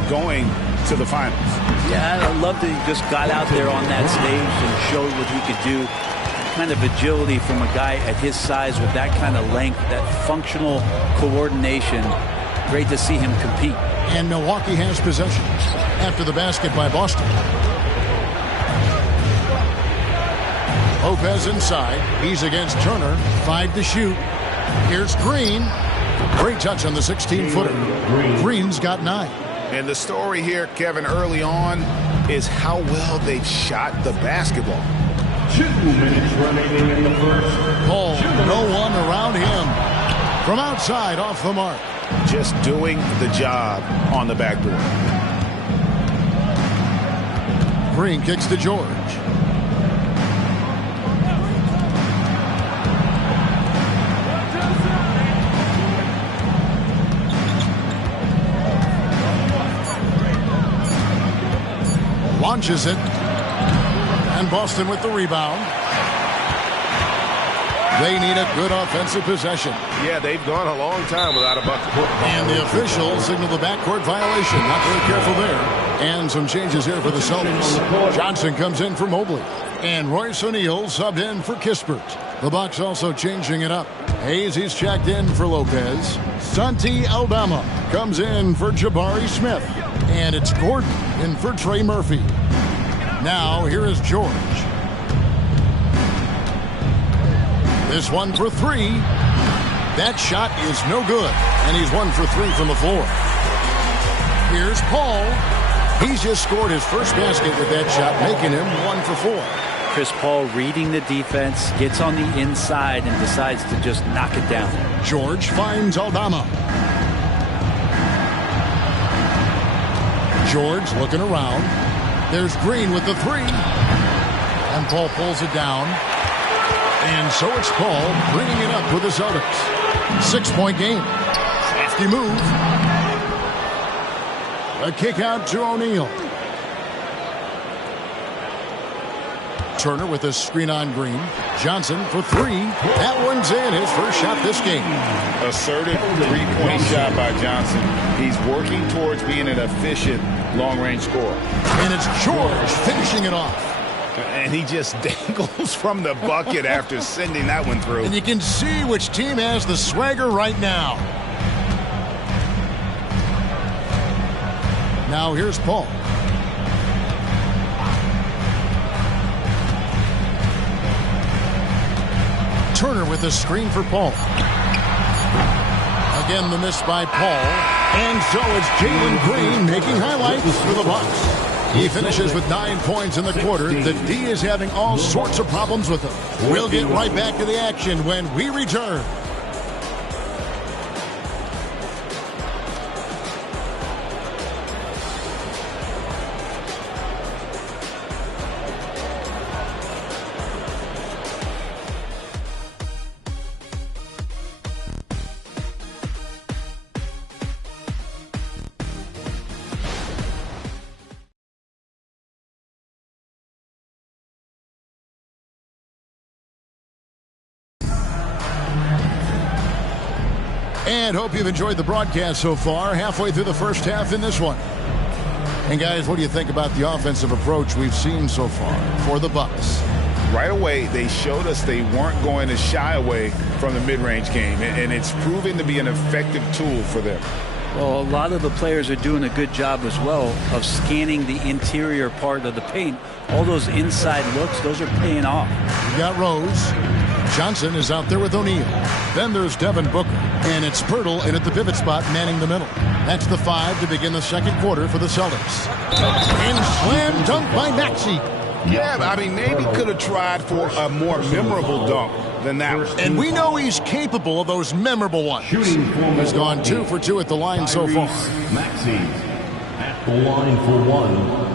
going to the finals. Yeah, I love that he just got out there on that stage and showed what he could do. That kind of agility from a guy at his size with that kind of length, that functional coordination. Great to see him compete. And Milwaukee has possession after the basket by Boston. Lopez inside. He's against Turner. 5 to shoot. Here's Green. Great touch on the 16-footer. Green's got 9. And the story here, Kevin, early on is how well they've shot the basketball. 2 minutes remaining in the first. Paul, no one around him. From outside, off the mark. Just doing the job on the backboard. Green kicks to George. Launches it. And Boston with the rebound. They need a good offensive possession. Yeah, they've gone a long time without a bucket. And the officials signal the backcourt violation. Not very careful there. And some changes here for the Celtics. Johnson comes in for Mobley. And Royce O'Neal subbed in for Kispert. The Bucks also changing it up. Hayes, he's checked in for Lopez. Santi Aldama comes in for Jabari Smith. And it's Gordon in for Trey Murphy. Now, here is George. This one for 3. That shot is no good. And he's 1 for 3 from the floor. Here's Paul. He's just scored his first basket with that shot, making him 1 for 4. Chris Paul reading the defense, gets on the inside and decides to just knock it down. George finds Aldama. George looking around. There's Green with the 3. And Paul pulls it down. And so it's Paul bringing it up with the Celtics. 6-point game. Safety move. A kick out to O'Neal. Turner with a screen on Green. Johnson for 3. That one's in. His first shot this game. Assertive 3-point shot by Johnson. He's working towards being an efficient long-range scorer. And it's George finishing it off. And he just dangles from the bucket after sending that one through. And you can see which team has the swagger right now. Now here's Paul. Turner with a screen for Paul. Again, the miss by Paul. And so it's Jalen Green making highlights for the Bucks. He finishes with 9 points in the quarter. The D is having all sorts of problems with him. We'll get right back to the action when we return. And hope you've enjoyed the broadcast so far. Halfway through the first half in this one. And guys, what do you think about the offensive approach we've seen so far for the Bucks? Right away, they showed us they weren't going to shy away from the mid-range game, and it's proven to be an effective tool for them. Well, a lot of the players are doing a good job as well of scanning the interior part of the paint. All those inside looks, those are paying off. You got Rose. Johnson is out there with O'Neal. Then there's Devin Booker. And it's Pirtle in at the pivot spot, manning the middle. That's the 5 to begin the second quarter for the Celtics. And slam dunk by Maxey. Yeah, I mean, maybe could have tried for a more memorable dunk than that. And we know he's capable of those memorable ones. He's gone 2 for 2 at the line so far. Maxey at the line for 1.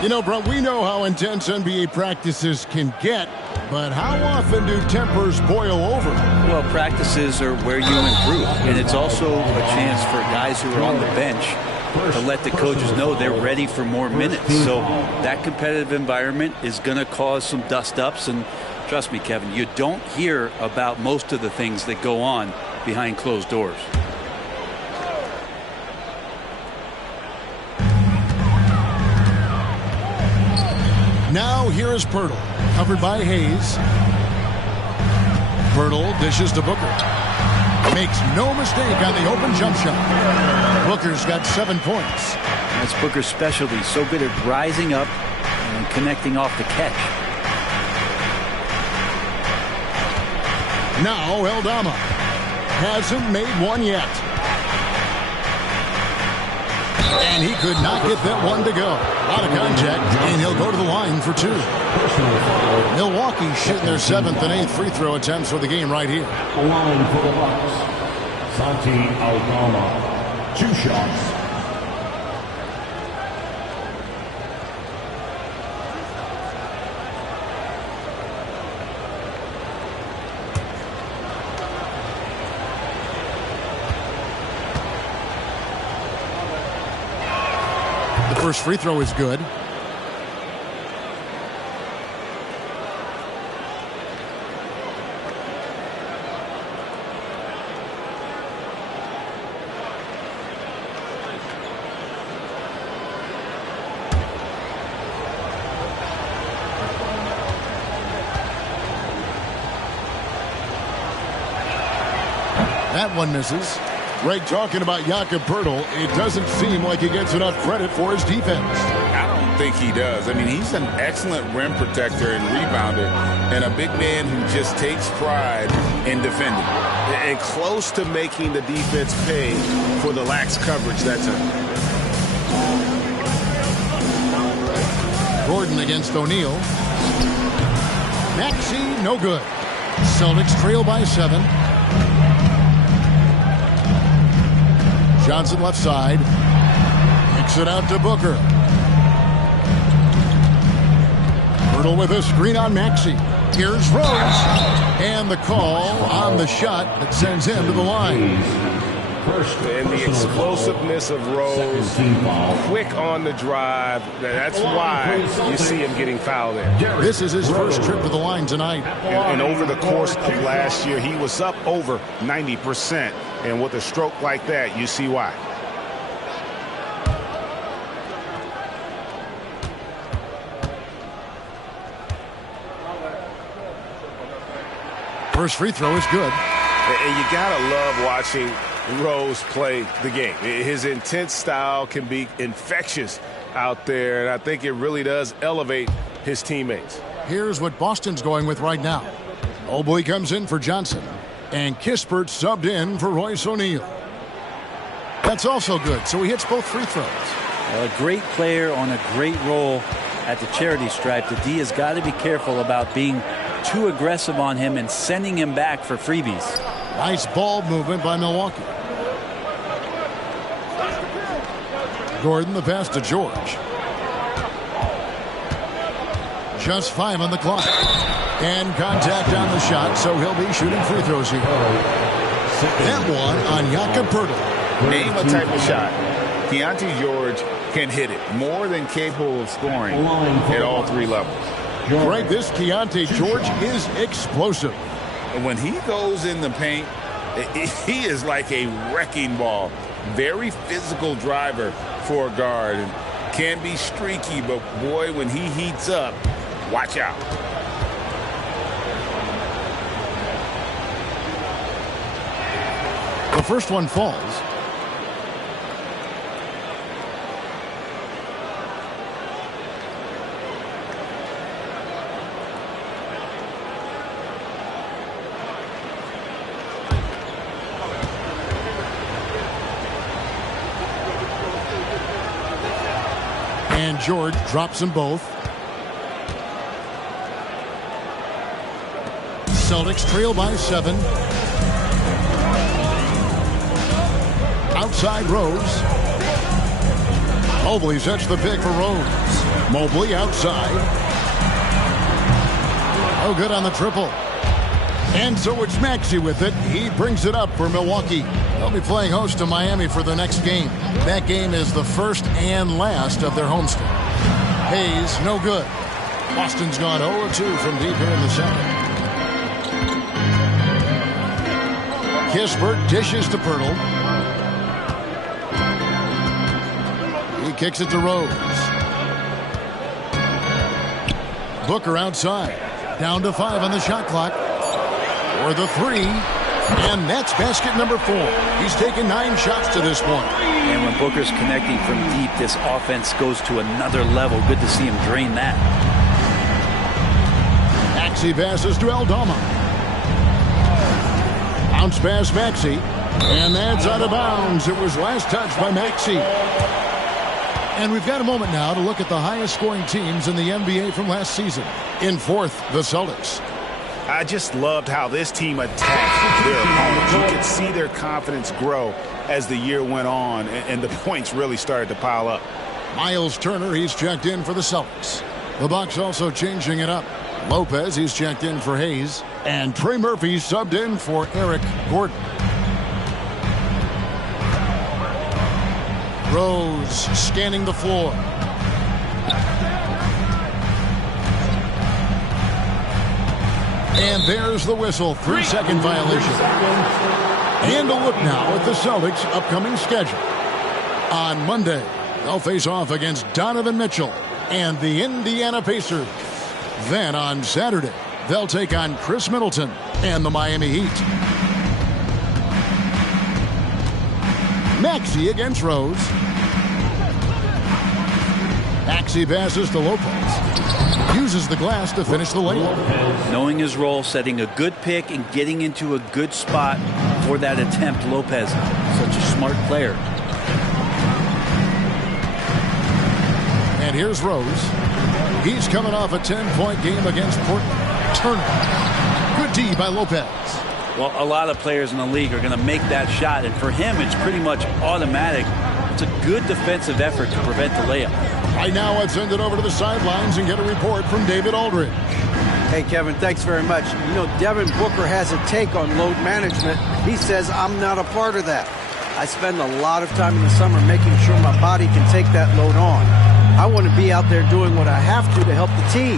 You know, Brent, we know how intense NBA practices can get, but how often do tempers boil over? Well, practices are where you improve, and it's also a chance for guys who are on the bench to let the coaches know they're ready for more minutes. So that competitive environment is going to cause some dust-ups, and trust me, Kevin, you don't hear about most of the things that go on behind closed doors. Now here is Pirtle, covered by Hayes. Pirtle dishes to Booker. Makes no mistake on the open jump shot. Booker's got 7 points. That's Booker's specialty, so good at rising up and connecting off the catch. Now Eldama hasn't made one yet. And he could not get that one to go. Out of contact, and he'll go to the line for 2. Milwaukee shooting their 7th and 8th free throw attempts for the game right here. The line for the Bucks. Santi Aldama. 2 shots. First free throw is good. That one misses. Greg talking about Jakob Pirtle. It doesn't seem like he gets enough credit for his defense. I don't think he does. I mean, he's an excellent rim protector and rebounder, and a big man who just takes pride in defending. And close to making the defense pay for the lax coverage that time. Gordon against O'Neal. Maxey, no good. Celtics trail by 7. Johnson left side. Kicks it out to Booker. Pirtle with a screen on Maxey. Here's Rose. And the call on the shot that sends him to the line. And the explosiveness of Rose, quick on the drive. That's why you see him getting fouled there. This is his first trip to the line tonight. And over the course of last year, he was up over 90%. And with a stroke like that, you see why. First free throw is good. And you gotta love watching Rose play the game. His intense style can be infectious out there, and I think it really does elevate his teammates. Here's what Boston's going with right now. Oboy comes in for Johnson, and Kispert subbed in for Royce O'Neal. That's also good, so he hits both free throws. A great player on a great role at the charity stripe. The D has got to be careful about being too aggressive on him and sending him back for freebies. Nice ball movement by Milwaukee. Gordon the pass to George. Just 5 on the clock. And contact on the shot, so he'll be shooting free throws here. That one on Jakob Poeltl. Name a type of shot Keontae George can hit it. More than capable of scoring at all three levels. Right, this Keontae George is explosive. When he goes in the paint, he is like a wrecking ball. Very physical driver for a guard. And can be streaky, but boy, when he heats up, watch out. The first one falls. And George drops them both. Celtics trail by 7. Outside Rose. Mobley sets the pick for Rose. Mobley outside. Oh, good on the triple. And so it's Maxey with it. He brings it up for Milwaukee. They'll be playing host to Miami for the next game. That game is the first and last of their homestand. Hayes, no good. Boston's gone 0-2 from deep here in the second. Kispert dishes to Poeltl. He kicks it to Rose. Booker outside. Down to 5 on the shot clock. For the 3. And that's basket number 4. He's taken 9 shots to this point. And when Booker's connecting from deep, this offense goes to another level. Good to see him drain that. Maxey passes to Aldama. Bounce pass Maxey. And that's out of bounds. It was last touched by Maxey. And we've got a moment now to look at the highest scoring teams in the NBA from last season. In 4th, the Celtics. I just loved how this team attacked their opponents. You could see their confidence grow as the year went on, and the points really started to pile up. Miles Turner, he's checked in for the Celtics. The Bucks also changing it up. Lopez, he's checked in for Hayes. And Trey Murphy subbed in for Eric Gordon. Rose scanning the floor. And there's the whistle. 3-second violation. And a look now at the Celtics' upcoming schedule. On Monday, they'll face off against Donovan Mitchell and the Indiana Pacers. Then on Saturday, they'll take on Chris Middleton and the Miami Heat. Maxey against Rose. Maxey passes to Lopez. Uses the glass to finish the layup. Knowing his role, setting a good pick, and getting into a good spot for that attempt. Lopez, such a smart player. And here's Rose. He's coming off a 10-point game against Portland. Turner. Good D by Lopez. Well, a lot of players in the league are going to make that shot, and for him, it's pretty much automatic. It's a good defensive effort to prevent the layup. Right now, let's send it over to the sidelines and get a report from David Aldridge. Hey, Kevin, thanks very much. You know, Devin Booker has a take on load management. He says, I'm not a part of that. I spend a lot of time in the summer making sure my body can take that load on. I want to be out there doing what I have to help the team.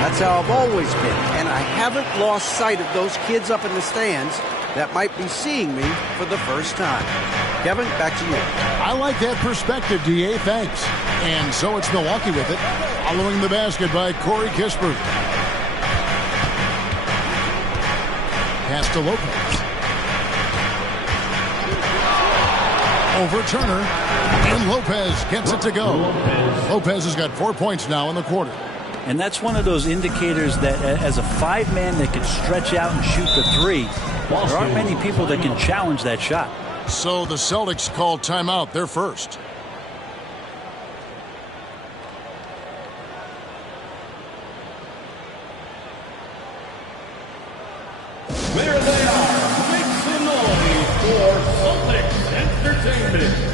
That's how I've always been. And I haven't lost sight of those kids up in the stands that might be seeing me for the first time. Kevin, back to you. I like that perspective, D.A. Thanks. And so it's Milwaukee with it. Following the basket by Corey Kispert. Pass to Lopez. Over Turner. And Lopez gets it to go. Lopez has got 4 points now in the quarter. And that's one of those indicators that as a 5-man that can stretch out and shoot the 3, there aren't many people that can challenge that shot. So the Celtics call timeout. They're first. There they are. Make some noise for Celtics Entertainment.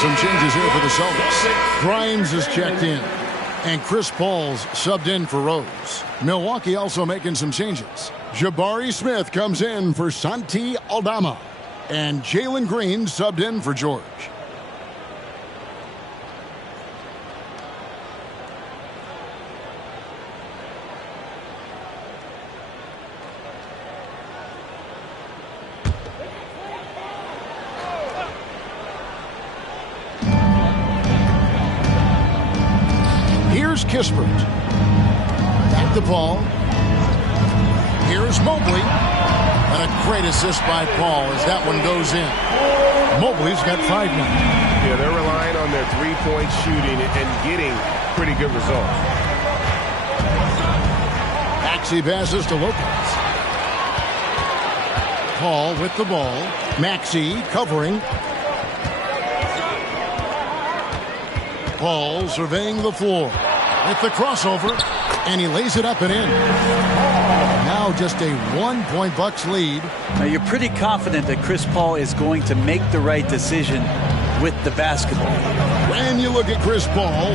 some changes here for the Celtics. Grimes is checked in, and Chris Paul's subbed in for Rose. Milwaukee also making some changes. Jabari Smith comes in for Santi Aldama, and Jalen Green subbed in for George. Here's Kispert. Back the ball. Here's Mobley. And a great assist by Paul as that one goes in. Mobley's got 5 now. Yeah, they're relying on their three-point shooting and getting pretty good results. Maxey passes to Lopez. Paul with the ball. Maxey covering. Paul surveying the floor. With the crossover, and he lays it up and in. Now just a 1-point Bucks lead. Now you're pretty confident that Chris Paul is going to make the right decision with the basketball. When you look at Chris Paul,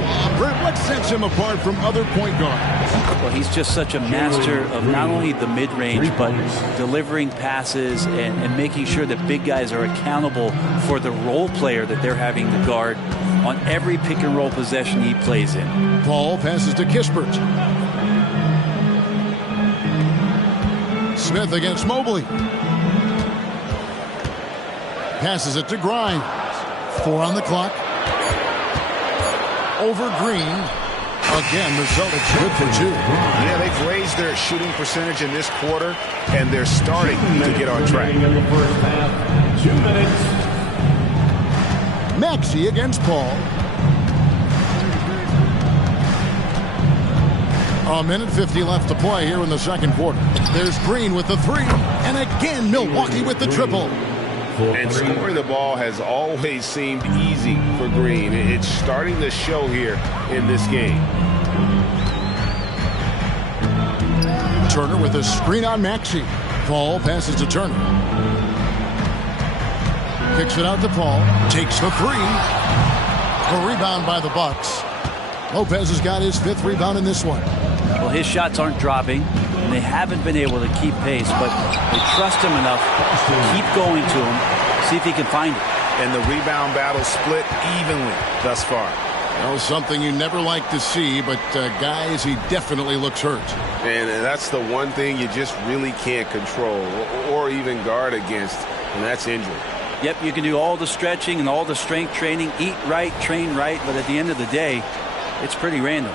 what sets him apart from other point guards? Well, he's just such a master of not only the mid-range, but delivering passes and making sure that big guys are accountable for the role player that they're having to guard on every pick-and-roll possession he plays in. Paul passes to Kispert. Smith against Mobley. Passes it to Grimes. 4 on the clock. Over Green. Again, the Celtics good for 2. Yeah, they've raised their shooting percentage in this quarter, and they're starting to get on track. 2 minutes. Maxey against Paul. A minute 50 left to play here in the second quarter. There's Green with the 3. And again, Milwaukee with the triple. And scoring the ball has always seemed easy for Green. It's starting to show here in this game. Turner with a screen on Maxey. Paul passes to Turner. Kicks it out to Paul. Takes the 3. A rebound by the Bucks. Lopez has got his 5th rebound in this one. Well, his shots aren't dropping, and they haven't been able to keep pace, but they trust him enough to keep going to him, see if he can find it. And the rebound battle split evenly thus far. That was something you never like to see, but guys, he definitely looks hurt. And that's the one thing you just really can't control or even guard against, and that's injury. Yep, you can do all the stretching and all the strength training, eat right, train right, but at the end of the day, it's pretty random.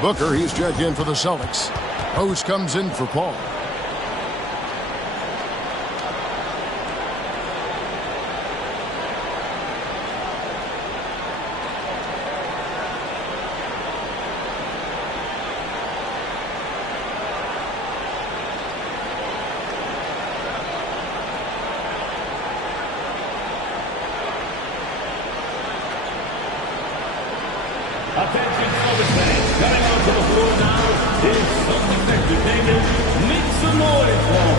Booker, he's checked in for the Celtics. Rose comes in for Paul. Attention, Celtics fans. Coming onto the floor now is Celtics entertainment. Make some noise, Paul.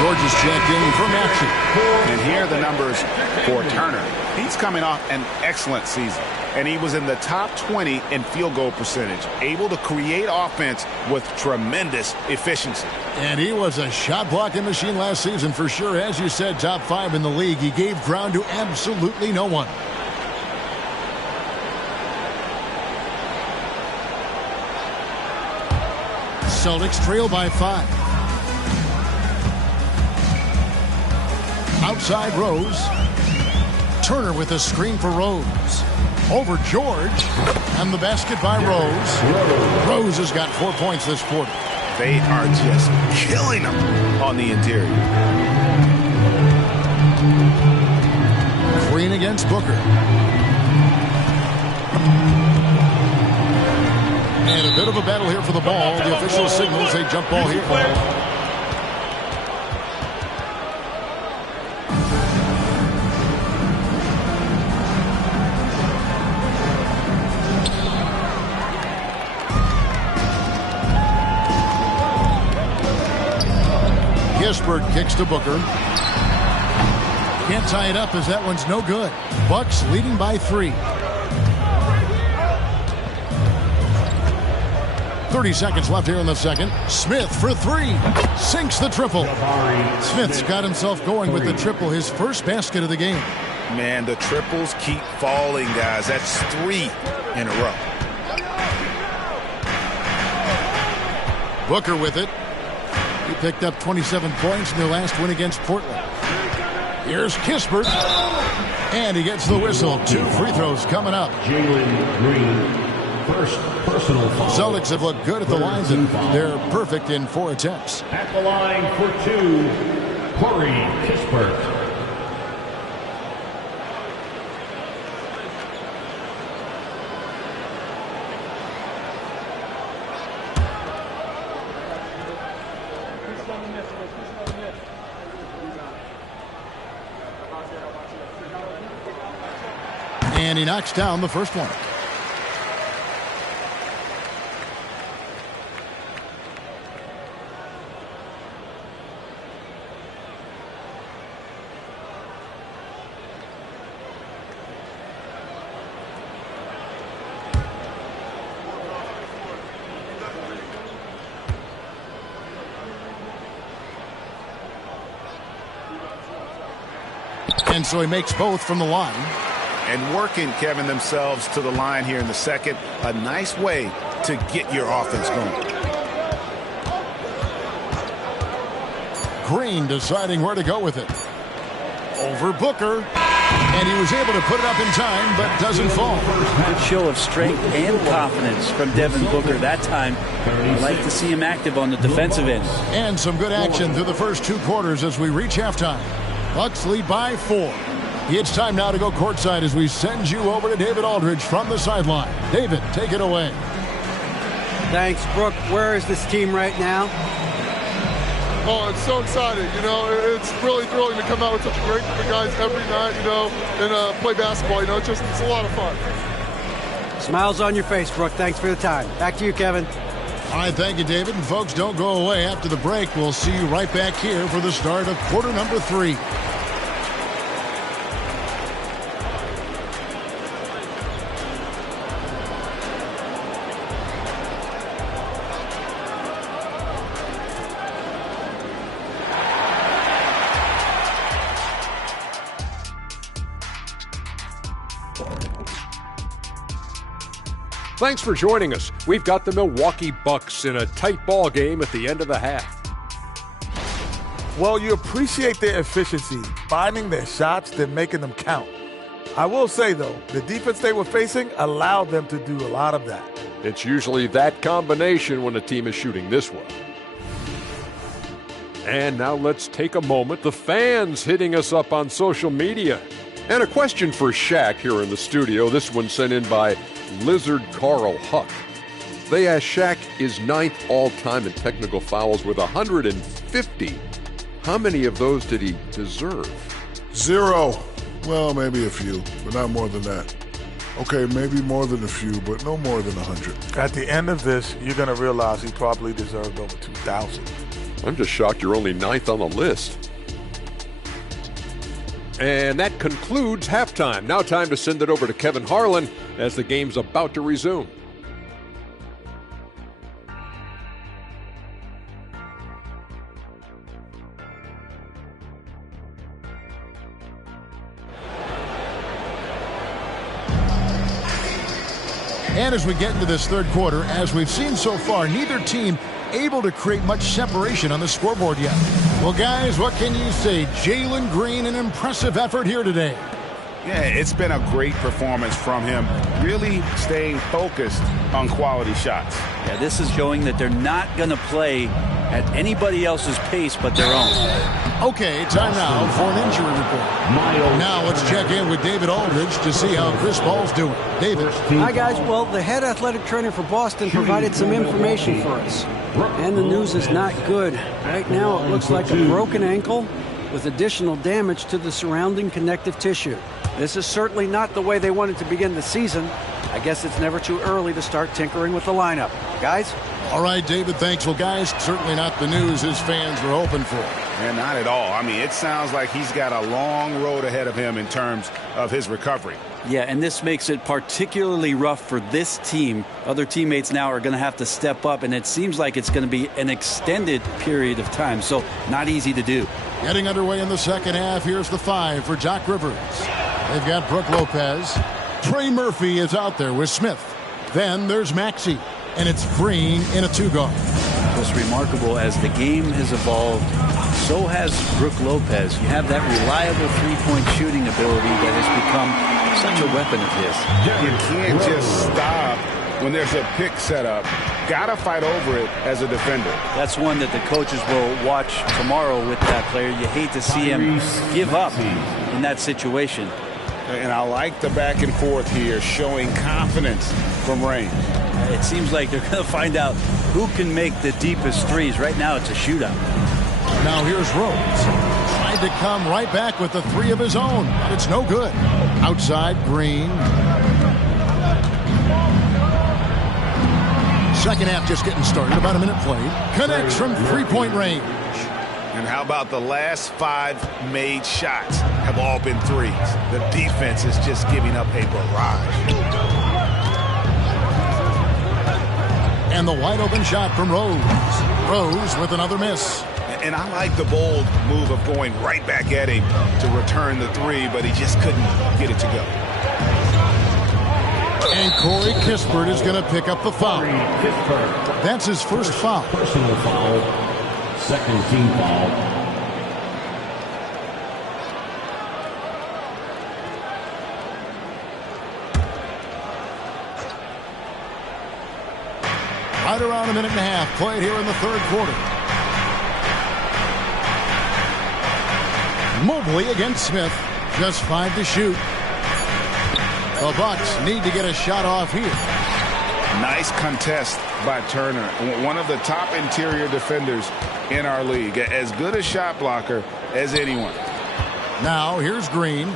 George is checked in for Maxey. And here are the numbers for Turner. He's coming off an excellent season, and he was in the top 20 in field goal percentage, able to create offense with tremendous efficiency. And he was a shot blocking machine last season for sure. As you said, top 5 in the league. He gave ground to absolutely no one. Celtics trail by 5. Outside Rose. Turner with a screen for Rose. Over George. And the basket by Rose. Rose has got 4 points this quarter. They are just killing them on the interior. Green against Booker. And a bit of a battle here for the ball. The official signals a jump ball here. Gisbert kicks to Booker. Can't tie it up as that one's no good. Bucks leading by 3. 30 seconds left here in the second. Smith for 3. Sinks the triple. Smith's got himself going with the triple, his first basket of the game. Man, the triples keep falling, guys. That's 3 in a row. Booker with it. He picked up 27 points in their last win against Portland. Here's Kispert. And he gets the whistle. 2 free throws coming up. Jalen Green. First personal foul. Celtics have looked good at the lines, and they're perfect in 4 attempts. At the line for 2, Corey Kispert. And he knocks down the first one. And so he makes both from the line. And working, Kevin, themselves to the line here in the second. A nice way to get your offense going. Green deciding where to go with it. Over Booker. And he was able to put it up in time, but doesn't fall. Good show of strength and confidence from Devin Booker that time. I'd like to see him active on the defensive end. And some good action through the first 2 quarters as we reach halftime. Bucks lead by 4. It's time now to go courtside as we send you over to David Aldridge from the sideline. David, take it away. Thanks, Brooke. Where is this team right now? Oh, it's so exciting. You know, it's really thrilling to come out with such a great group of guys every night, you know, and play basketball. You know, it's a lot of fun. Smiles on your face, Brooke. Thanks for the time. Back to you, Kevin. All right, thank you, David. And folks, don't go away. After the break, we'll see you right back here for the start of quarter number 3. Thanks for joining us. We've got the Milwaukee Bucks in a tight ball game at the end of the half. Well, you appreciate their efficiency, finding their shots, then making them count. I will say, though, the defense they were facing allowed them to do a lot of that. It's usually that combination when a team is shooting this well. And now let's take a moment. The fans hitting us up on social media. And a question for Shaq here in the studio. This one sent in by Lizard Carl Huck. They asked, Shaq is 9th all-time in technical fouls with 150. How many of those did he deserve? 0. Well, maybe a few, but not more than that. Okay, maybe more than a few, but no more than 100. At the end of this, you're going to realize he probably deserved over 2,000. I'm just shocked you're only 9th on the list. And that concludes halftime. Now time to send it over to Kevin Harlan as the game's about to resume. And as we get into this third quarter, as we've seen so far, neither team able to create much separation on the scoreboard yet. Well, guys, what can you say? Jalen Green, an impressive effort here today. Yeah, it's been a great performance from him, really staying focused on quality shots. Yeah, this is showing that they're not going to play at anybody else's pace but their own. Okay, time now for an injury report. Now let's check in with David Aldridge to see how Chris Paul's doing. David. Hi, guys. Well, the head athletic trainer for Boston provided some information for us. And the news is not good. Right now, it looks like a broken ankle with additional damage to the surrounding connective tissue. This is certainly not the way they wanted to begin the season. I guess it's never too early to start tinkering with the lineup. Guys? All right, David, thanks. Well, guys, certainly not the news his fans were hoping for. And not at all. I mean, it sounds like he's got a long road ahead of him in terms of his recovery. Yeah, and this makes it particularly rough for this team. Other teammates now are going to have to step up, and it seems like it's going to be an extended period of time, so not easy to do. Getting underway in the second half, here's the 5 for Doc Rivers. They've got Brook Lopez. Trey Murphy is out there with Smith. Then there's Maxey, and it's Green in a 2-guard. What's remarkable, as the game has evolved, so has Brook Lopez. You have that reliable three-point shooting ability that has become such a weapon of his. You can't just stop when there's a pick set up. Gotta fight over it as a defender. That's one that the coaches will watch tomorrow with that player. You hate to see him give up in that situation. And I like the back and forth here, showing confidence from range. It seems like they're going to find out who can make the deepest threes. Right now it's a shootout. Now here's Rose. Tried to come right back with the 3 of his own, but it's no good. Outside, Green. Second half just getting started. About a minute played. Connects from 3-point range. And how about the last 5 made shots have all been threes? The defense is just giving up a barrage. And the wide open shot from Rose. Rose with another miss. And I like the bold move of going right back at him to return the 3, but he just couldn't get it to go. And Corey Kispert is going to pick up the foul. That's his first foul. Personal foul. Second team foul. Right around a minute and a half played here in the third quarter. Mobley against Smith. Just 5 to shoot. The Bucks need to get a shot off here. Nice contest by Turner. One of the top interior defenders in our league. As good a shot blocker as anyone. Now here's Green.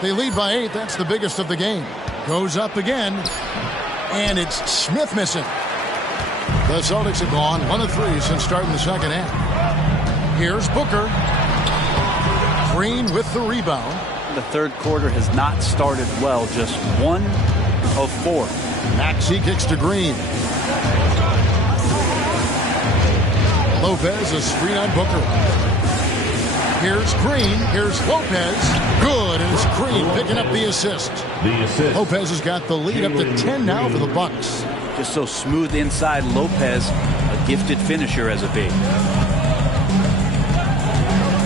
They lead by 8. That's the biggest of the game. Goes up again. And it's Smith missing. The Celtics have gone 1 of 3 since starting the second half. Here's Booker. Green with the rebound. The third quarter has not started well. Just 1 of 4. Maxey kicks to Green. Lopez, a screen on Booker. Here's Green. Here's Lopez. Good, and it's Green picking up the assist. Lopez has got the lead up to 10 now for the Bucks. Just so smooth inside. Lopez, a gifted finisher as a big.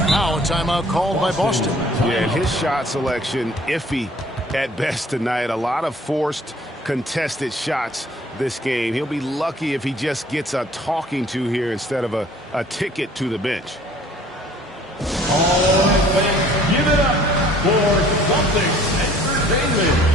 Now a timeout called by Boston. Yeah, and his shot selection iffy at best tonight. A lot of forced, contested shots this game. He'll be lucky if he just gets a talking to here instead of a ticket to the bench. All right, fans, give it up for Celtics Entertainment.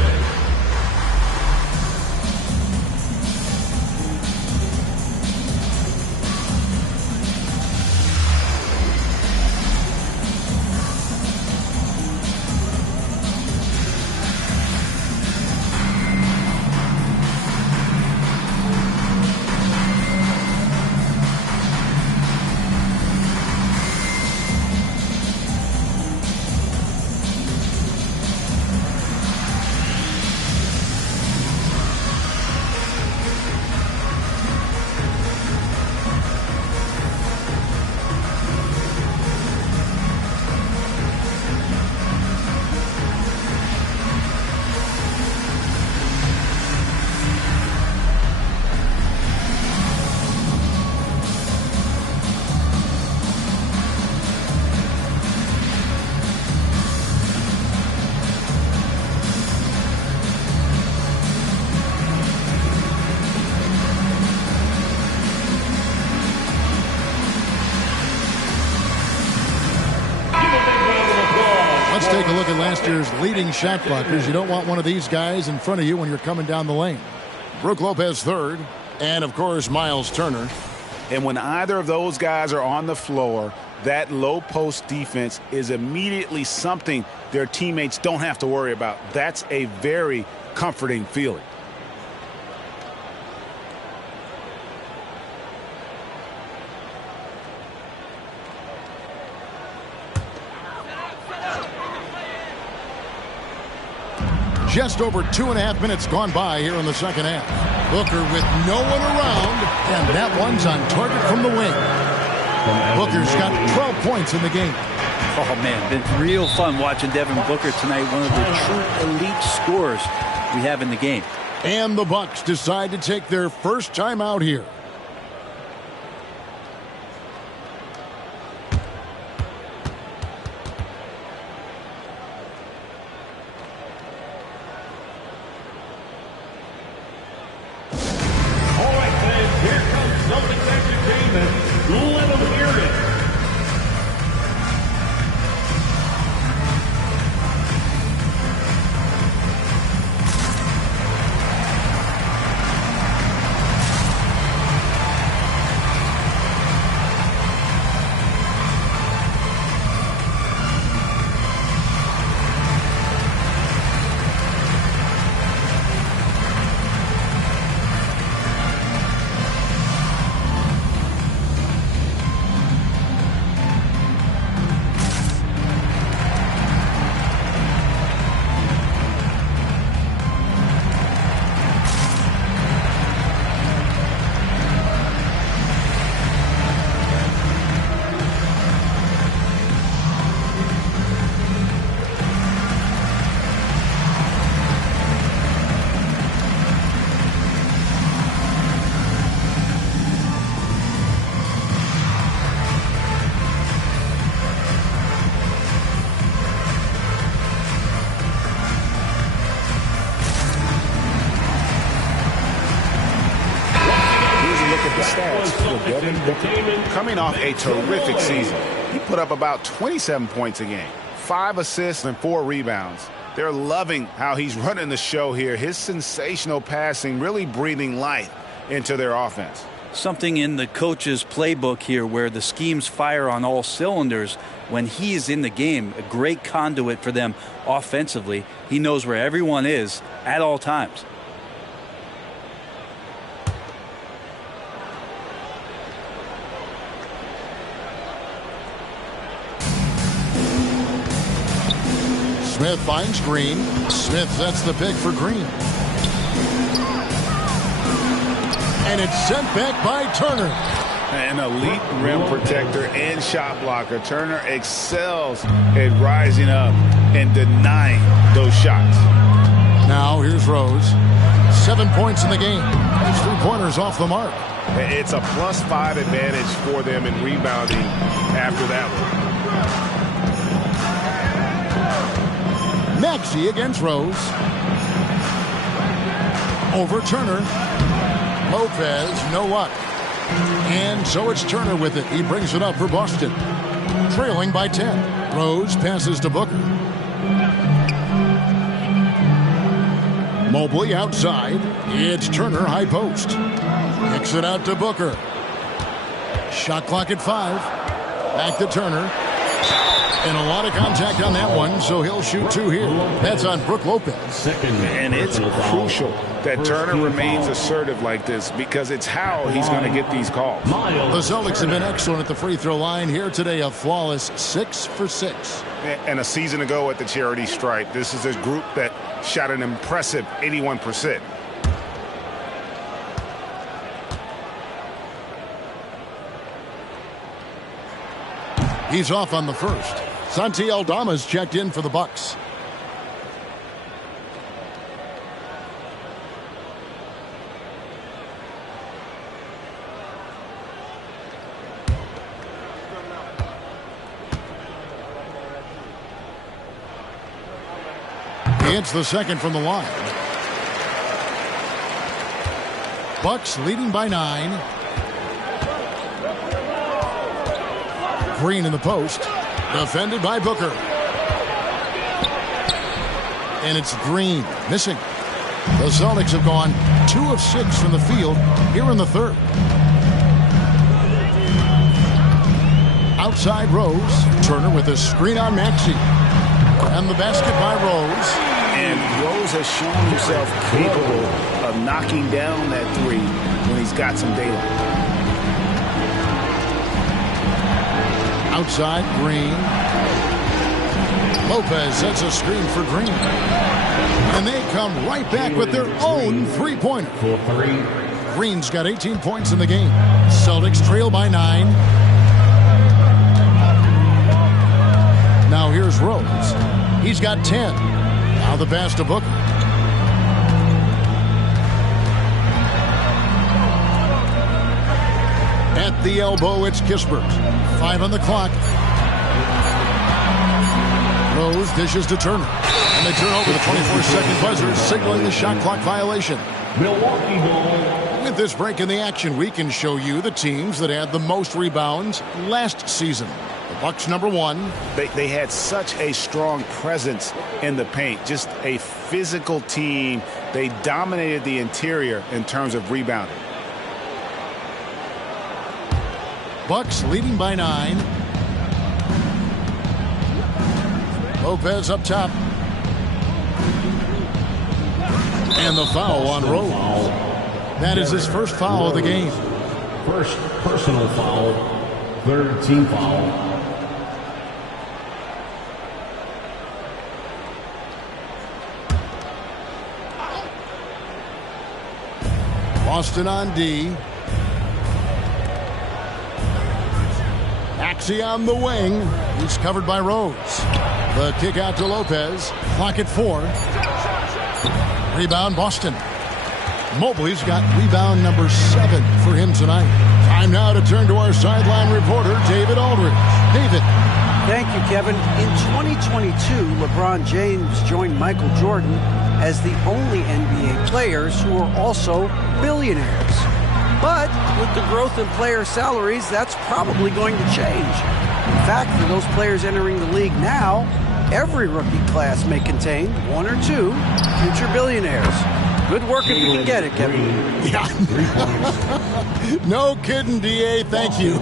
take a look at last year's leading shot blockers. You don't want one of these guys in front of you when you're coming down the lane. Brook Lopez third, and of course Miles Turner. And when either of those guys are on the floor, that low post defense is immediately something their teammates don't have to worry about. That's a very comforting feeling. Just over 2.5 minutes gone by here in the second half. Booker with no one around, and that one's on target from the wing. Booker's got 12 points in the game. Oh, man, been real fun watching Devin Booker tonight. One of the true elite scorers we have in the game. And the Bucks decide to take their first time out here. Coming off a terrific season, he put up about 27 points a game, 5 assists and 4 rebounds. They're loving how he's running the show here. His sensational passing really breathing life into their offense. Something in the coach's playbook here where the schemes fire on all cylinders. When he is in the game, a great conduit for them offensively. He knows where everyone is at all times. Smith finds Green. Smith sets the pick for Green. And it's sent back by Turner. An elite rim protector and shot blocker. Turner excels at rising up and denying those shots. Now here's Rose. 7 points in the game. His 3-pointers off the mark. It's a +5 advantage for them in rebounding after that one. Maxey against Rose. Over Turner. Lopez, no luck. And so it's Turner with it. He brings it up for Boston. Trailing by 10. Rose passes to Booker. Mobley outside. It's Turner high post. Kicks it out to Booker. Shot clock at 5. Back to Turner. And a lot of contact on that one, so he'll shoot 2 here. That's on Brook Lopez. And it's crucial that Turner remains assertive like this because it's how he's going to get these calls. The Celtics have been excellent at the free throw line here today, a flawless 6 for 6. And a season ago at the charity stripe, this is a group that shot an impressive 81%. He's off on the first. Santi Aldama's checked in for the Bucks. He hits the second from the line. Bucks leading by 9. Green in the post. Defended by Booker. And it's Green, missing. The Celtics have gone 2 of 6 from the field here in the third. Outside Rose. Turner with a screen on Maxey. And the basket by Rose. And Rose has shown himself capable of knocking down that three when he's got some daylight. Outside Green. Lopez sets a screen for Green. And they come right back with their own three-pointer. Green's got 18 points in the game. Celtics trail by 9. Now here's Rose. He's got 10. Now the pass to Booker. At the elbow, it's Kispert. 5 on the clock. Rose dishes to Turner. And they turn over the 24-second buzzer, signaling the shot clock violation. Milwaukee ball. With this break in the action, we can show you the teams that had the most rebounds last season. The Bucks number 1. They had such a strong presence in the paint. Just a physical team. They dominated the interior in terms of rebounding. Bucks leading by 9. Lopez up top. And the foul on Rose. That is his first foul of the game. First personal foul. Third team foul. Boston on D. Maxey on the wing. He's covered by Rose. The kick out to Lopez. Clock at 4. Rebound Boston. Mobley's got rebound number 7 for him tonight. Time now to turn to our sideline reporter, David Aldridge. David. Thank you, Kevin. In 2022, LeBron James joined Michael Jordan as the only NBA players who are also billionaires. But with the growth in player salaries, that's probably going to change. In fact, for those players entering the league now, every rookie class may contain 1 or 2 future billionaires. Good work if you can get it, Kevin. Yeah. No kidding, DA. Thank you.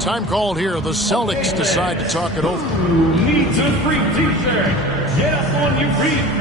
Time called here. The Celtics decide to talk it over. Who needs a free t-shirt? Get up on your feet.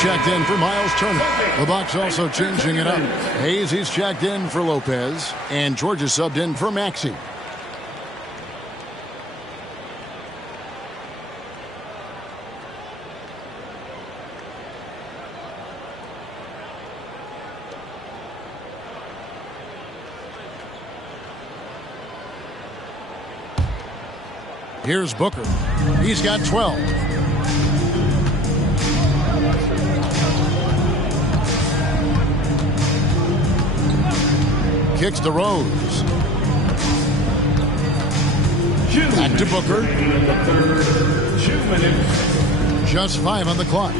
Checked in for Miles Turner. The Bucks also changing it up. Hayes, he's checked in for Lopez. And George is subbed in for Maxey. Here's Booker. He's got 12. Kicks to Rose. Back to Booker. 2 minutes. Just 5 on the clock.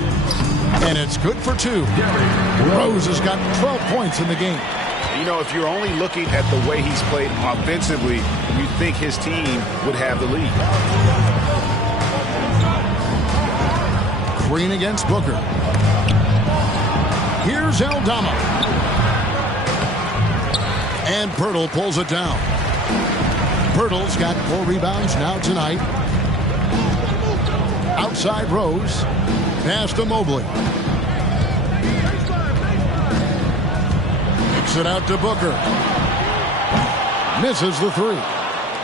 And it's good for 2. Rose has got 12 points in the game. You know, if you're only looking at the way he's played offensively, you'd think his team would have the lead. Green against Booker. Here's Aldama. And Pirtle pulls it down. Pirtle's got 4 rebounds now tonight. Outside Rose. Pass to Mobley. Kicks it out to Booker. Misses the 3.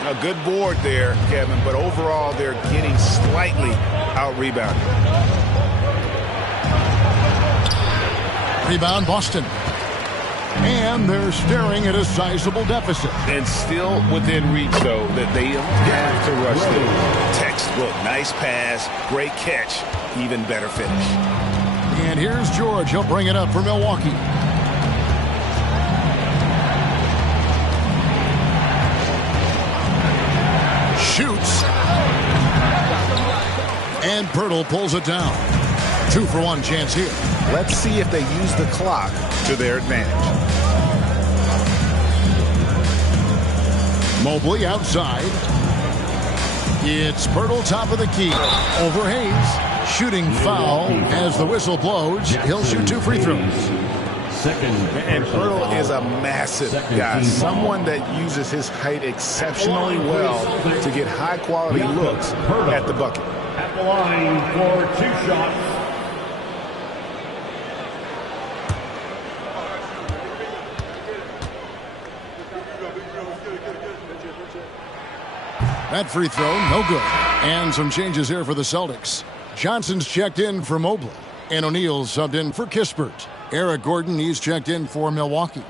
A good board there, Kevin, but overall they're getting slightly out-rebounded. Rebound Boston. And they're staring at a sizable deficit. And still within reach, though, that they don't have to rush them. Textbook, nice pass, great catch, even better finish. And here's George. He'll bring it up for Milwaukee. Shoots. And Pirtle pulls it down. 2-for-1 chance here. Let's see if they use the clock to their advantage. Mobley outside. It's Pirtle top of the key. Over Hayes. Shooting foul as the whistle blows. He'll shoot 2 free throws. And Pirtle is a massive guy. Someone that uses his height exceptionally well to get high-quality looks at the bucket. At the line for 2 shots. That free throw, no good. And some changes here for the Celtics. Johnson's checked in for Mobley. And O'Neal's subbed in for Kispert. Eric Gordon, he's checked in for Milwaukee.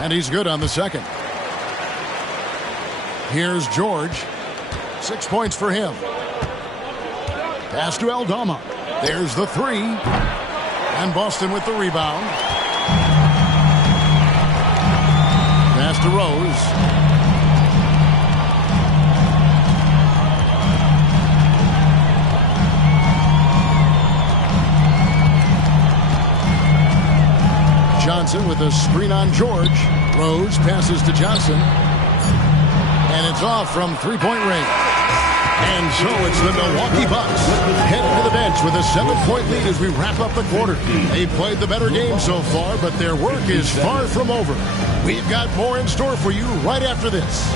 And he's good on the second. Here's George. 6 points for him. Pass to Aldama. There's the 3. And Boston with the rebound. Pass to Rose. Johnson with a screen on George. Rose passes to Johnson. And it's off from 3-point range. And so it's the Milwaukee Bucks heading to the bench with a 7-point lead as we wrap up the quarter. They've played the better game so far, but their work is far from over. We've got more in store for you right after this.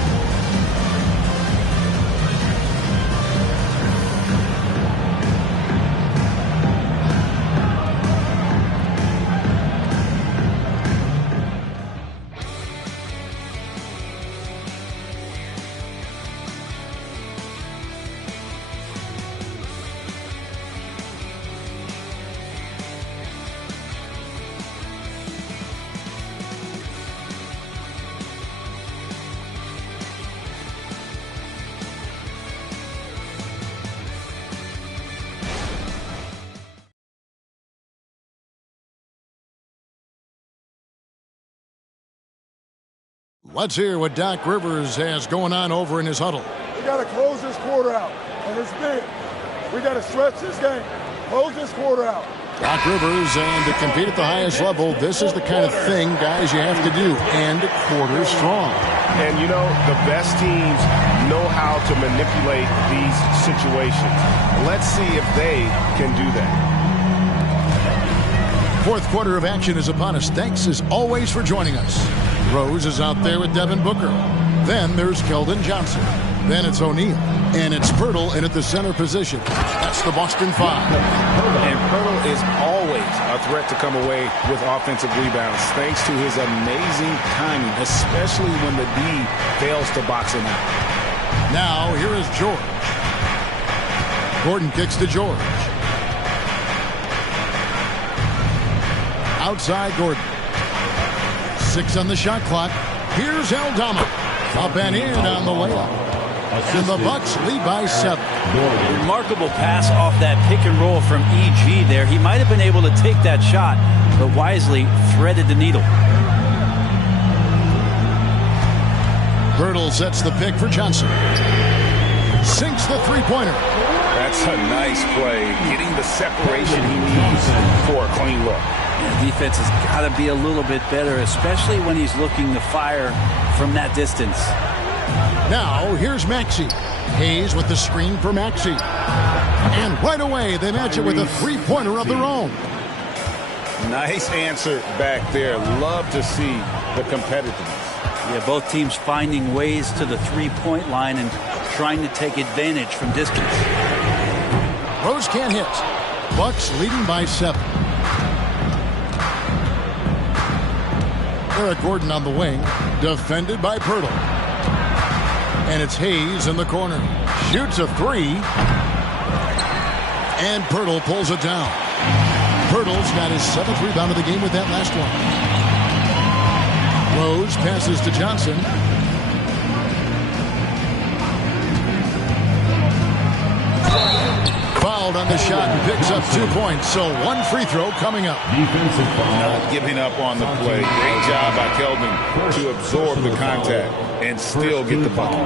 Let's hear what Doc Rivers has going on over in his huddle. We got to close this quarter out, and it's big. We got to stretch this game. Close this quarter out. Doc Rivers, and to compete at the highest level, this is the kind of thing, guys, you have to do. End quarter strong. And, you know, the best teams know how to manipulate these situations. Let's see if they can do that. Fourth quarter of action is upon us. Thanks, as always, for joining us. Rose is out there with Devin Booker. Then there's Keldon Johnson. Then it's O'Neal. And it's Pirtle in at the center position. That's the Boston 5. And Pirtle is always a threat to come away with offensive rebounds thanks to his amazing timing, especially when the D fails to box him out. Now, here is George. Gordon kicks to George. Outside Gordon. 6 on the shot clock. Here's Aldama. Up and in on the layup. And the Bucks lead by 7. Remarkable pass off that pick and roll from EG there. He might have been able to take that shot, but wisely threaded the needle. Pirtle Purtle sets the pick for Johnson. Sinks the three-pointer. That's a nice play, getting the separation he needs for a clean look. Yeah, defense has got to be a little bit better, especially when he's looking to fire from that distance. Now, here's Maxey. Hayes with the screen for Maxey. And right away, they match it with a three-pointer of their own. Nice answer back there. Love to see the competitiveness. Yeah, both teams finding ways to the three-point line and trying to take advantage from distance. Rose can't hit. Bucks leading by 7. Eric Gordon on the wing, defended by Purtle. And it's Hayes in the corner. Shoots a 3. And Purtle pulls it down. Purtle's got his 7th rebound of the game with that last one. Rose passes to Johnson. Fouled on the shot and picks up 2 points. So 1 free throw coming up. Not giving up on the play. Great job by Keldon to absorb the contact and still get the bucket.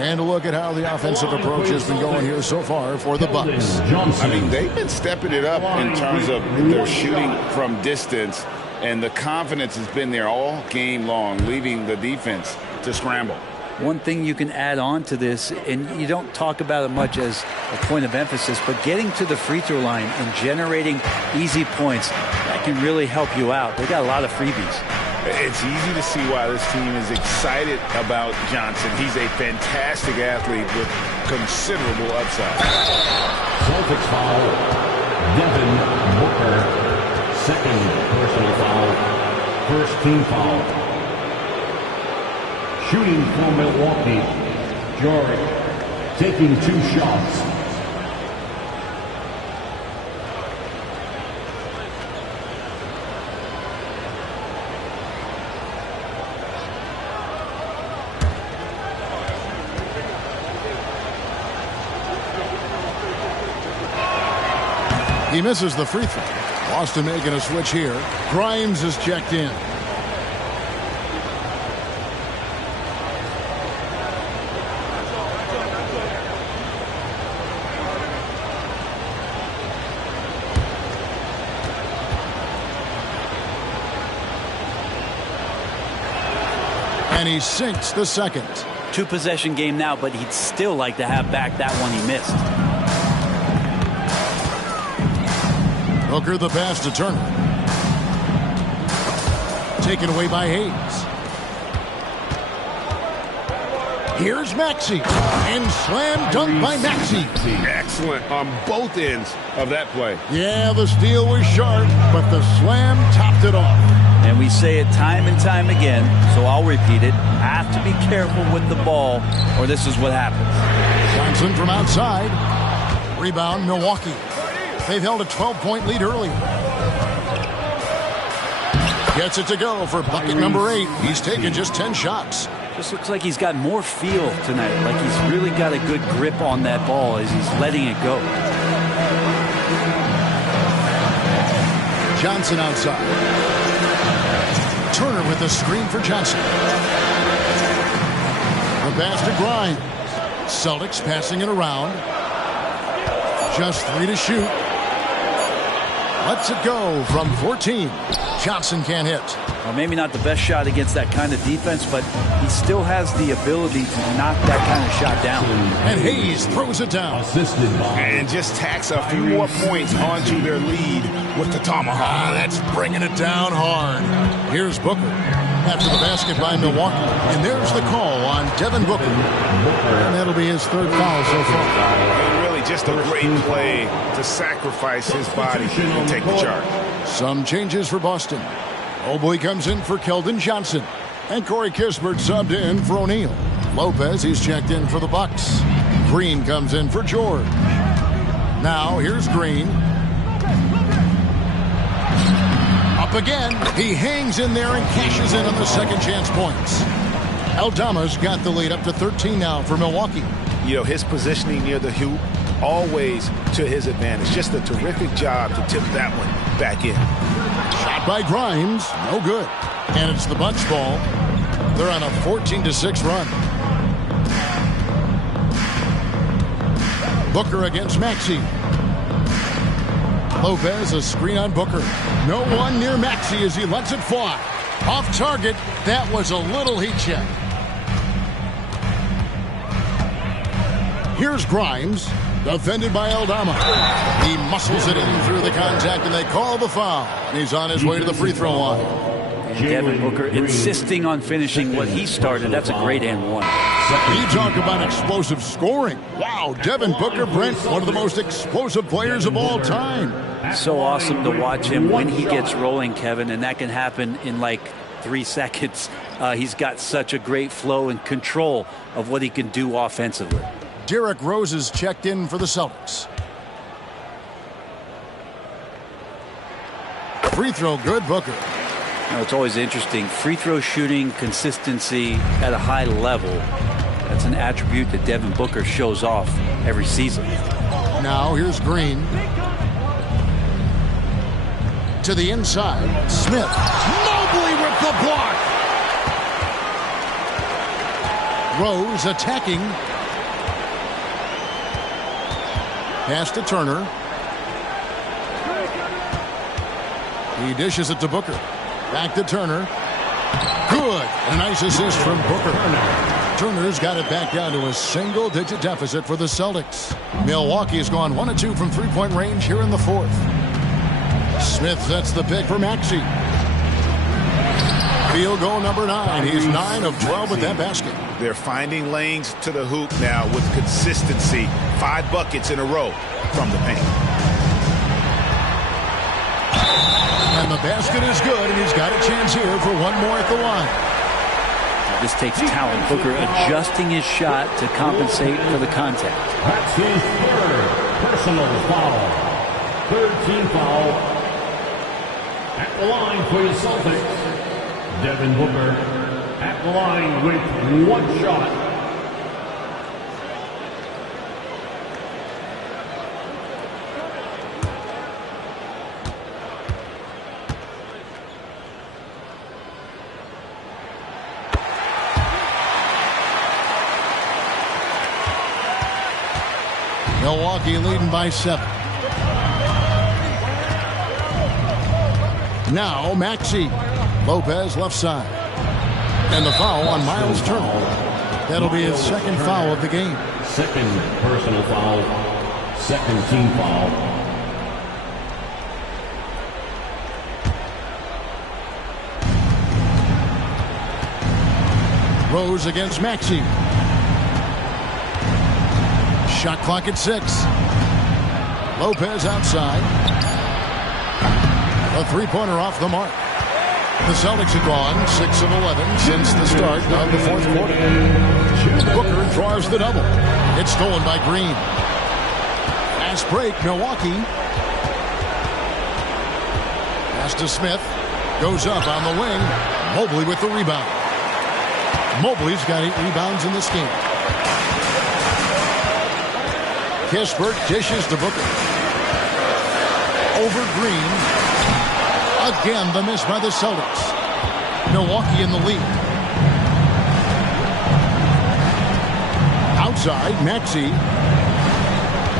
And a look at how the offensive approach has been going here so far for the Bucks. I mean, they've been stepping it up in terms of their shooting from distance, and the confidence has been there all game long, leaving the defense to scramble. One thing you can add on to this, and you don't talk about it much as a point of emphasis, but getting to the free throw line and generating easy points, that can really help you out. They got a lot of freebies. It's easy to see why this team is excited about Johnson. He's a fantastic athlete with considerable upside. Celtics foul. Devin Booker. Second personal foul. First team foul. Shooting for Milwaukee. George taking 2 shots. He misses the free throw. Boston making a switch here. Grimes is checked in. And he sinks the second. 2-possession game now, but he'd still like to have back that one he missed. Booker the pass to Turner. Taken away by Hayes. Here's Maxey. And slam dunk by Maxey. Excellent on both ends of that play. Yeah, the steal was sharp, but the slam topped it off. And we say it time and time again, so I'll repeat it. Have to be careful with the ball, or this is what happens. Johnson from outside. Rebound, Milwaukee. They've held a 12-point lead early. Gets it to go for bucket number 8. He's taken just 10 shots. Just looks like he's got more feel tonight, like he's really got a good grip on that ball as he's letting it go. Johnson outside. Turner with the screen for Johnson. The pass to Grimes. Celtics passing it around. Just 3 to shoot. Lets it go from 14. Johnson can't hit. Well, maybe not the best shot against that kind of defense, but he still has the ability to knock that kind of shot down. And Hayes throws it down. And just tacks a few more points onto their lead with the tomahawk. That's bringing it down hard. Here's Booker after the basket by Milwaukee. And there's the call on Devin Booker. And that'll be his 3rd foul so far. Really just a great play to sacrifice his body and take the charge. Some changes for Boston. Mobley comes in for Keldon Johnson. And Corey Kispert subbed in for O'Neal. Lopez, he's checked in for the Bucks. Green comes in for George. Now here's Green. Up again. He hangs in there and cashes in on the second chance points. Aldama's got the lead up to 13 now for Milwaukee. You know, his positioning near the hoop, always to his advantage. Just a terrific job to tip that one back in. Shot by Grimes. No good. And it's the Bucks ball. They're on a 14-6 run. Booker against Maxey. Lopez, a screen on Booker. No one near Maxey as he lets it fly. Off target. That was a little heat check. Here's Grimes, defended by Aldama. He muscles it in through the contact, and they call the foul. And he's on his way to the free throw line. And Devin Booker insisting on finishing what he started. That's a great and one. You talk about explosive scoring. Wow, Devin Booker, Brent, one of the most explosive players of all time. So awesome to watch him when he gets rolling, Kevin, and that can happen in like 3 seconds. He's got such a great flow and control of what he can do offensively. Derrick Rose is checked in for the Celtics. Free throw good, Booker. It's always interesting. Free throw shooting, consistency at a high level. That's an attribute that Devin Booker shows off every season. Now here's Green. To the inside. Smith. Mobley with the block. Rose attacking. Pass to Turner. He dishes it to Booker. Back to Turner. Good. A nice assist from Booker. Turner's got it back down to a single-digit deficit for the Celtics. Milwaukee has gone 1 of 2 from three-point range here in the fourth. Smith sets the pick for Maxey. Field goal number 9. He's 9 of 12 with that basket. They're finding lanes to the hoop now with consistency. 5 buckets in a row from the paint. And the basket is good, and he's got a chance here for one more at the line. This takes talent. Booker adjusting his shot to compensate for the contact. That's his third personal foul. Third team foul. At the line for the Celtics, Devin Booker at the line with 1 shot. Milwaukee leading by 7. Now Maxey. Lopez left side. And the foul on Miles Turner. That'll be his second foul of the game. Second personal foul. Second team foul. Rose against Maxey. Shot clock at 6. Lopez outside. A three-pointer off the mark. The Celtics have gone 6 of 11 since the start of the fourth quarter. Booker draws the double. It's stolen by Green. Fast break, Milwaukee. Pass to Smith. Goes up on the wing. Mobley with the rebound. Mobley's got 8 rebounds in this game. Kispert dishes to Booker. Over Green. Again, the miss by the Celtics. Milwaukee in the lead. Outside, Maxey.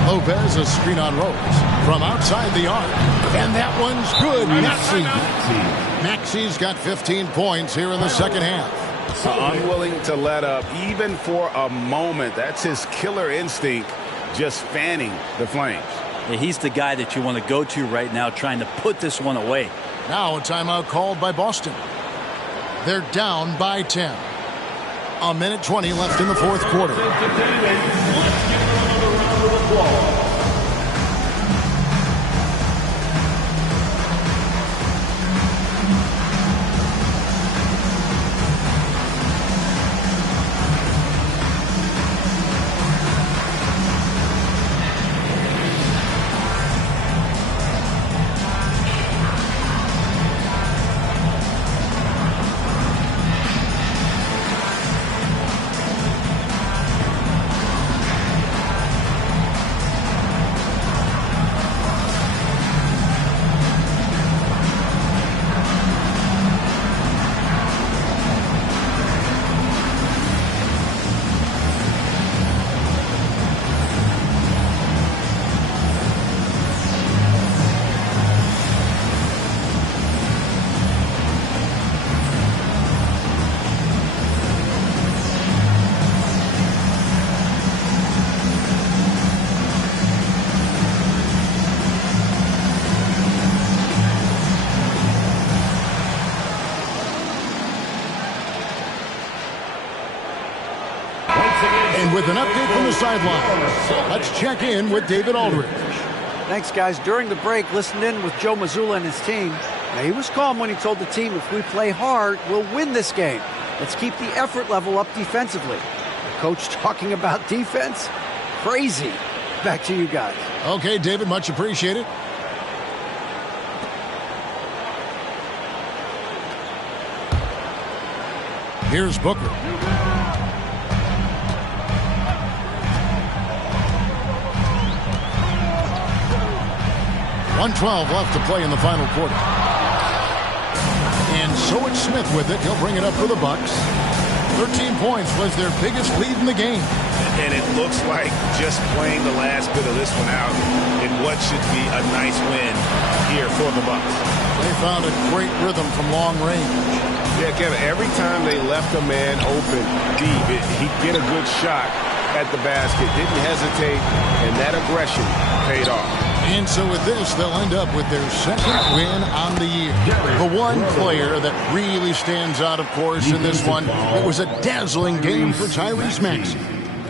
Lopez, a screen on Rose. From outside the arc. And that one's good. Maxey's got 15 points here in the second half. Unwilling to let up, even for a moment. That's his killer instinct, just fanning the flames. Yeah, he's the guy that you want to go to right now, trying to put this one away. Now a timeout called by Boston. They're down by 10. A minute 20 left in the fourth quarter. Let's give him another round of applause. And with an update from the sideline, let's check in with David Aldridge. Thanks, guys. During the break, listened in with Joe Mazzulla and his team. Now, he was calm when he told the team, if we play hard, we'll win this game. Let's keep the effort level up defensively. The coach talking about defense? Crazy. Back to you guys. Okay, David, much appreciated. Here's Booker. 1:12 left to play in the final quarter. And so it's Smith with it. He'll bring it up for the Bucks. 13 points was their biggest lead in the game. And it looks like just playing the last bit of this one out in what should be a nice win here for the Bucks. They found a great rhythm from long range. Yeah, Kevin, every time they left a man open deep, he'd get a good shot at the basket. Didn't hesitate, and that aggression paid off. And so with this, they'll end up with their second win on the year. The one player that really stands out, of course, in this one, it was a dazzling game for Tyrese Maxey.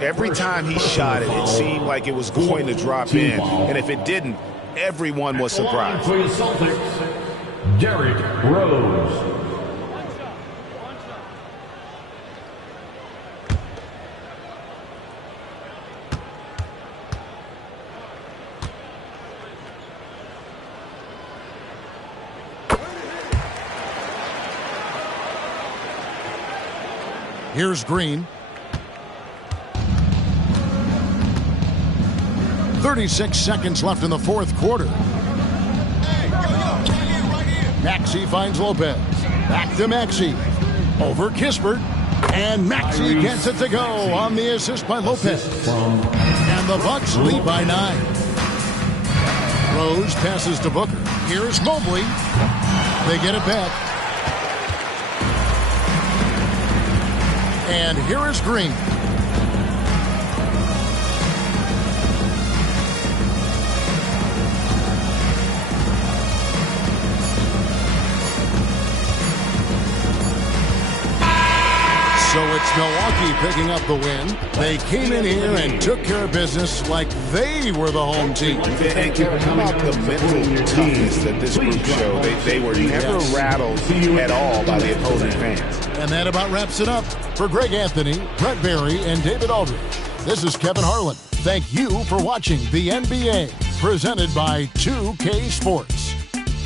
Every time he shot it, it seemed like it was going to drop in. And if it didn't, everyone was surprised. For your Celtics, Derrick Rose. Here's Green. 36 seconds left in the fourth quarter. Maxey finds Lopez. Back to Maxey. Over Kispert. And Maxey gets it to go on the assist by Lopez. And the Bucks lead by 9. Rose passes to Booker. Here's Mobley. They get it back. And here is Green. So it's Milwaukee picking up the win. They came in here and took care of business like they were the home team. And Kevin, how about the mental toughness that this group showed? They were never rattled at all by the opposing fans. And that about wraps it up. For Greg Anthony, Brett Barry, and David Aldridge, this is Kevin Harlan. Thank you for watching the NBA, presented by 2K Sports.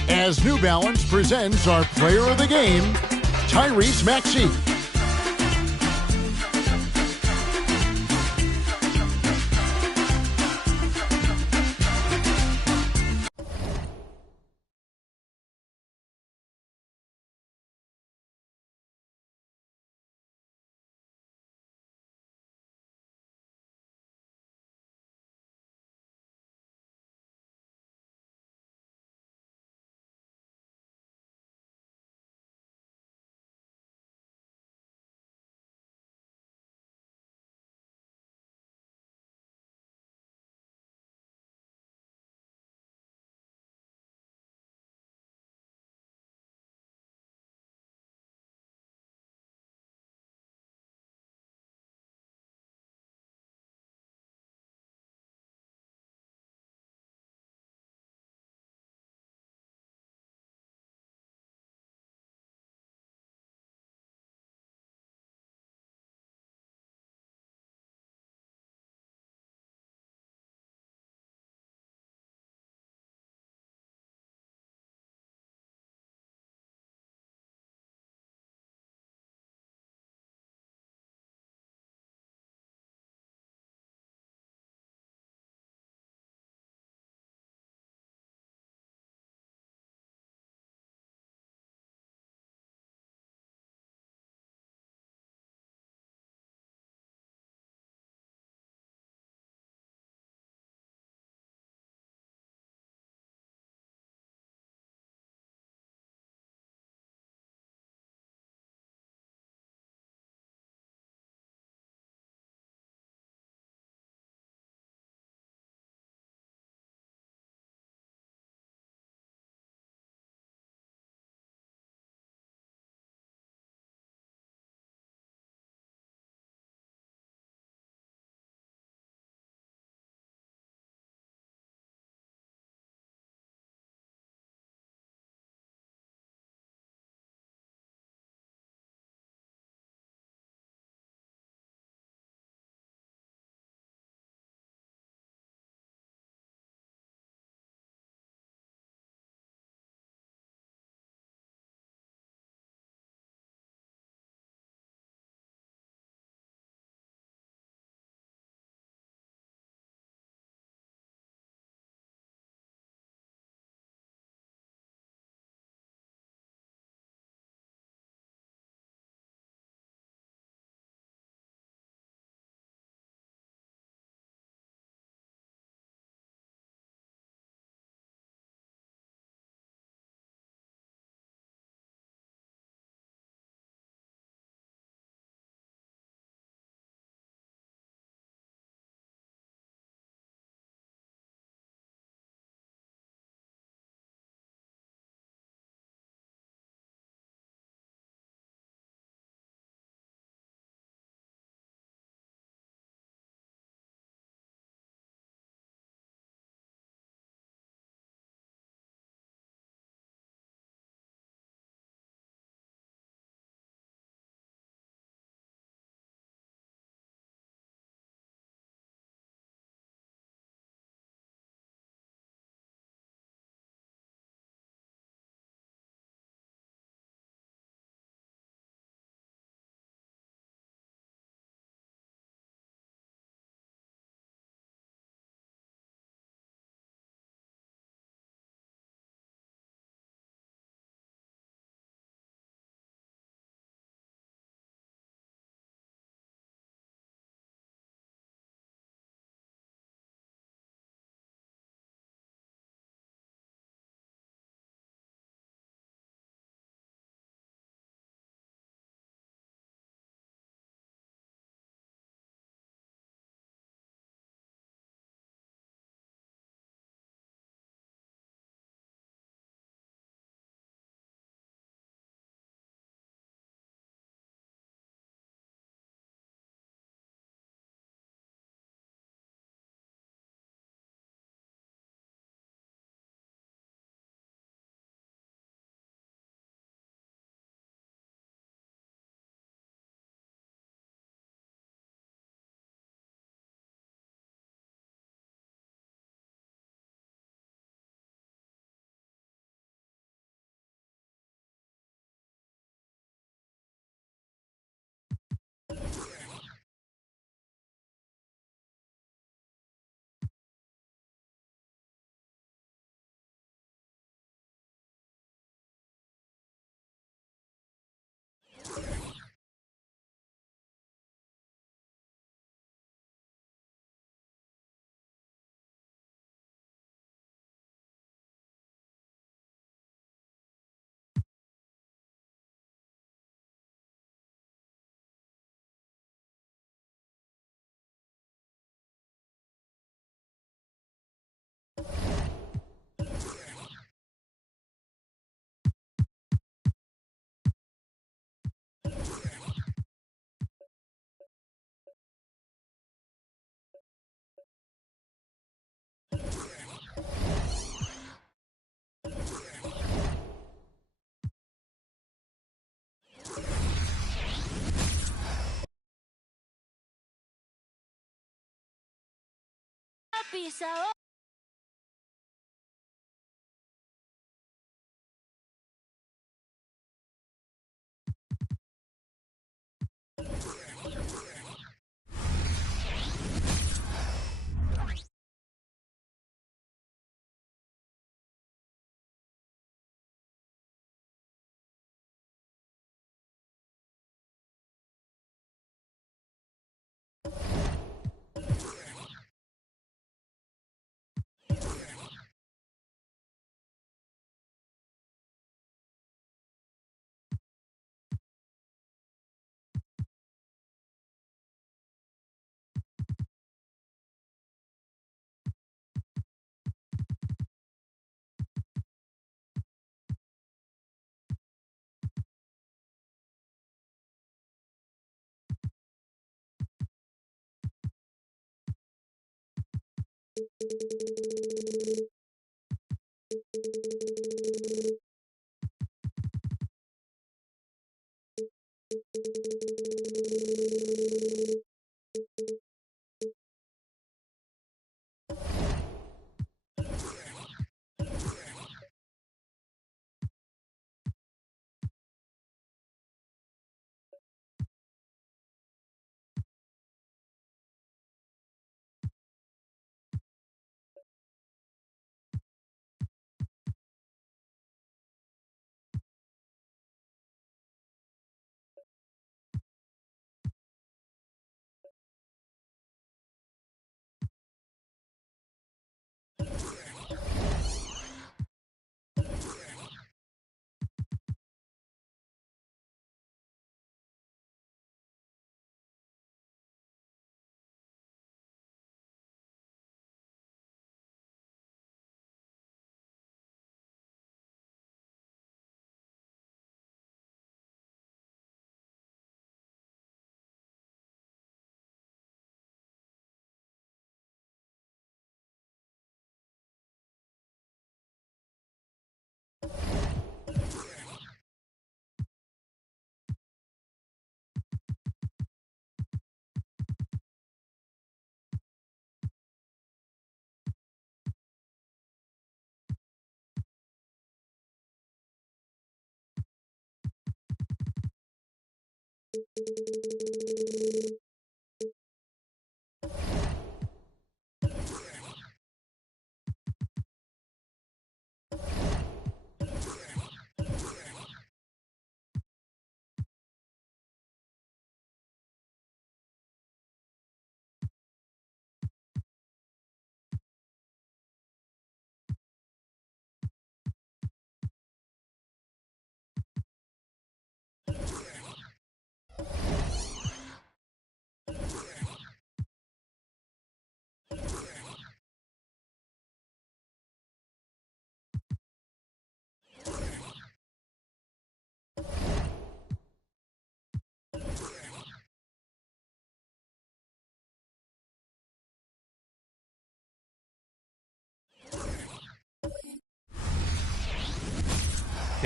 As New Balance presents our player of the game, Tyrese Maxey.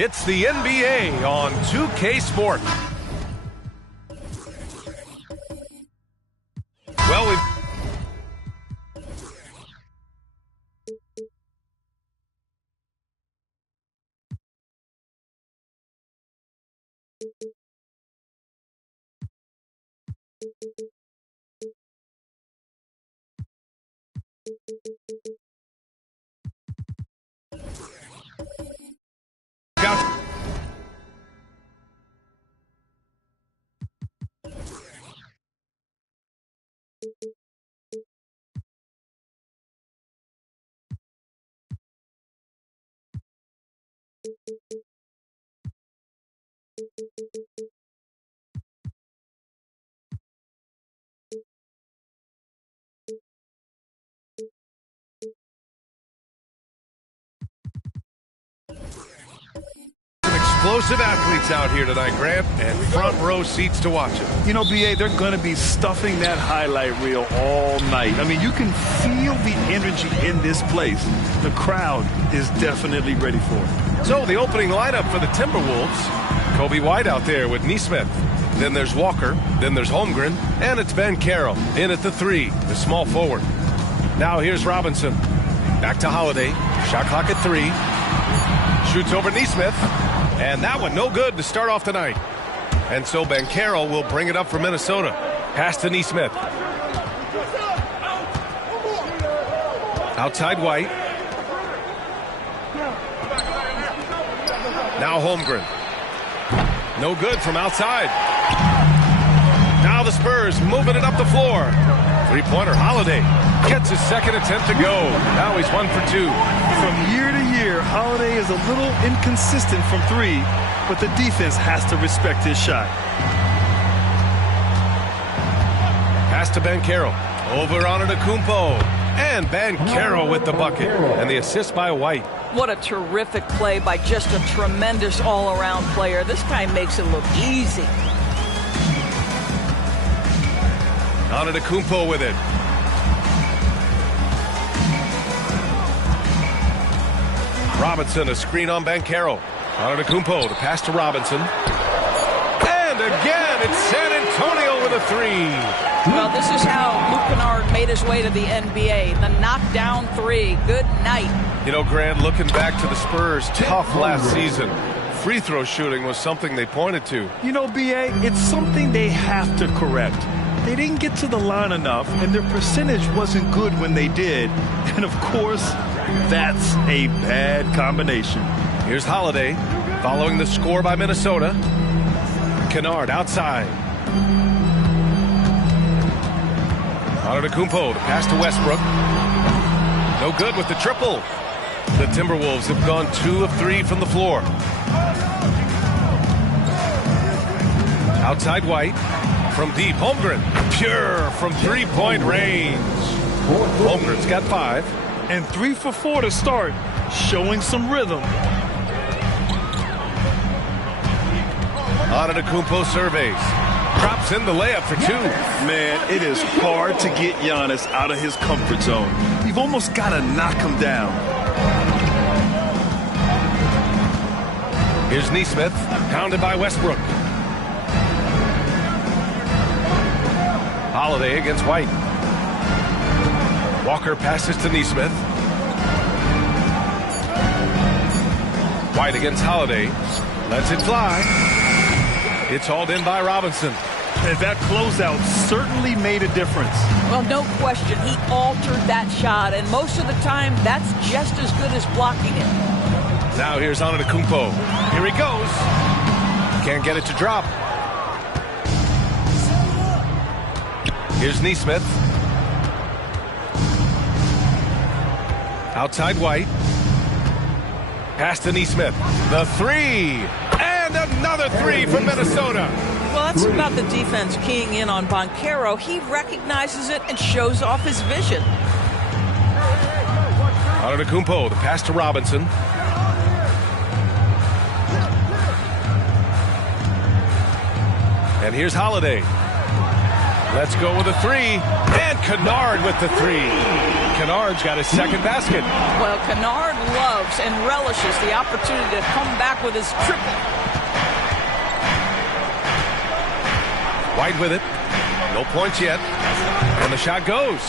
It's the NBA on 2K Sport. Well, we've... Explosive athletes out here tonight, Grant, and front row seats to watch it. You know, B.A., they're going to be stuffing that highlight reel all night. I mean, you can feel the energy in this place. The crowd is definitely ready for it. So the opening lineup for the Timberwolves, Kobe White out there with Neesmith. Then there's Walker. Then there's Holmgren. And it's Ben Carroll in at the 3, the small forward. Now here's Robinson. Back to Holiday. Shot clock at 3. Shoots over Neesmith. And that one no good to start off the night. And so Banchero will bring it up for Minnesota. Pass to Neesmith. Outside White. Now Holmgren. No good from outside. Now the Spurs moving it up the floor. Three-pointer, Holiday gets his second attempt to go. Now he's 1 for 2. From year to year, Holiday is a little inconsistent from 3, but the defense has to respect his shot. Pass to Banchero. Over on Antetokounmpo. And Banchero with the bucket. And the assist by White. What a terrific play by just a tremendous all-around player. This guy makes it look easy. Antetokounmpo with it. Robinson, a screen on Banchero. Antetokounmpo, the pass to Robinson. And again, it's San Antonio with a 3. Well, this is how Luke Kennard made his way to the NBA. The knockdown 3. Good night. You know, Grant, looking back to the Spurs' tough last season, free throw shooting was something they pointed to. You know, B.A., it's something they have to correct. They didn't get to the line enough, and their percentage wasn't good when they did. And, of course, that's a bad combination. Here's Holiday, following the score by Minnesota. Kennard outside. Antetokounmpo, the pass to Westbrook. No good with the triple. The Timberwolves have gone 2 of 3 from the floor. Outside White. From deep, Holmgren. Pure from three-point range. Holmgren's got 5. And 3 for 4 to start. Showing some rhythm. Antetokounmpo surveys. Drops in the layup for 2. Man, it is hard to get Giannis out of his comfort zone. You've almost got to knock him down. Here's Neesmith, pounded by Westbrook. Holiday against White. Walker passes to Neesmith. White against Holiday. Lets it fly. It's hauled in by Robinson. And that closeout certainly made a difference. Well, no question. He altered that shot, and most of the time, that's just as good as blocking it. Now here's Antetokounmpo. Here he goes. Can't get it to drop. Here's Neesmith. Outside White. Pass to Neesmith. The 3. And another 3 from Minnesota. Well, that's about the defense keying in on Banchero. He recognizes it and shows off his vision. Antetokounmpo, the pass to Robinson. And here's Holiday. Let's go with a 3. And Kennard with the 3. Kennard's got his second basket. Well, Kennard loves and relishes the opportunity to come back with his triple. White with it. No points yet. And the shot goes.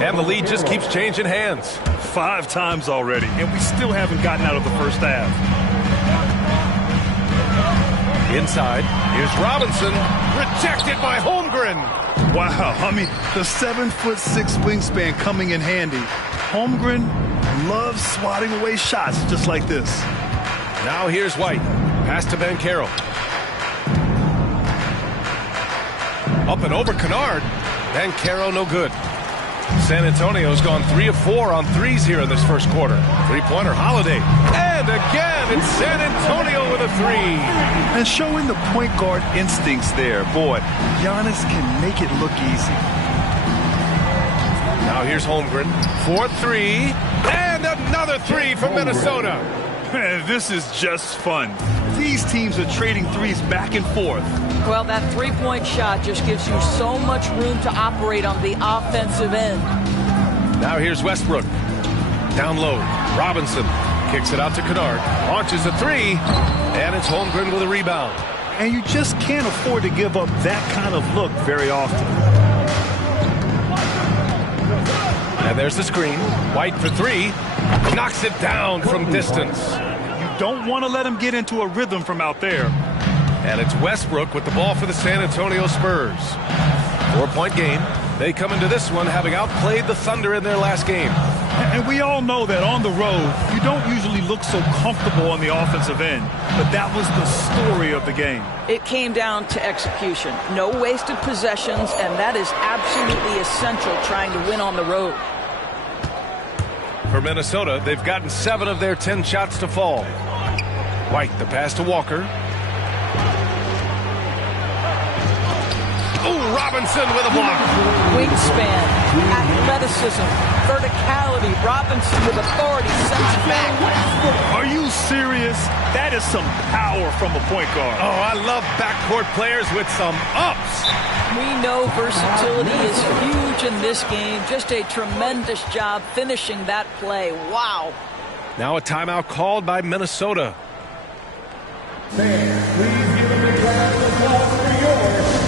And the lead just keeps changing hands. 5 times already, and we still haven't gotten out of the first half. Inside, here's Robinson. Rejected by Holmgren. Wow, I mean, the 7'6" wingspan coming in handy. Holmgren loves swatting away shots just like this. Now here's White. Pass to Banchero. Up and over Kennard. Banchero no good. San Antonio's gone 3 of 4 on threes here in this first quarter. Three-pointer, Holiday. And again, it's San Antonio with a 3. And showing the point guard instincts there. Boy, Giannis can make it look easy. Now here's Holmgren. 4-3. And another 3 from Minnesota. Man, this is just fun. These teams are trading threes back and forth. Well, that three-point shot just gives you so much room to operate on the offensive end. Now here's Westbrook. Down low. Robinson kicks it out to Kennard. Launches a 3. And it's Holmgren with a rebound. And you just can't afford to give up that kind of look very often. And there's the screen. White for three. Knocks it down from distance. You don't want to let him get into a rhythm from out there. And it's Westbrook with the ball for the San Antonio Spurs. 4-point game. They come into this one having outplayed the Thunder in their last game. And we all know that on the road, you don't usually look so comfortable on the offensive end. But that was the story of the game. It came down to execution. No wasted possessions, and that is absolutely essential trying to win on the road. For Minnesota, they've gotten 7 of their 10 shots to fall. White, the pass to Walker. Oh, Robinson with a block. Wingspan, athleticism, verticality. Robinson with authority sends it back. Are you serious? That is some power from a point guard. Oh, I love backcourt players with some ups. We know versatility is huge in this game. Just a tremendous job finishing that play. Wow. Now a timeout called by Minnesota. Fans, please give a big round of applause for yours.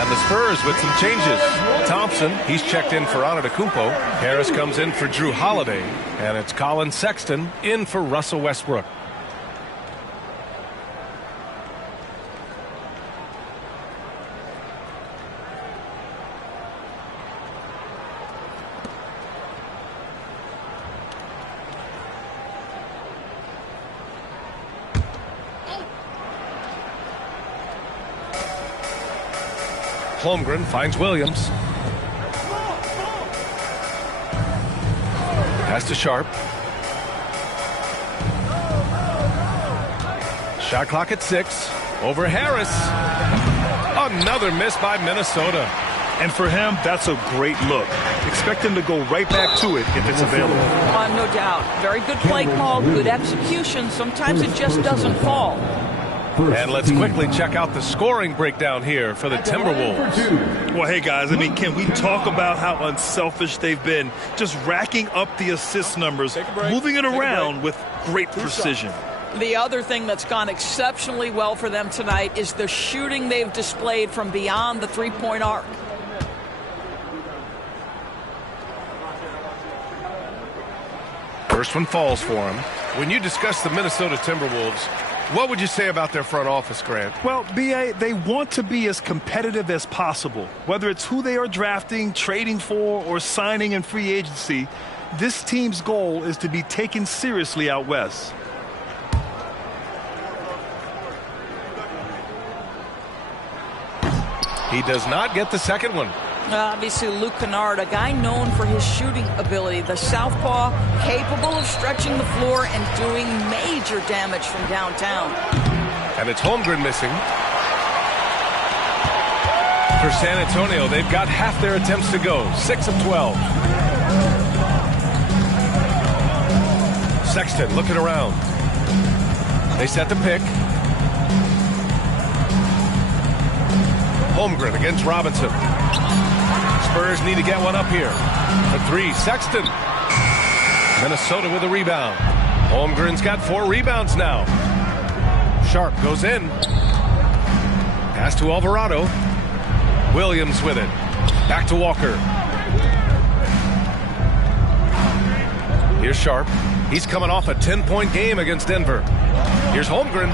And the Spurs with some changes. Thompson, he's checked in for Antetokounmpo. Harris comes in for Drew Holiday. And it's Colin Sexton in for Russell Westbrook. Holmgren finds Williams. Pass to Sharp. Shot clock at 6. Over Harris. Another miss by Minnesota. And for him, that's a great look. Expect him to go right back to it if it's available. No doubt. Very good play call, good execution. Sometimes it just doesn't fall. And let's quickly check out the scoring breakdown here for the Timberwolves. Well, hey, guys, I mean, can we talk about how unselfish they've been? Just racking up the assist numbers, moving it around with great precision. The other thing that's gone exceptionally well for them tonight is the shooting they've displayed from beyond the three-point arc. First one falls for him. When you discuss the Minnesota Timberwolves, what would you say about their front office, Grant? Well, B.A., they want to be as competitive as possible. Whether it's who they are drafting, trading for, or signing in free agency, this team's goal is to be taken seriously out west. He does not get the second one. Obviously, Luke Kennard, a guy known for his shooting ability. The southpaw, capable of stretching the floor and doing major damage from downtown. And it's Holmgren missing. For San Antonio, they've got half their attempts to go. 6 of 12. Sexton looking around. They set the pick. Holmgren against Robinson. Spurs need to get one up here. For 3, Sexton. Minnesota with a rebound. Holmgren's got 4 rebounds now. Sharp goes in. Pass to Alvarado. Williams with it. Back to Walker. Here's Sharp. He's coming off a 10-point game against Denver. Here's Holmgren.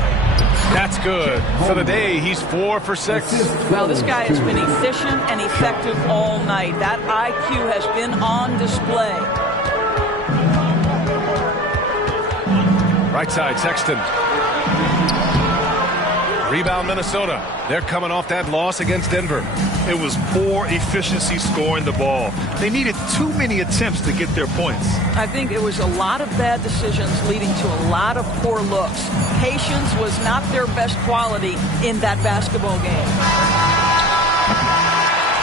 That's good. For the day, he's 4 for 6. Well, this guy has been efficient and effective all night. That IQ has been on display. Right side, Sexton. Rebound, Minnesota. They're coming off that loss against Denver. It was poor efficiency scoring the ball. They needed too many attempts to get their points. I think it was a lot of bad decisions leading to a lot of poor looks. Patience was not their best quality in that basketball game.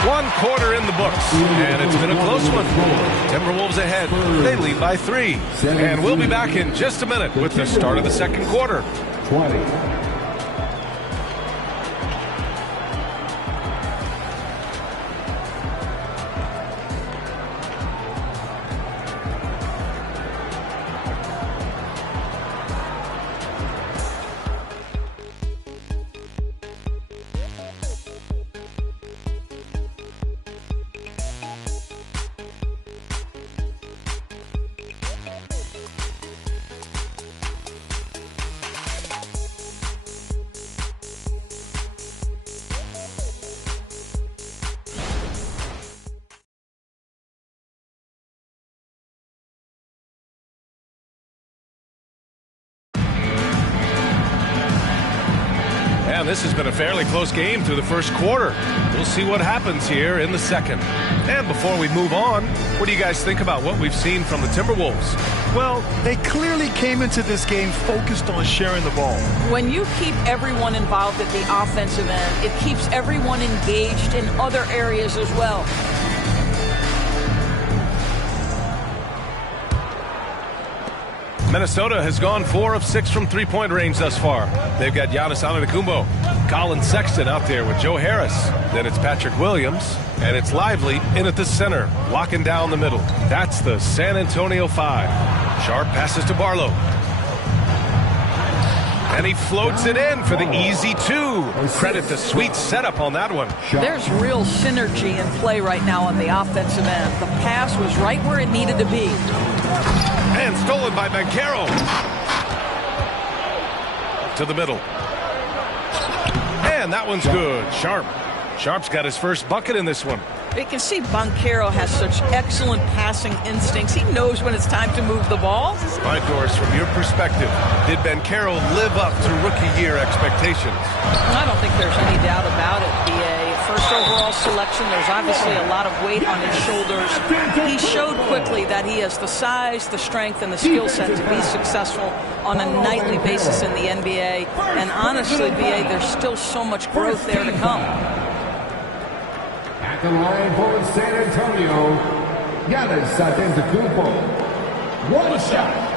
1 quarter in the books, and it's been a close one. Timberwolves ahead. They lead by 3. And we'll be back in just a minute with the start of the second quarter. 20. This has been a fairly close game through the first quarter. We'll see what happens here in the second. And before we move on, what do you guys think about what we've seen from the Timberwolves? Well, they clearly came into this game focused on sharing the ball. When you keep everyone involved at the offensive end, it keeps everyone engaged in other areas as well. Minnesota has gone 4 of 6 from three-point range thus far. They've got Giannis Antetokounmpo, Colin Sexton out there with Joe Harris. Then it's Patrick Williams, and it's Lively in at the center, locking down the middle. That's the San Antonio 5. Sharp passes to Barlow. And he floats it in for the easy 2. Credit the sweet setup on that one. There's real synergy in play right now on the offensive end. The pass was right where it needed to be. And stolen by Banchero. To the middle. And that one's good. Sharp's got his first bucket in this one. You can see Banchero has such excellent passing instincts. He knows when it's time to move the ball. All right, Doris, from your perspective, did Banchero live up to rookie year expectations? I don't think there's any doubt about it, B.A. First overall selection, there's obviously a lot of weight on his shoulders. He showed quickly that he has the size, the strength, and the skill set to be successful on a nightly basis in the NBA. And honestly, B.A., there's still so much growth there to come. At the line for San Antonio, Giannis Antetokounmpo. 1 shot.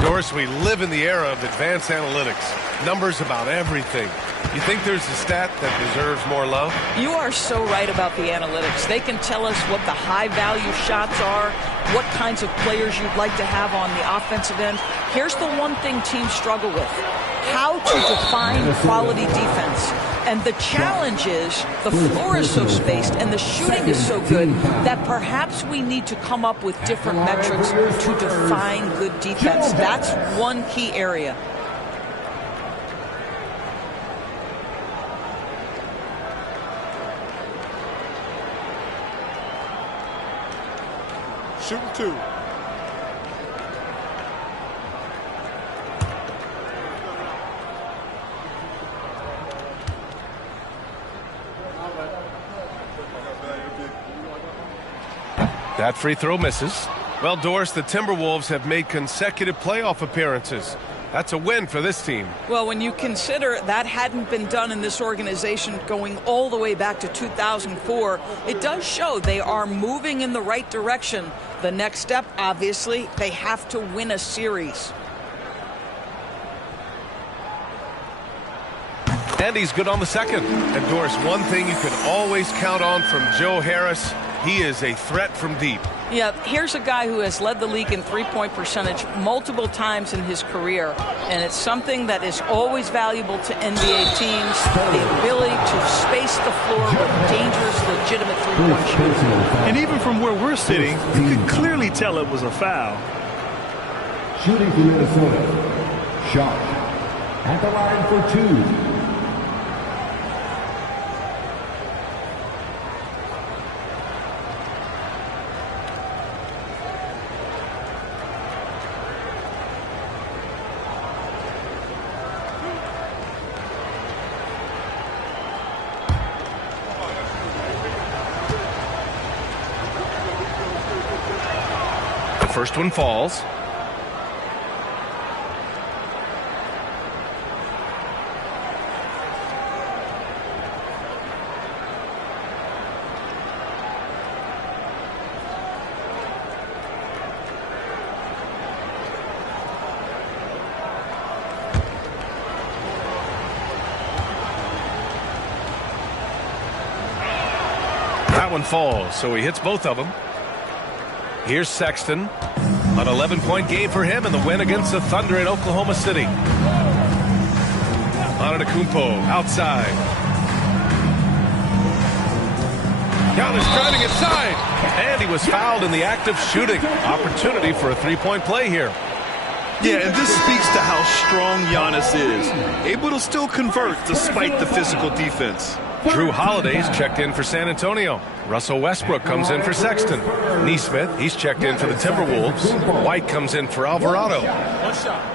Doris, we live in the era of advanced analytics. Numbers about everything. You think there's a stat that deserves more love? You are so right about the analytics. They can tell us what the high-value shots are, what kinds of players you'd like to have on the offensive end. Here's the one thing teams struggle with: how to define quality defense. And the challenge is the floor is so spaced and the shooting is so good that perhaps we need to come up with different metrics to define good defense. That's one key area. Shooting 2. That free throw misses. Well, Doris, the Timberwolves have made consecutive playoff appearances. That's a win for this team. Well, when you consider that hadn't been done in this organization going all the way back to 2004, it does show they are moving in the right direction. The next step, obviously, they have to win a series. And he's good on the second. And Doris, one thing you can always count on from Joe Harris, He is a threat from deep. Yeah, here's a guy who has led the league in three-point percentage multiple times in his career, and it's something that is always valuable to NBA teams, the ability to space the floor with dangerous, legitimate three-point shooting. And even from where we're sitting, you could clearly tell it was a foul. Shooting for Minnesota. Shot at the line for 2. First one falls. That one falls, so he hits both of them. Here's Sexton. An 11-point game for him in the win against the Thunder in Oklahoma City. Antetokounmpo outside. Giannis driving inside. And he was fouled in the act of shooting. Opportunity for a three-point play here. Yeah, and this speaks to how strong Giannis is. Able to still convert despite the physical defense. Drew Holiday's checked in for San Antonio. Russell Westbrook comes in for Sexton. Nesmith, he's checked in for the Timberwolves. White comes in for Alvarado. One shot.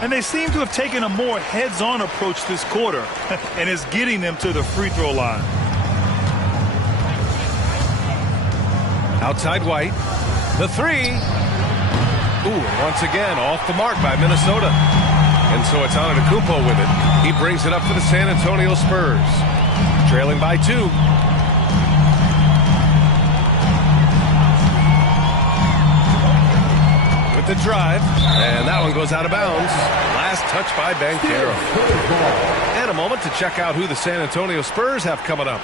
And they seem to have taken a more heads-on approach this quarter, and is getting them to the free throw line. Outside White. The three. Ooh, once again off the mark by Minnesota. And so it's Antetokounmpo with it. He brings it up for the San Antonio Spurs. Trailing by 2. The drive, and that one goes out of bounds. Last touch by Banchero. And a moment to check out who the San Antonio Spurs have coming up.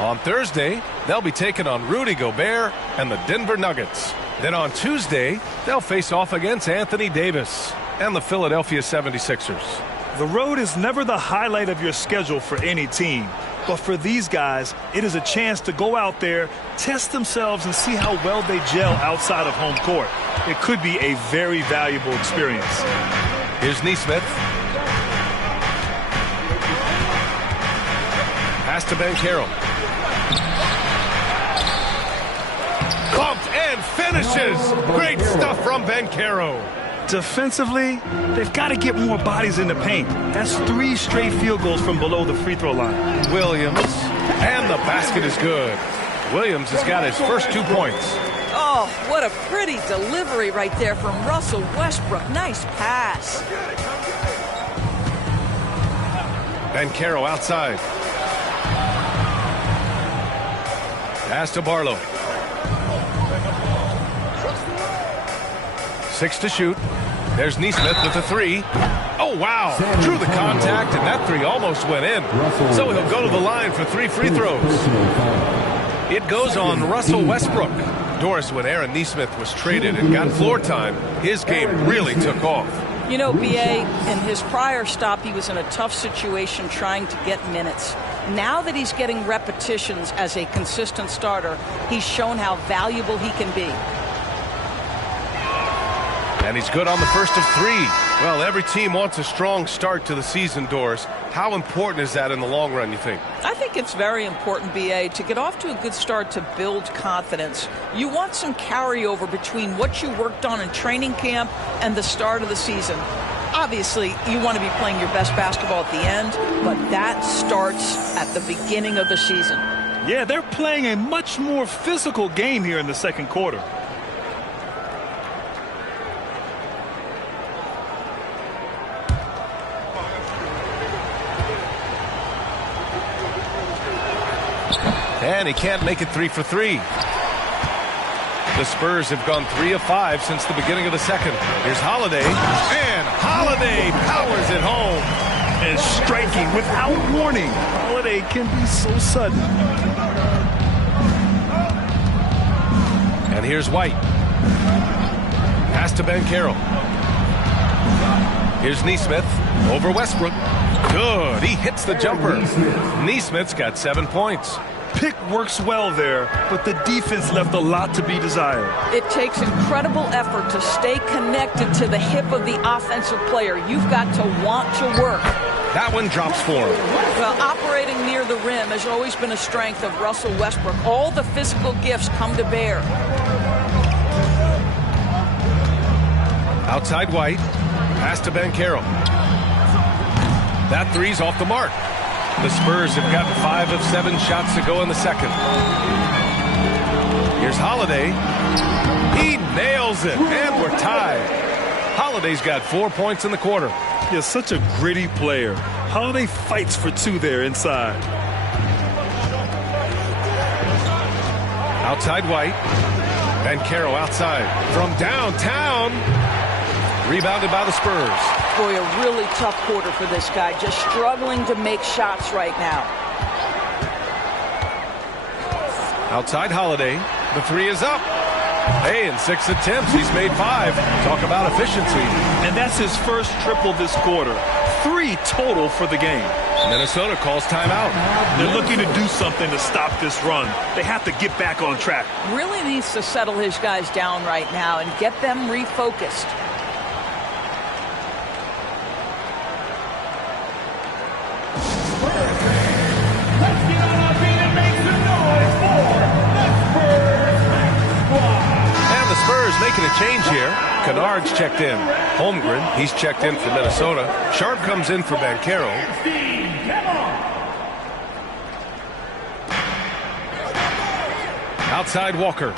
On Thursday, they'll be taking on Rudy Gobert and the Denver Nuggets. Then on Tuesday, they'll face off against Anthony Davis and the Philadelphia 76ers. The road is never the highlight of your schedule for any team. But for these guys, it is a chance to go out there, test themselves, and see how well they gel outside of home court. It could be a very valuable experience. Here's Nesmith. Pass to Banchero. Bumped and finishes. Great stuff from Banchero. Defensively, they've got to get more bodies in the paint. That's 3 straight field goals from below the free throw line. Williams, and the basket is good. Williams has got his first 2 points. Oh, what a pretty delivery right there from Russell Westbrook. Nice pass. Banchero outside. Pass to Barlow. 6 to shoot. There's Nesmith with the 3. Oh, wow. Drew the contact, and that 3 almost went in. So he'll go to the line for 3 free throws. It goes on Russell Westbrook. Doris, when Aaron Nesmith was traded and got floor time, his game really took off. You know, B.A., in his prior stop, he was in a tough situation trying to get minutes. Now that he's getting repetitions as a consistent starter, he's shown how valuable he can be. And he's good on the first of 3. Well, every team wants a strong start to the season, Doris. How important is that in the long run, you think? I think it's very important, B.A., to get off to a good start to build confidence. You want some carryover between what you worked on in training camp and the start of the season. Obviously, you want to be playing your best basketball at the end, but that starts at the beginning of the season. Yeah, they're playing a much more physical game here in the second quarter. And he can't make it 3 for 3. The Spurs have gone 3 of 5 since the beginning of the second. Here's Holiday, and Holiday powers it home. And striking without warning. Holiday can be so sudden. And here's White. Pass to Banchero. Here's Nesmith over Westbrook. Good. He hits the jumper. Nesmith's got 7 points. Pick works well there, but the defense left a lot to be desired. It takes incredible effort to stay connected to the hip of the offensive player. You've got to want to work. That one drops for him. Well, operating near the rim has always been a strength of Russell Westbrook. All the physical gifts come to bear. Outside White. Pass to Banchero. That three's off the mark. The Spurs have gotten 5 of 7 shots to go in the second. Here's Holiday. He nails it, and we're tied. Holiday's got 4 points in the quarter. Yeah, such a gritty player. Holiday fights for 2 there inside. Outside White. Banchero outside. From downtown. Rebounded by the Spurs. Boy, a really tough quarter for this guy. Just struggling to make shots right now. Outside Holiday. The three is up. Hey, in 6 attempts, he's made 5. Talk about efficiency. And that's his first triple this quarter. 3 total for the game. Minnesota calls timeout. They're looking to do something to stop this run. They have to get back on track. Really needs to settle his guys down right now and get them refocused. Making a change here. Kennard's checked in. Holmgren, he's checked in for Minnesota. Sharp comes in for Banchero. Outside Walker.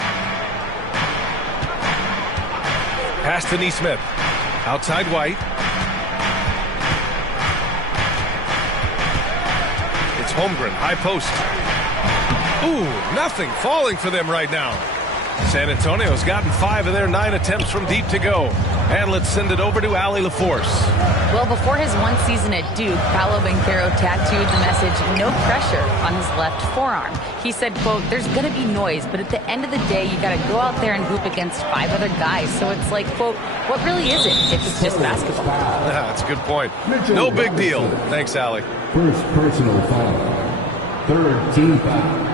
Pass to Nesmith. Outside White. It's Holmgren, high post. Ooh, nothing falling for them right now. San Antonio's gotten 5 of their 9 attempts from deep to go. And let's send it over to Allie LaForce. Well, before his one season at Duke, Paolo Banchero tattooed the message, "No pressure," on his left forearm. He said, quote, "There's going to be noise, but at the end of the day, you got to go out there and hoop against 5 other guys. So it's like, quote, what really is it if it's just basketball?" That's a good point. No big deal. Thanks, Allie. First personal foul. Third team foul.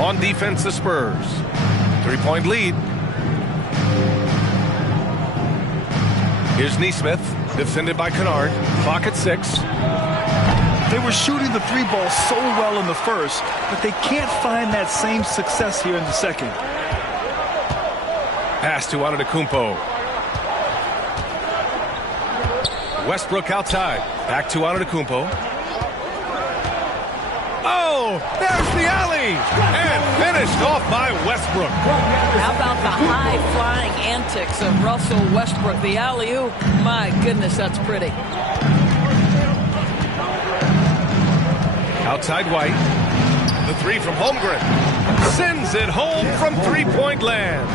On defense, the Spurs. 3-point lead. Here's Nesmith, defended by Kennard. Clock at 6. They were shooting the 3-ball so well in the first, but they can't find that same success here in the second. Pass to Antetokounmpo. Westbrook outside. Back to Antetokounmpo. Oh, there's the alley! And finished off by Westbrook. How about the high-flying antics of Russell Westbrook? The alley-oop, my goodness, that's pretty. Outside White. The 3 from Holmgren. Sends it home from 3-point land.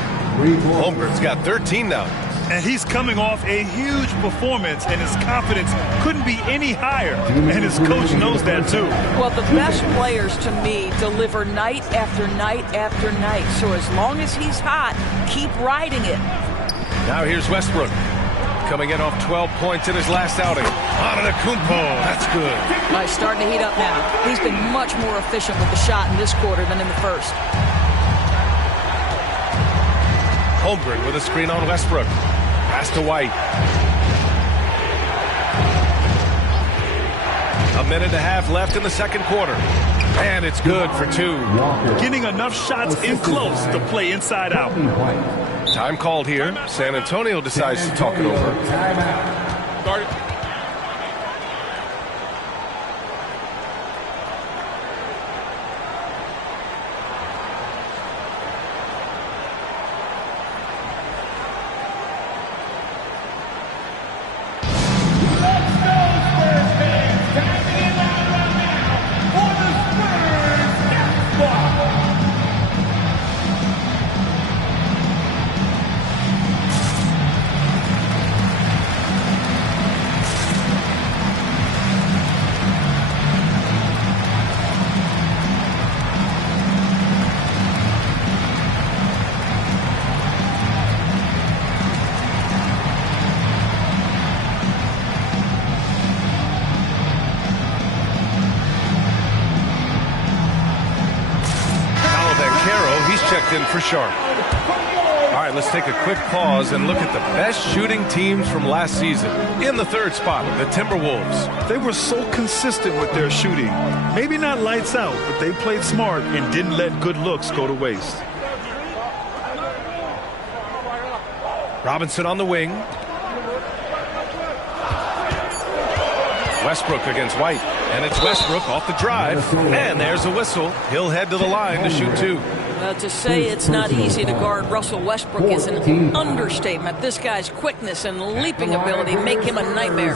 Holmgren's got 13 now. And he's coming off a huge performance, and his confidence couldn't be any higher. And his coach knows that, too. Well, the best players, to me, deliver night after night after night. So as long as he's hot, keep riding it. Now here's Westbrook. Coming in off 12 points in his last outing. Antetokounmpo, that's good. He's starting to heat up now. He's been much more efficient with the shot in this quarter than in the first. Holmgren with a screen on Westbrook. Pass to White. A minute and a half left in the second quarter. And it's good for 2. Getting enough shots in close to play inside out. Time called here. San Antonio decides to talk it over. Start it. checked in for Sharp. All right, let's take a quick pause and look at the best shooting teams from last season. In the third spot, the Timberwolves. They were so consistent with their shooting. Maybe not lights out, but they played smart and didn't let good looks go to waste. Robinson on the wing. Westbrook against White. And it's Westbrook off the drive. And there's a whistle. He'll head to the line to shoot two. To say it's not easy to guard Russell Westbrook is an understatement. This guy's quickness and leaping ability make him a nightmare.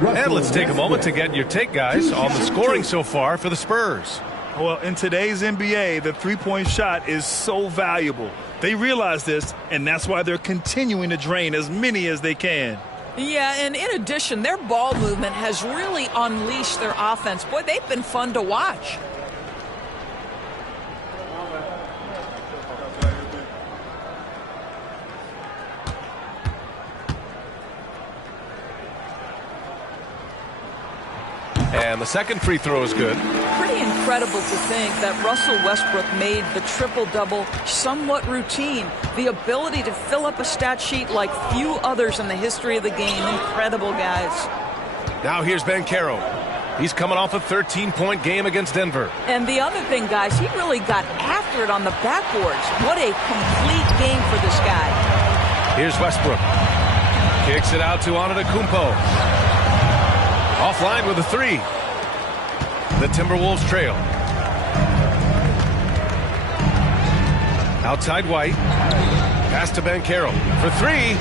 And let's take a moment to get your take, guys, on the scoring so far for the Spurs. Well, in today's NBA, the three-point shot is so valuable. They realize this, and that's why they're continuing to drain as many as they can. Yeah, and in addition, their ball movement has really unleashed their offense. Boy, they've been fun to watch. And the second free throw is good. Pretty incredible to think that Russell Westbrook made the triple-double somewhat routine. The ability to fill up a stat sheet like few others in the history of the game. Incredible, guys. Now here's Banchero. He's coming off a 13-point game against Denver. And the other thing, guys, he really got after it on the backboards. What a complete game for this guy. Here's Westbrook. Kicks it out to Antetokounmpo. Offline with a three. The Timberwolves trail. Outside White. Pass to Banchero for three.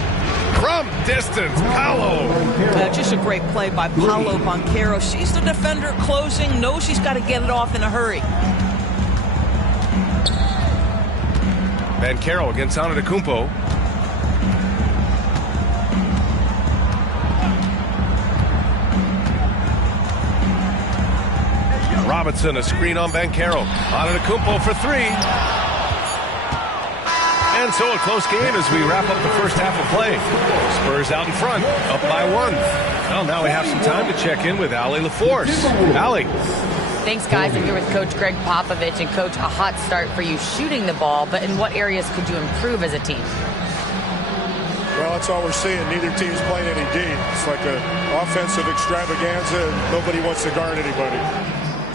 From distance, Paolo. Just a great play by Paolo Banchero. Sees the defender closing, knows he's got to get it off in a hurry. Banchero against Antetokounmpo. Robinson, a screen on Banchero. Antetokounmpo for three. And so a close game as we wrap up the first half of play. Spurs out in front, up by one. Well, now we have some time to check in with Allie LaForce. Allie. Thanks, guys. I'm here with Coach Greg Popovich. And, Coach, a hot start for you shooting the ball, but in what areas could you improve as a team? Well, that's all we're seeing. Neither team's playing any D. It's like an offensive extravaganza, and nobody wants to guard anybody.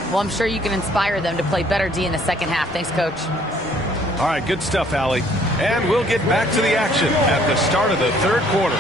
Well, I'm sure you can inspire them to play better D in the second half. Thanks, Coach. All right, good stuff, Allie. And we'll get back to the action at the start of the third quarter.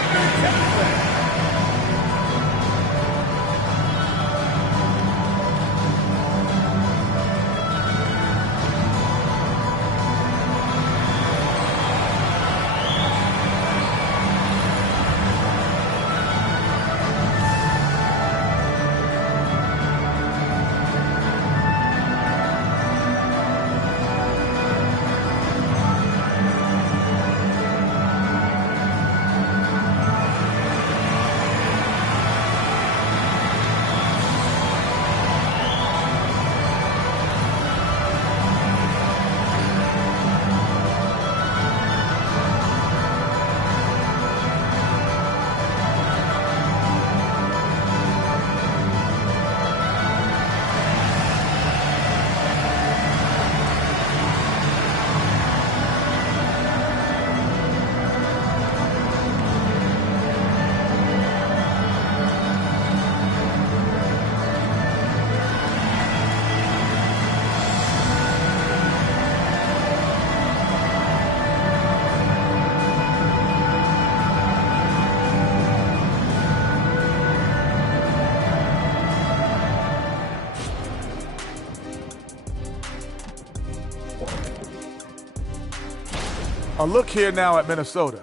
A look here now at Minnesota.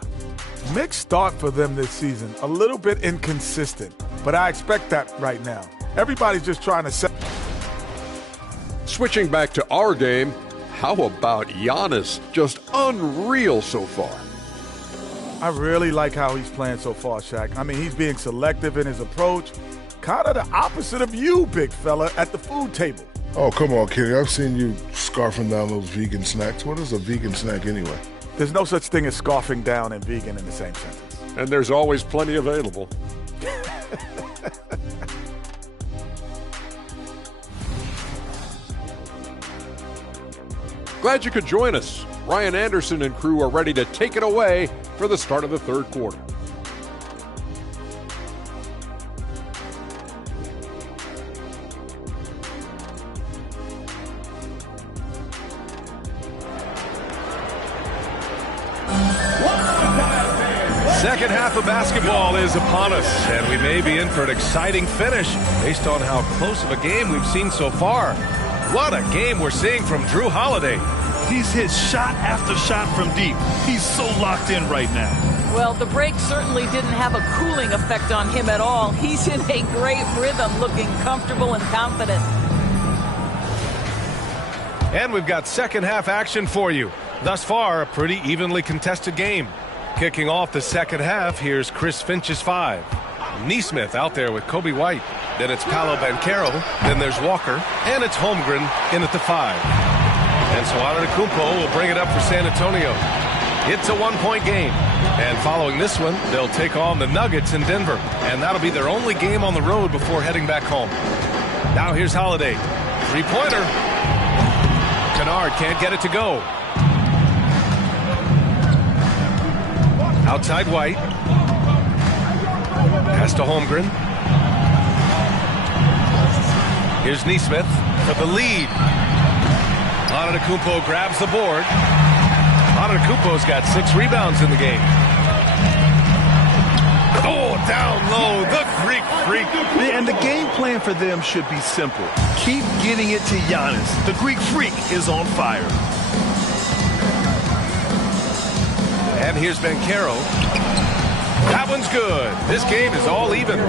Mixed start for them this season. A little bit inconsistent, but I expect that right now. Everybody's just trying to set. Switching back to our game, how about Giannis? Just unreal so far. I really like how he's playing so far, Shaq. I mean, he's being selective in his approach. Kind of the opposite of you, big fella, at the food table. Oh, come on, Kenny. I've seen you scarfing down those vegan snacks. What is a vegan snack anyway? There's no such thing as scarfing down and vegan in the same sentence. And there's always plenty available. Glad you could join us. Ryan Anderson and crew are ready to take it away for the start of the third quarter. Second half of basketball is upon us, and we may be in for an exciting finish based on how close of a game we've seen so far. What a game we're seeing from Drew Holiday. He's hit shot after shot from deep. He's so locked in right now. Well, the break certainly didn't have a cooling effect on him at all. He's in a great rhythm, looking comfortable and confident. And we've got second half action for you. Thus far, a pretty evenly contested game. Kicking off the second half, here's Chris Finch's 5. Neesmith out there with Kobe White. Then it's Paolo Banchero. Then there's Walker. And it's Holmgren in at the 5. And so Antetokounmpo will bring it up for San Antonio. It's a one-point game. And following this one, they'll take on the Nuggets in Denver. And that'll be their only game on the road before heading back home. Now here's Holiday. Three-pointer. Kennard can't get it to go. Outside White. Pass to Holmgren. Here's Neesmith for the lead. Antetokounmpo grabs the board. Antetokounmpo's got 6 rebounds in the game. Oh, down low, the Greek Freak. And the game plan for them should be simple. Keep getting it to Giannis. The Greek Freak is on fire. And here's Banchero. That one's good. This game is all even.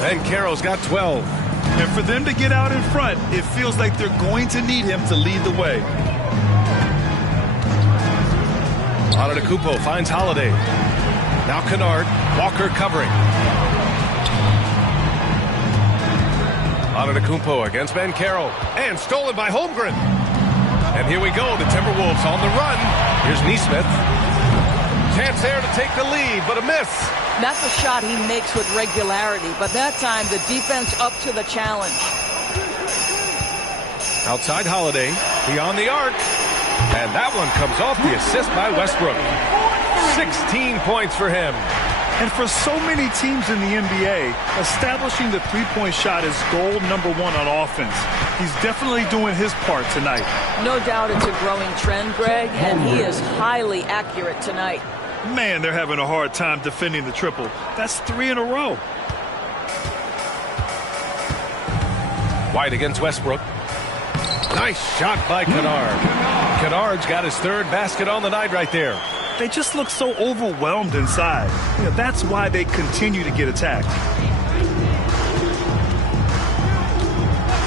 Banchero's got 12. And for them to get out in front, it feels like they're going to need him to lead the way. Antetokounmpo finds Holiday. Now Kennard. Walker covering. Antetokounmpo against Banchero. And stolen by Holmgren. And here we go. The Timberwolves on the run. Here's Neesmith. Chance there to take the lead, but a miss. That's a shot he makes with regularity, but that time the defense up to the challenge. Outside Holiday, beyond the arc. And that one comes off the assist by Westbrook. 16 points for him. And for so many teams in the NBA, establishing the three-point shot is goal number 1 on offense. He's definitely doing his part tonight. No doubt it's a growing trend, Greg, and he is highly accurate tonight. Man, they're having a hard time defending the triple. That's 3 in a row. White against Westbrook. Nice shot by Kennard. Kennard's got his 3rd basket on the night right there. They just look so overwhelmed inside. You know, that's why they continue to get attacked.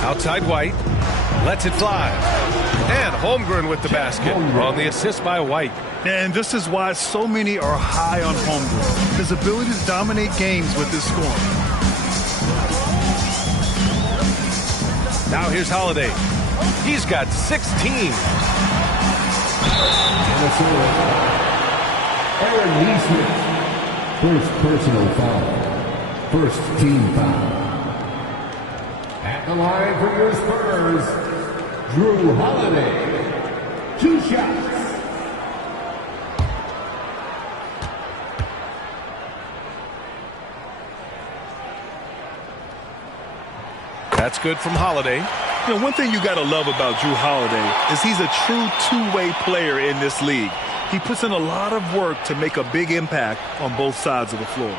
Outside White. Lets it fly. And Holmgren with the basket on the assist by White. And this is why so many are high on Holmgren. His ability to dominate games with his scoring. Now here's Holiday. He's got 16. Aaron Neesmith, first personal foul. First team foul. At the line for your Spurs, Drew Holiday. 2 shots. That's good from Holiday. You know, one thing you got to love about Drew Holiday is he's a true two-way player in this league. He puts in a lot of work to make a big impact on both sides of the floor.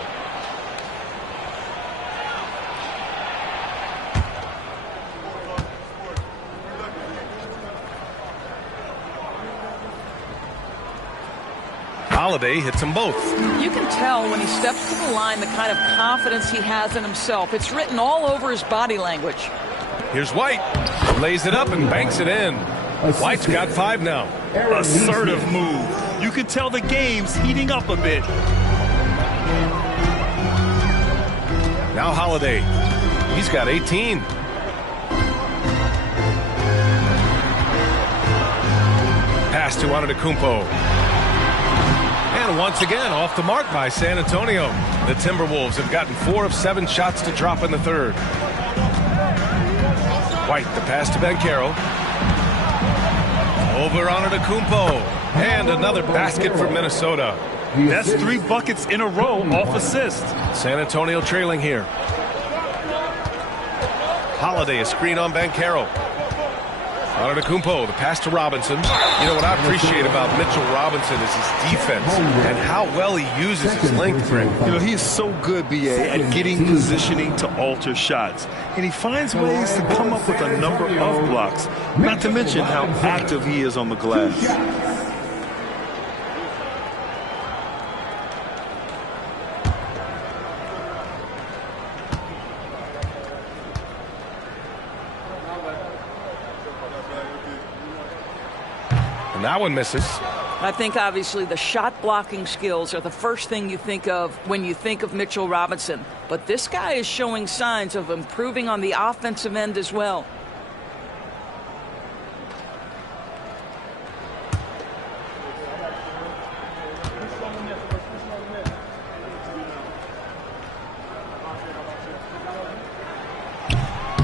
Holiday hits them both. You can tell when he steps to the line the kind of confidence he has in himself. It's written all over his body language. Here's White. Lays it up and banks it in. White's got 5 now. Assertive move. You can tell the game's heating up a bit. Now Holiday. He's got 18. Pass to Antetokounmpo. And once again, off the mark by San Antonio. The Timberwolves have gotten 4 of 7 shots to drop in the third. White, the pass to Banchero. Over Antetokounmpo. And another basket for Minnesota. That's 3 buckets in a row off assist. San Antonio trailing here. Holiday, a screen on Banchero. Antetokounmpo, the pass to Robinson. You know what I appreciate about Mitchell Robinson is his defense and how well he uses his length, Greg. You know, he is so good, BA, at getting positioning to alter shots. And he finds ways to come up with a number of blocks, not to mention how active he is on the glass. And that one misses. I think obviously the shot blocking skills are the first thing you think of when you think of Mitchell Robinson. But this guy is showing signs of improving on the offensive end as well.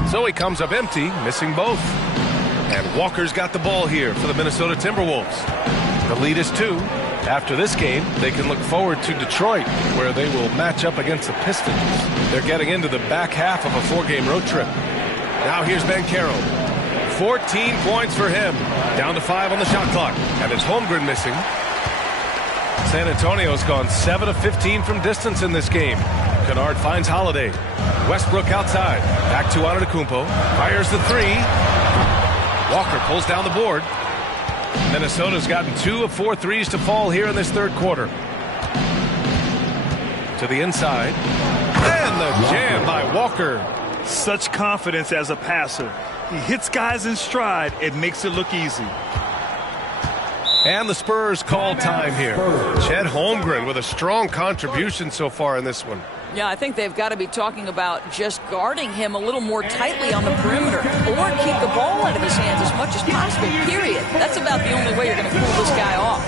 So he comes up empty, missing both. And Walker's got the ball here for the Minnesota Timberwolves. The lead is 2. After this game, they can look forward to Detroit, where they will match up against the Pistons. They're getting into the back half of a 4-game road trip. Now here's Banchero. 14 points for him. Down to 5 on the shot clock. And it's Holmgren missing. San Antonio's gone 7 of 15 from distance in this game. Kennard finds Holiday. Westbrook outside. Back to Antetokounmpo. Fires the 3. Walker pulls down the board. Minnesota's gotten 2 of 4 threes to fall here in this third quarter. To the inside. And the jam by Walker. Such confidence as a passer. He hits guys in stride. It makes it look easy. And the Spurs call time here. Chet Holmgren with a strong contribution so far in this one. Yeah, I think they've got to be talking about just guarding him a little more tightly on the perimeter or keep the ball out of his hands as much as possible, period. That's about the only way you're going to pull this guy off.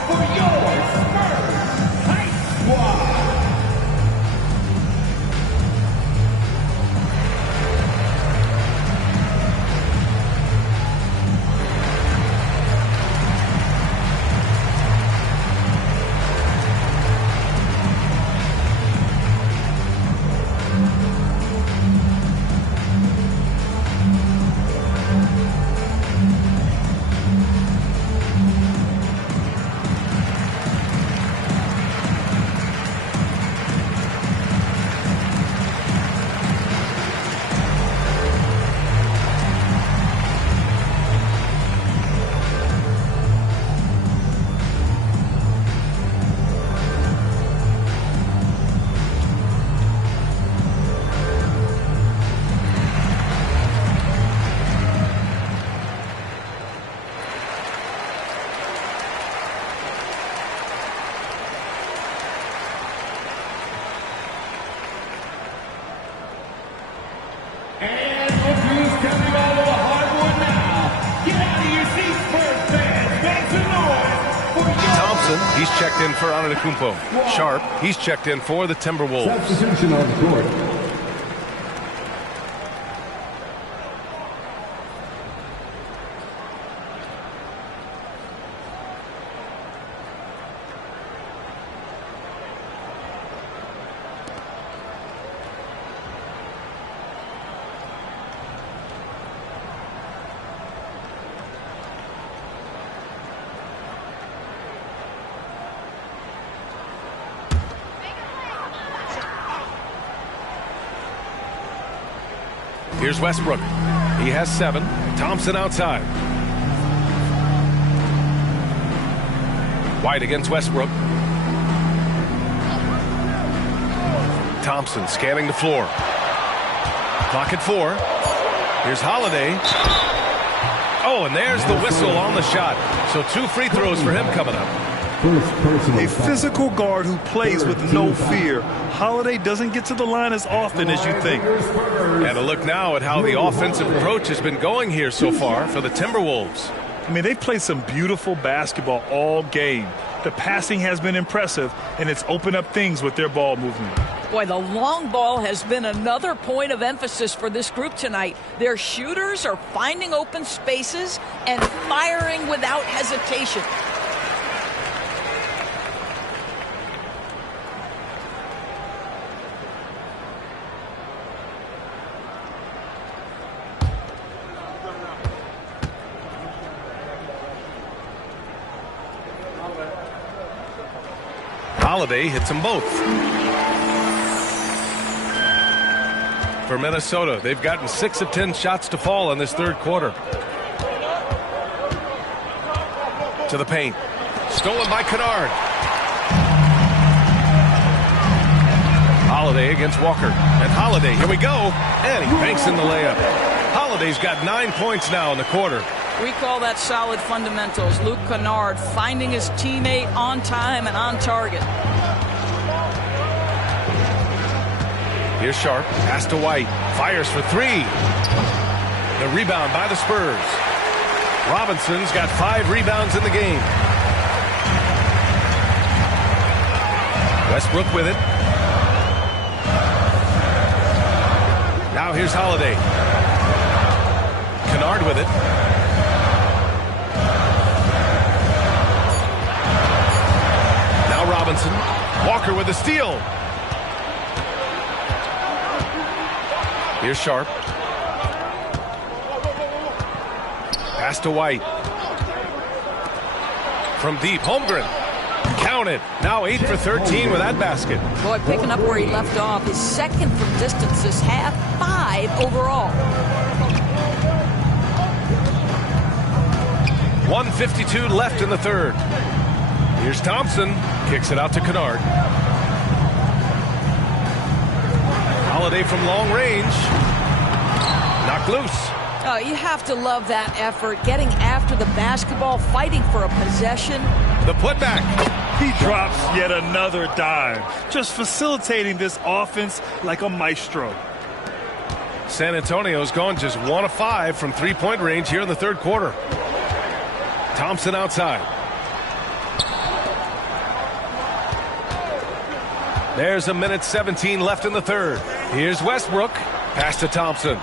He's checked in for Antetokounmpo. Sharp, he's checked in for the Timberwolves. Substitution on the court. Here's Westbrook. He has 7. Thompson outside. White against Westbrook. Thompson scanning the floor. Clock at 4. Here's Holiday. Oh, and there's the whistle on the shot. So 2 free throws for him coming up. A physical guard who plays with no fear. Holiday doesn't get to the line as often as you think. And a look now at how the offensive approach has been going here so far for the Timberwolves. I mean, they've played some beautiful basketball all game. The passing has been impressive, and it's opened up things with their ball movement. Boy, the long ball has been another point of emphasis for this group tonight. Their shooters are finding open spaces and firing without hesitation. Holiday hits them both. For Minnesota, they've gotten 6 of 10 shots to fall in this third quarter. To the paint. Stolen by Kennard. Holiday against Walker. And Holiday, here we go. And he banks in the layup. Holiday's got 9 points now in the quarter. We call that solid fundamentals. Luke Kennard finding his teammate on time and on target. Here's Sharp. Pass to White. Fires for 3. The rebound by the Spurs. Robinson's got 5 rebounds in the game. Westbrook with it. Now here's Holiday. Kennard with it. Now Robinson. Walker with a steal. Here's Sharp. Pass to White. From deep, Holmgren. Counted. Now 8 for 13 with that basket. Boy, picking up where he left off. His second from distance this half, 5 overall. 1:52 left in the third. Here's Thompson. Kicks it out to Kennard. Holiday from long range. Knocked loose. Oh, you have to love that effort. Getting after the basketball, fighting for a possession. The putback. He drops yet another dime. Just facilitating this offense like a maestro. San Antonio's gone just 1 of 5 from 3-point range here in the third quarter. Thompson outside. There's 1:17 left in the third. Here's Westbrook. Pass to Thompson.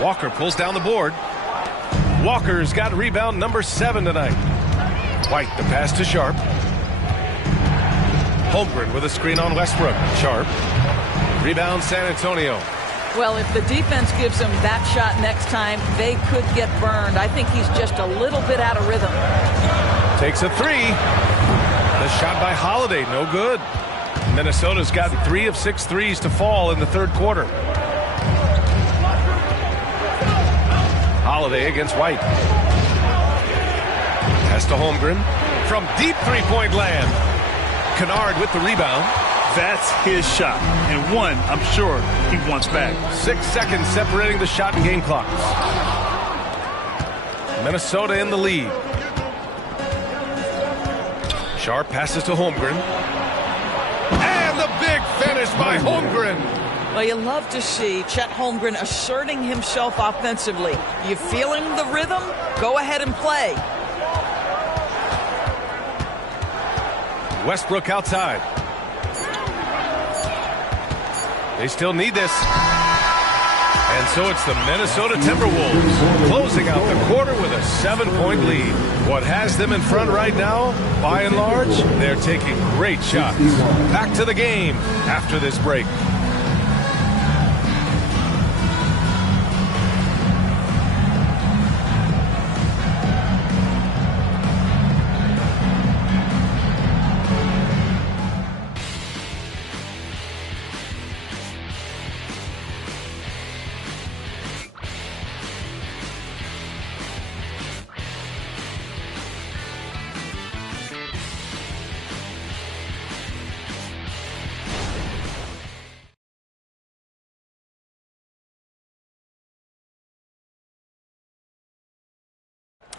Walker pulls down the board. Walker's got rebound number 7 tonight. White, the pass to Sharp. Holmgren with a screen on Westbrook. Sharp. Rebound San Antonio. Well, if the defense gives him that shot next time, they could get burned. I think he's just a little bit out of rhythm. Takes a 3. The shot by Holiday, no good. Minnesota's gotten 3 of 6 threes to fall in the third quarter. Holiday against White. Pass to Holmgren. From deep three-point land. Kennard with the rebound. That's his shot. And one, I'm sure, he wants back. 6 seconds separating the shot and game clocks. Minnesota in the lead. Sharp passes to Holmgren. And the big finish by Holmgren. Well, you love to see Chet Holmgren asserting himself offensively. You feeling the rhythm? Go ahead and play. Westbrook outside. They still need this. And so it's the Minnesota Timberwolves closing out the quarter with a 7-point lead. What has them in front right now, by and large, they're taking great shots. Back to the game after this break.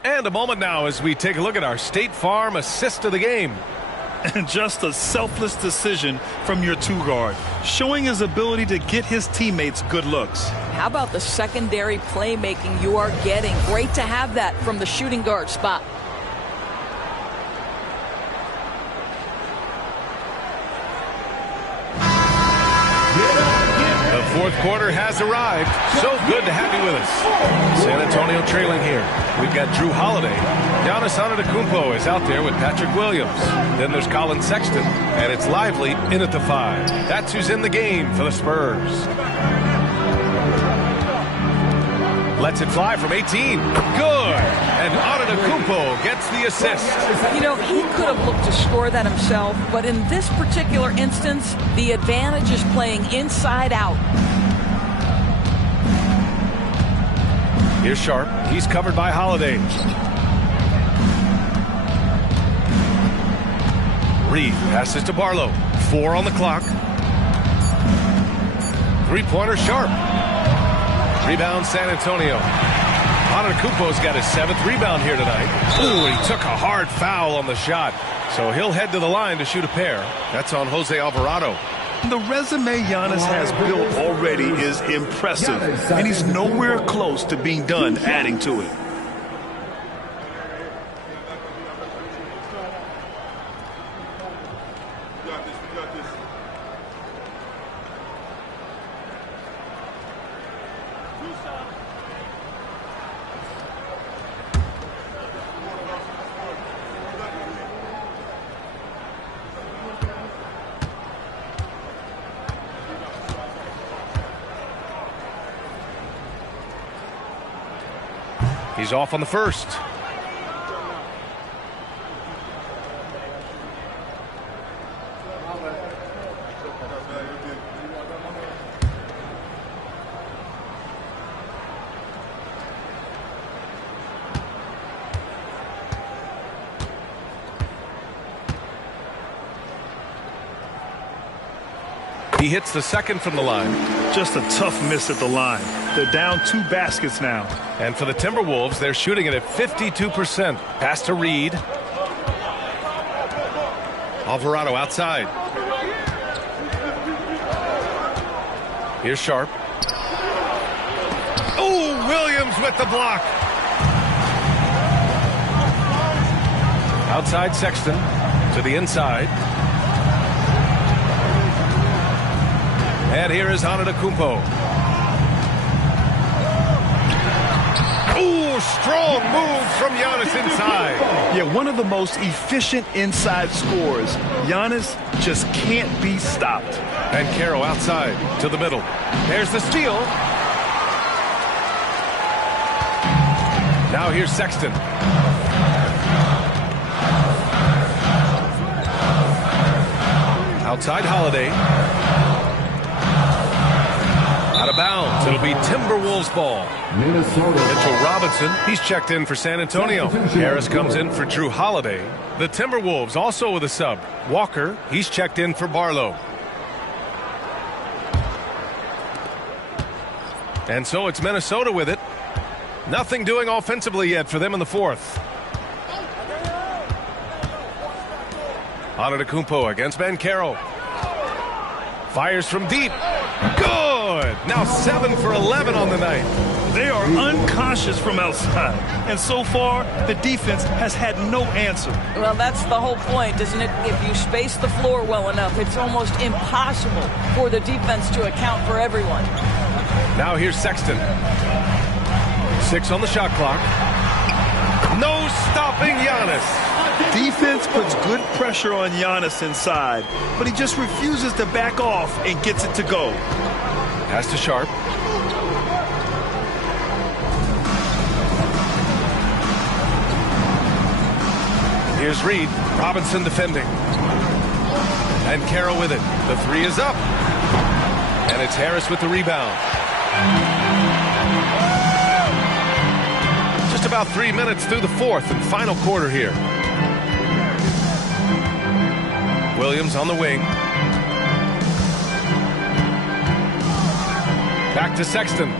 And a moment now as we take a look at our State Farm assist of the game. And just a selfless decision from your 2-guard, showing his ability to get his teammates good looks. How about the secondary playmaking you are getting? Great to have that from the shooting guard spot. fourth quarter has arrived. So good to have you with us. San Antonio trailing here. We've got Drew Holiday. Giannis Antetokounmpo is out there with Patrick Williams. Then there's Colin Sexton, and it's Lively in at the 5. That's who's in the game for the Spurs. Lets it fly from 18. Good. And Antetokounmpo gets the assist. You know, he could have looked to score that himself, but in this particular instance, the advantage is playing inside out. Here's Sharp. He's covered by Holiday. Reed passes to Barlow. 4 on the clock. Three-pointer Sharp. Rebound San Antonio. Antetokounmpo's got his 7th rebound here tonight. Ooh, he took a hard foul on the shot. So he'll head to the line to shoot a pair. That's on Jose Alvarado. The resume Giannis has built already is impressive, and he's nowhere close to being done adding to it. He's off on the first. He hits the second from the line. Just a tough miss at the line. They're down 2 baskets now. And for the Timberwolves, they're shooting it at 52%. Pass to Reed. Alvarado outside. Here's Sharp. Oh, Williams with the block. Outside Sexton to the inside. And here is Antetokounmpo. Ooh, strong move from Giannis inside. Yeah, one of the most efficient inside scorers. Giannis just can't be stopped. And Caro outside to the middle. There's the steal. Now here's Sexton. Outside Holiday. Out of bounds. It'll be Timberwolves ball. Mitchell Robinson, he's checked in for San Antonio. Harris comes in for Drew Holiday. The Timberwolves also with a sub. Walker, he's checked in for Barlow. And so it's Minnesota with it. Nothing doing offensively yet for them in the fourth. Antetokounmpo against Caro. Fires from deep. Good. Now 7 for 11 on the night. They are unconscious from outside. And so far, the defense has had no answer. Well, that's the whole point, isn't it? If you space the floor well enough, it's almost impossible for the defense to account for everyone. Now here's Sexton. 6 on the shot clock. No stopping Giannis. Defense puts good pressure on Giannis inside, but he just refuses to back off and gets it to go. Pass to Sharp. Here's Reed. Robinson defending. And Caro with it. The 3 is up. And it's Harris with the rebound. Just about 3 minutes through the fourth and final quarter here. Williams on the wing. Back to Sexton.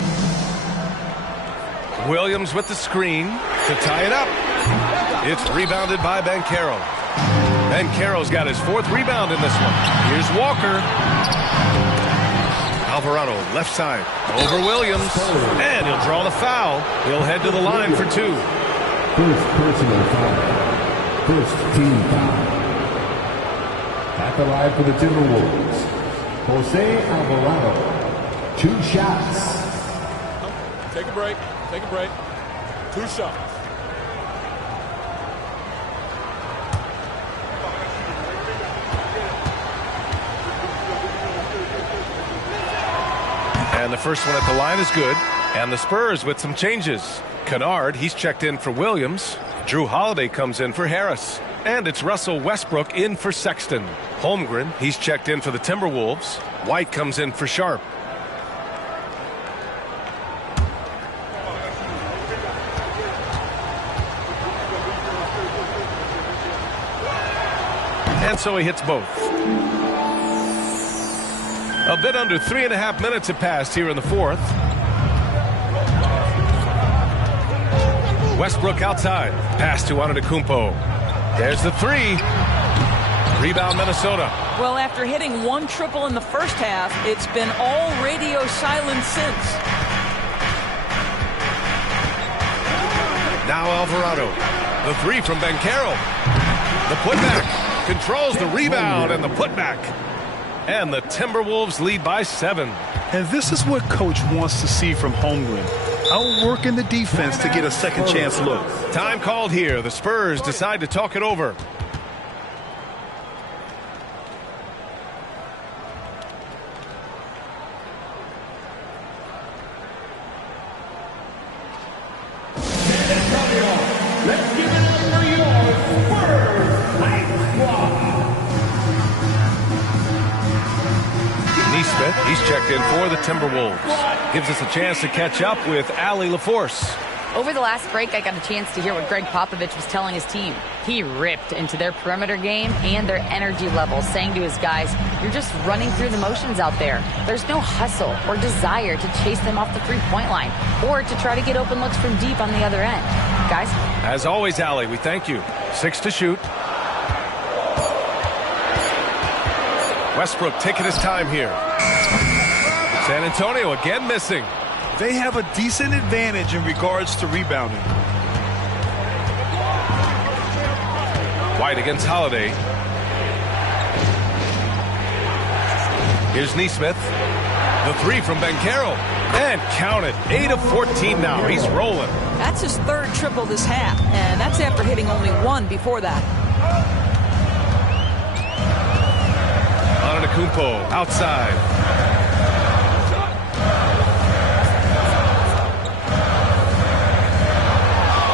Williams with the screen to tie it up. It's rebounded by Caro. Caro's got his 4th rebound in this one. Here's Walker. Alvarado left side over Williams. And he'll draw the foul. He'll head to the line for 2. First personal foul. First team foul. At the line for the Timberwolves, Jose Alvarado. 2 shots. Take a break. Take a break. 2 shots. And the first one at the line is good. And the Spurs with some changes. Kennard, he's checked in for Williams. Drew Holiday comes in for Harris. And it's Russell Westbrook in for Sexton. Holmgren, he's checked in for the Timberwolves. White comes in for Sharp. And so he hits both. A bit under 3.5 minutes have passed here in the fourth. Westbrook outside. Pass to Antetokounmpo. There's the 3. Rebound Minnesota. Well, after hitting 1 triple in the first half, it's been all radio silence since. Now Alvarado. The 3 from Banchero. The putback. Controls the rebound and the putback. And the Timberwolves lead by 7. And this is what Coach wants to see from Holmgren. Outworking the defense to get a second chance look. Time called here. The Spurs decide to talk it over. Let's give it up for your Spurs Night Squad. Neesmith, he's checked in for the Timberwolves. Gives us a chance to catch up with Allie LaForce. Over the last break, I got a chance to hear what Greg Popovich was telling his team. He ripped into their perimeter game and their energy levels, saying to his guys, you're just running through the motions out there. There's no hustle or desire to chase them off the three-point line or to try to get open looks from deep on the other end. Guys? As always, Allie, we thank you. 6 to shoot. Westbrook taking his time here. San Antonio again missing. They have a decent advantage in regards to rebounding. White against Holiday. Here's Neesmith. The 3 from Banchero. And count it. 8 of 14 now. He's rolling. That's his 3rd triple this half, and that's after hitting only 1 before that. Antetokounmpo outside.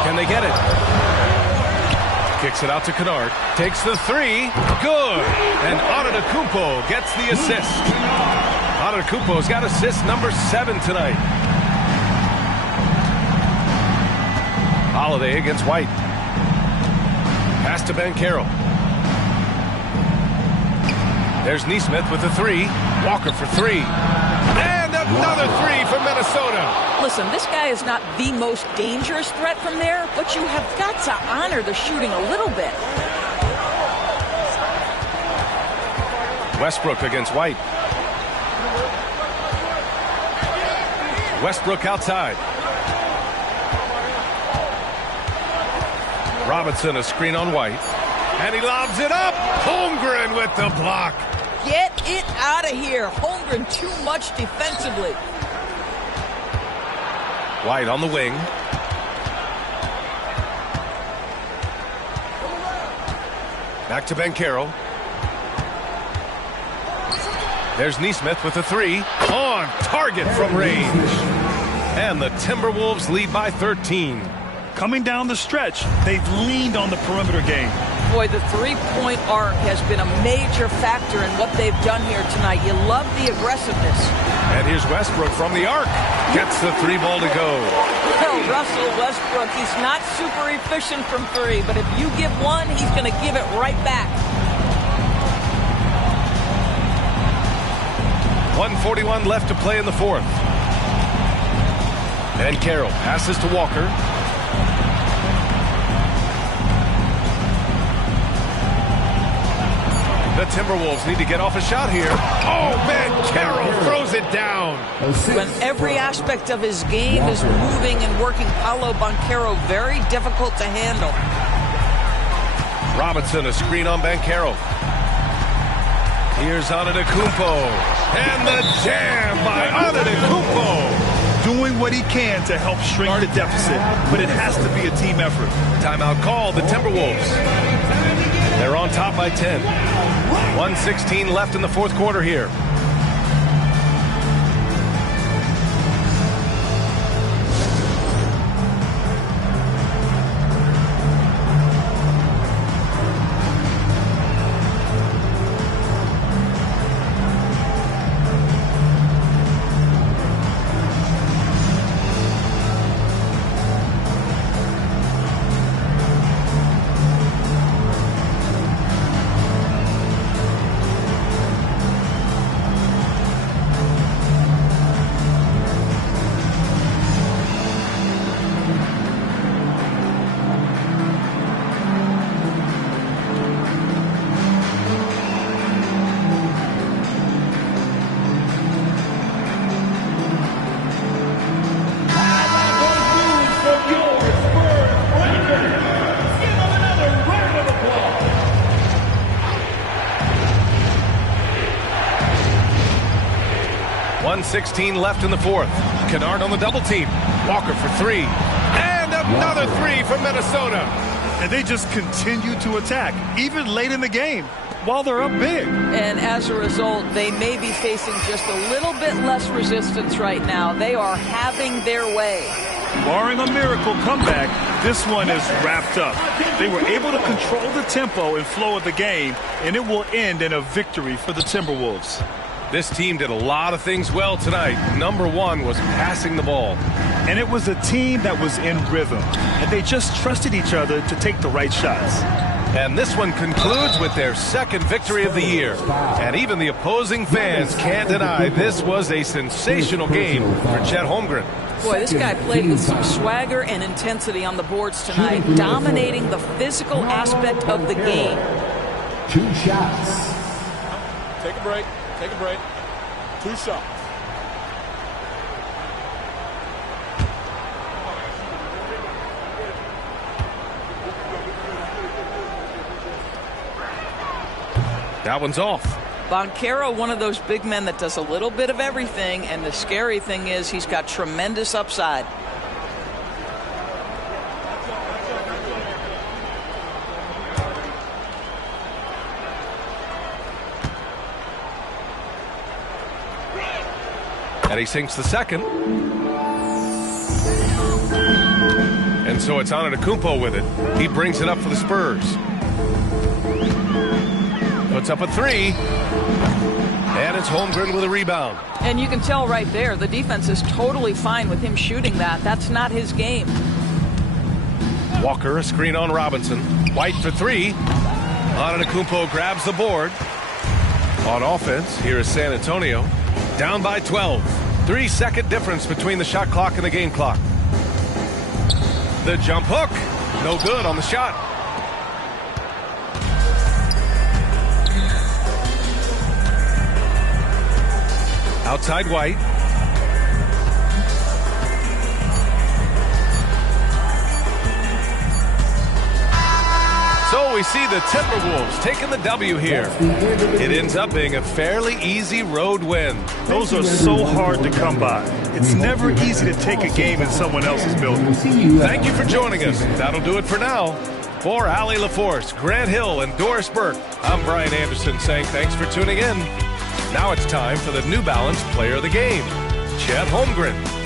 Can they get it? Kicks it out to Kennard. Takes the 3. Good. And Antetokounmpo gets the assist. Antetokounmpo's got assist number 7 tonight. Holiday against White. Pass to Banchero. There's Neesmith with the 3. Walker for 3. And another 3 for Minnesota. Listen, this guy is not the most dangerous threat from there, but you have got to honor the shooting a little bit. Westbrook against White. Westbrook outside. Robinson a screen on White. And he lobs it up. Holmgren with the block. Get it out of here. Holmgren too much defensively. White on the wing. Back to Banchero. There's Neesmith with the 3. On target from range. And the Timberwolves lead by 13. Coming down the stretch, they've leaned on the perimeter game. Boy, the three-point arc has been a major factor in what they've done here tonight. You love the aggressiveness. And here's Westbrook from the arc. Gets the 3 ball to go. Well, Russell Westbrook, he's not super efficient from 3, but if you give 1, he's going to give it right back. 1:41 left to play in the fourth. And Carroll passes to Walker. The Timberwolves need to get off a shot here. Oh, man, Carroll throws it down. When every aspect of his game is moving and working, Paolo Banchero very difficult to handle. Robinson, a screen on Banchero. Here's Antetokounmpo. And the jam by Antetokounmpo. Doing what he can to help shrink the deficit, but it has to be a team effort. Timeout called the Timberwolves. They're on top by 10. 1:16 left in the fourth quarter here. .16 left in the fourth. Kennard on the double team. Walker for three. And another three from Minnesota. And they just continue to attack, even late in the game, while they're up big. And as a result, they may be facing just a little bit less resistance right now. They are having their way. Barring a miracle comeback, this one is wrapped up. They were able to control the tempo and flow of the game, and it will end in a victory for the Timberwolves. This team did a lot of things well tonight. Number one was passing the ball. And it was a team that was in rhythm, and they just trusted each other to take the right shots. And this one concludes with their second victory of the year. And even the opposing fans can't deny this was a sensational game for Chet Holmgren. Boy, this guy played with some swagger and intensity on the boards tonight, dominating the physical aspect of the game. 2 shots. Take a break. Take a break. 2 shots. That one's off. Banchero, one of those big men that does a little bit of everything, and the scary thing is he's got tremendous upside. And he sinks the second. And so it's Antetokounmpo with it. He brings it up for the Spurs. Puts up a three. And it's Holmgren with a rebound. And you can tell right there, the defense is totally fine with him shooting that. That's not his game. Walker, a screen on Robinson. White for three. Antetokounmpo grabs the board. On offense, here is San Antonio. Down by 12. 3-second difference between the shot clock and the game clock. The jump hook. No good on the shot. Outside White. So we see the Timberwolves taking the W here. It ends up being a fairly easy road win. Those are so hard to come by. It's never easy to take a game in someone else's building. Thank you for joining us. That'll do it for now. For Allie LaForce, Grant Hill, and Doris Burke, I'm Brian Anderson saying thanks for tuning in. Now it's time for the New Balance Player of the Game, Chet Holmgren.